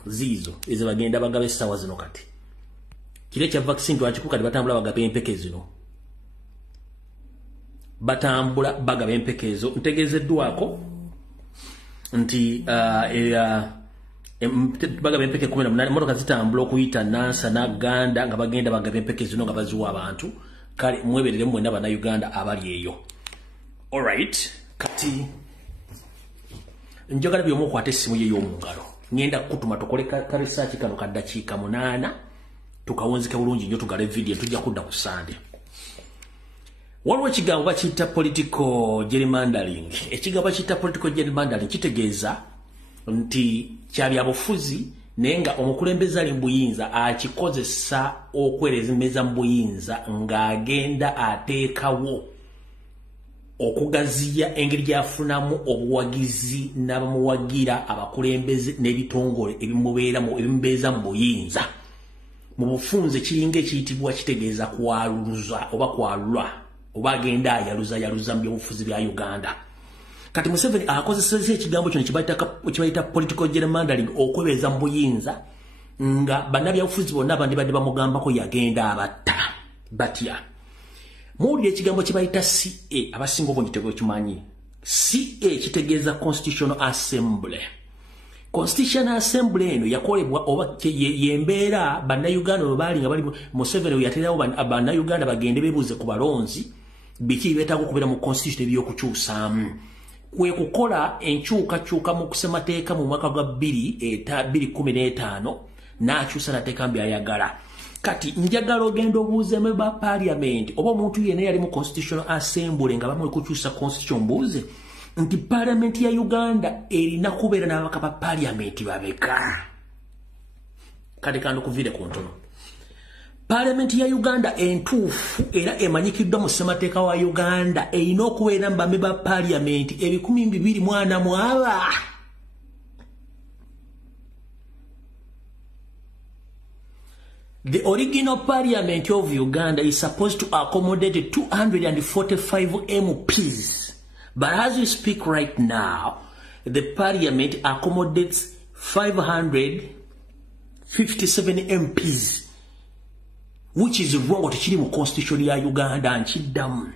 ziizo ezo bagenda bagaba essaawa zino kati kire kya vaccine twakikuka batambula bagaba empeke zino batambula bagaba empeke ezo ntegeezeddwako nti bagaba empeke 18 motoka zitambula okuyita Nansa n'Aganda nga bagenda bagaba empeke zino nga baziwa abantu. Kale mweberere mwenna bannayuganda abali eyo. Alright, kati njagala byomu okwata essimu ye y'omu ngalo ngenda kutuma tukole ka research kano ka dakiika 8 tukawunzika bulungi nnyo tugale video tujja kudda ku Sunday. Waliwo ekigambo bakiyita political gerrymandering. Ekigambo bakiyita political gerrymandering kitegeeza nti kyabyabufuzi naye nga omukulembeze ali mu buyinza akikozesa okwerezemeza mu buyinza ng'agenda ateekawo okugaziya engeri gyafunamu obuwagizi n'abamuwagira abakulembeze n'ebitongole ebimubeeza mu buyinza. Mu bufunze kiringa ekiyitibwa kitegeeza kwaluza oba kwalula oba agenda yaluza mu byobufuzi bya Uganda. Kati Museveni akozeseza ekigambo kino kibayita political gerrymandering okwebeza mu buyinza nga bannabyabufuzi bonna abandi bamugambako yagenda abatta batya. Muwulira ekigambo kibayita CA abasinga obungi tebakimanyi. CA kitegeeza Constitutional Assembly. Constitutional Assembly eno yakolebwa oba yembeera bannayuganda bwe baali nga bali Museveni we yaterawo bannayuganda bagende beebuuze ku balonzi biki beetaaga okubeera mu constitution ebyokukyusaamu. Kwe kukola enkyukakyuka mu kusemateeka mu mwaka gwa 2015 n'akyusa nateeka byayagala. Kati njagala ogenda obuuzeemu ba parliament oba omuntu yenna yali mu Constitutional Assembly nga bamwe kukyusa constitution mbuuze nti parliament ya Uganda erina kubeera n'ababaka ba parliament babeka. Kati kando kuvire ku ntono. Parliament ya Uganda entuufu era emanyikiddwa mu ssemateeka wa Uganda erina okubeera mu bambe ba parliament 240. The original parliament of Uganda is supposed to accommodate 245 MPs. But as we speak right now, the parliament accommodates 557 MPs. Which is wrong what kiri mu constitution ya Uganda nkiddamu.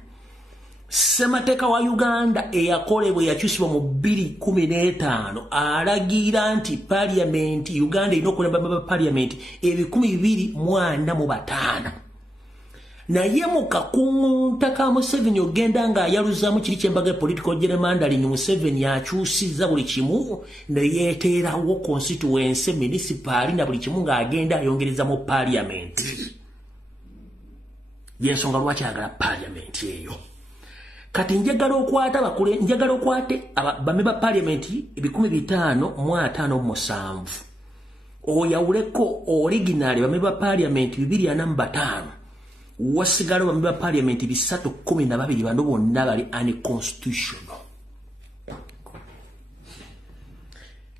Ssemateeka wa Uganda eyakolebwa yakyusibwa mu 2015 alagira nti Parliament Uganda erina okulembera ba Parliament 245 naye mu kakunta ka Museveni ogenda nga ayaluzaamu kiri ky'embaga political gerrymandering Museveni akyusizza buli kimu ne yeeteerawo constituency municipal na buli kimu ng'agenda ayongereza mu Parliament. Yensonga lwaki ayagala Parliament eyo. Kati njagala okwate bameba Parliament 1557 oyawuleko original bameba Parliament 245 wasigala bameba Parliament 312 bano bonna bali unconstitutional.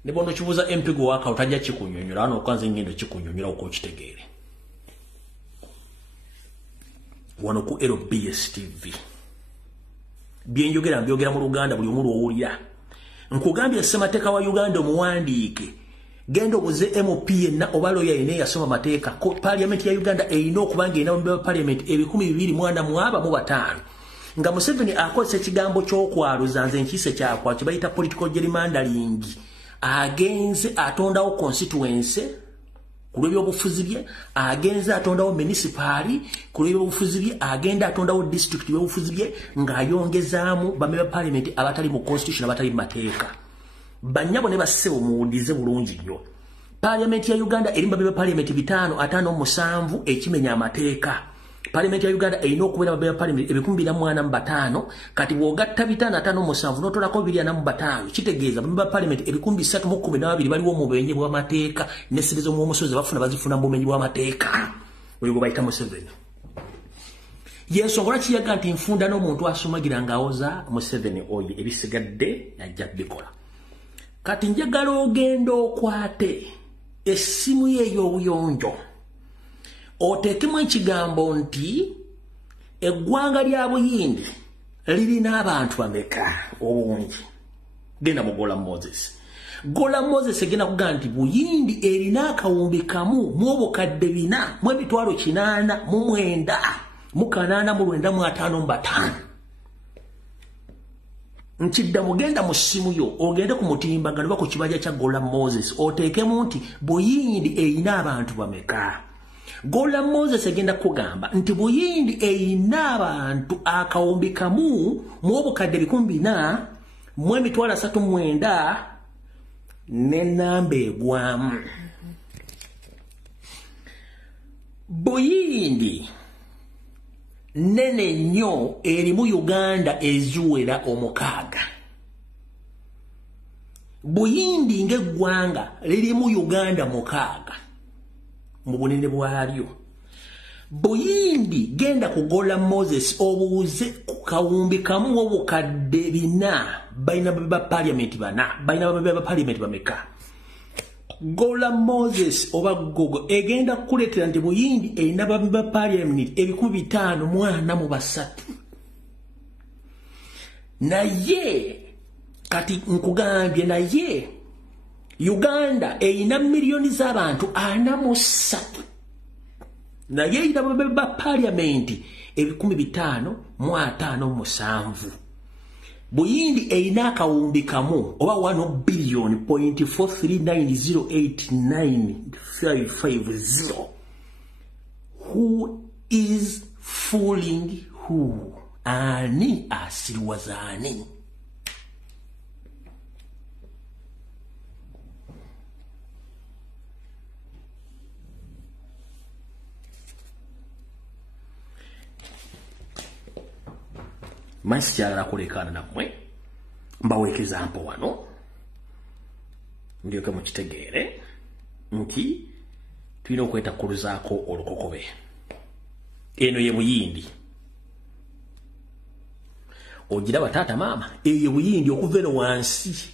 Ne bono kibuuza MP gwe waka otajja kikunyonyola ano okanze ngendo kikunyonyola uko kitegeere wano ku LBS TV byenjogera mbyogera mu Luganda buli omuntu owulira nkugambye ssemateeka wa Uganda omuwandiike genda obuze MP na obaloya ine yasoma mateeka ko Parliament ya Uganda erina okubanga ina mu Parliament 245 nga Museveni akozesa ekigambo ky'okwaluza nze nkise kyakwa kibayita political gerrymandering agenze atondawo constituency kulw'ebyobufuzi bye agenze atondawo municipali kulw'ebyobufuzi bye agenda atondawo district y'obufuzi bye ng'ayongezaamu bameba Parliament abatali mu constitution abatali mu mateeka banyabo ne bassebo muwulize bulungi nnyo. Parliament ya Uganda eri bameba Parliament 557 ekimenya amateeka. Parliament ya Uganda erina okubeera bameba Parliament 245 kati bw'ogatta 557 n'otolako 245 kitegeeza bameba Parliament 312 baliwo mu bumenyi bw'amateeka n'essente z'omusozi bazifuna mu bumenyi bw'amateeka oyo gwe bayita Museveni. Yensonga lwaki yaga nti nfunda n'omuntu asumagira ng'awoza Museveni oyo ebisigadde ajja bikola. Kati njagala ogenda okwate essimu ye ey'obuyonjo oteekemu ekigambo nti eggwanga lya Buyindi lirina abantu bameka obungi. Genda mu Gola Moses. Gola Moses egenda kugamba nti Buyindi erina akawumbi kamu mu obukadde 4 mu emitwalo 8 mu 9 mu 8 Nchidda mugenda mu ssimu yo ogende ku mutimbagano bako kibaja kya Gola Moses oteekemu nti Buyindi erina abantu bameka. Gola Moses egenda kugamba nti Buyindi erina abantu akawumbi kamu mu obukadde 4 mu emitwalo 39 n'ennamba egwamu. Buyindi nene nnyo eri mu Uganda eziwera 6. Buyindi ng'eggwanga liri mu Uganda 6 mu bunene bwalyo. Buyindi genda ku Gola Moses obuuze ku kawumbi kamu obukadde 4 balina ba Parliament 4 balina ba Parliament bameka. Gola Moses oba gogo egenda kuletera nti Buyindi erina ba Parliament 543 naye kati nkugambye naye Uganda erina milioni z'abantu 43 naye erina ba Parliament 557. Buyindi erina akawumbi kamu oba 1,439,089,550. Who is fooling who? Ani asiriwazani? Masikyala kulekana namwe mbawekeza mpo wano ndyoke mukitegeere nti tulina okweta kuluzaako olukokobe. Eno ye Buyindi ogira batata maama eyo Buyindi okuva eno wansi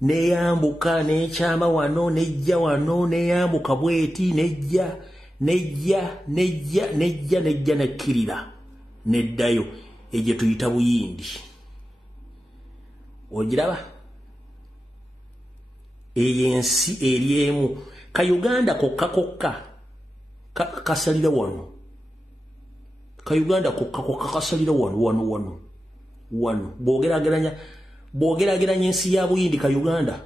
neyambuka nekyama wano nejja wano neyambuka bweti nejja nekkirira neddayo eje tuyita Buyindi. Ogiraba eyensi eriemu ka Uganda kokka kasalira wano ka Uganda kokka kasalira wano wano bwogerageranya ensi ya Buyindi ka Uganda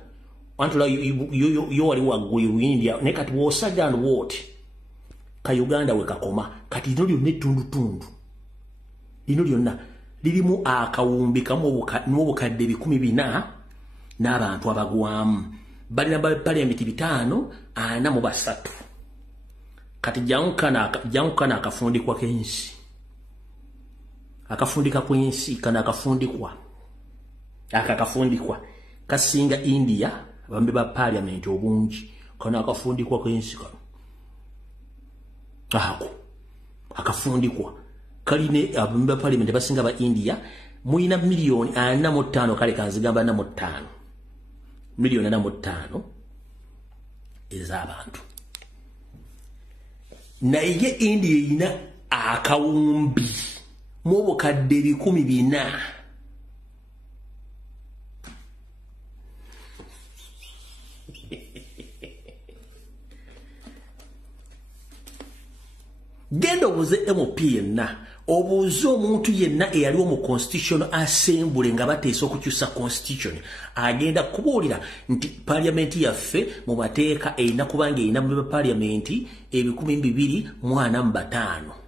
antula yo wali waggulu India ne kati wosaga and what ka Uganda we kakoma kati lino lyonna ettundutundu lino lyonna lirimu akawumbi kamu n'obukadde 14 n'abantu abagwamu balina parliament 543 kati jankana akafundikwa kensi akafundika kwensi kana akafundikwa kasinga India bambe ba parliament obungi kana akafundikwa kwensi ako akafundikwa kaline abambe ba parliament basinga ba India muina milioni 45 kale kanzigamba 45 milioni 45 ezabantu na ige India ina akawumbi mubukadde 14 gendo buze MOP yenna obuzo omuntu yenna eyali mu Constitutional Assembly nga bateesa okukyusa Constitution agenda kubuulira nti parliament yaffe mu mateeka erina kubanga erina mu parliament 245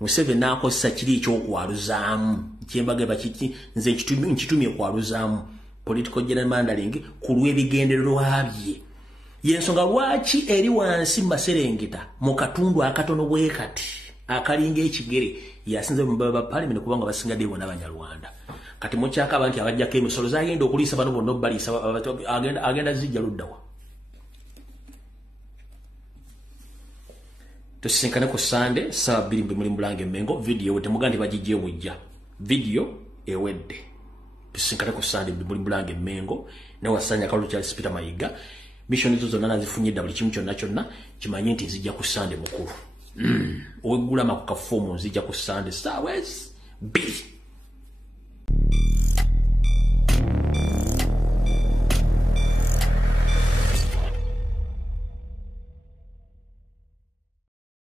Museveni n'akozesa kiri ekyokwaluzaamu kyembaga bakiti nze nkitumye kwaluzaamu political gerrymandering ku lw'ebigendererwa bye yensonga lwaki eri wansi Maserengeta mu katundu akatono bwe kati akalinga ekigere yasinze mu baba parliament kubanga basingadde bona Abanyarwanda kati mu kyaka abantu abajjako emisolo zagenda okuliisa bano bonna balisa agenda zijja luddawa tusinkane ku Sunday saa 2 muri Mbulange Mengo video wete mugandi bajijje bujja video ewedde tusinkane ku Sunday muri Mbulange Mengo ne wasanya kalu Charles Peter Mayiga mission zo zonna nazifunyidde buli kimu kyonna kimanye nti nzijja ku Sunday mukulu owegula makuka fomu nzijja ku Sunday saa wes 2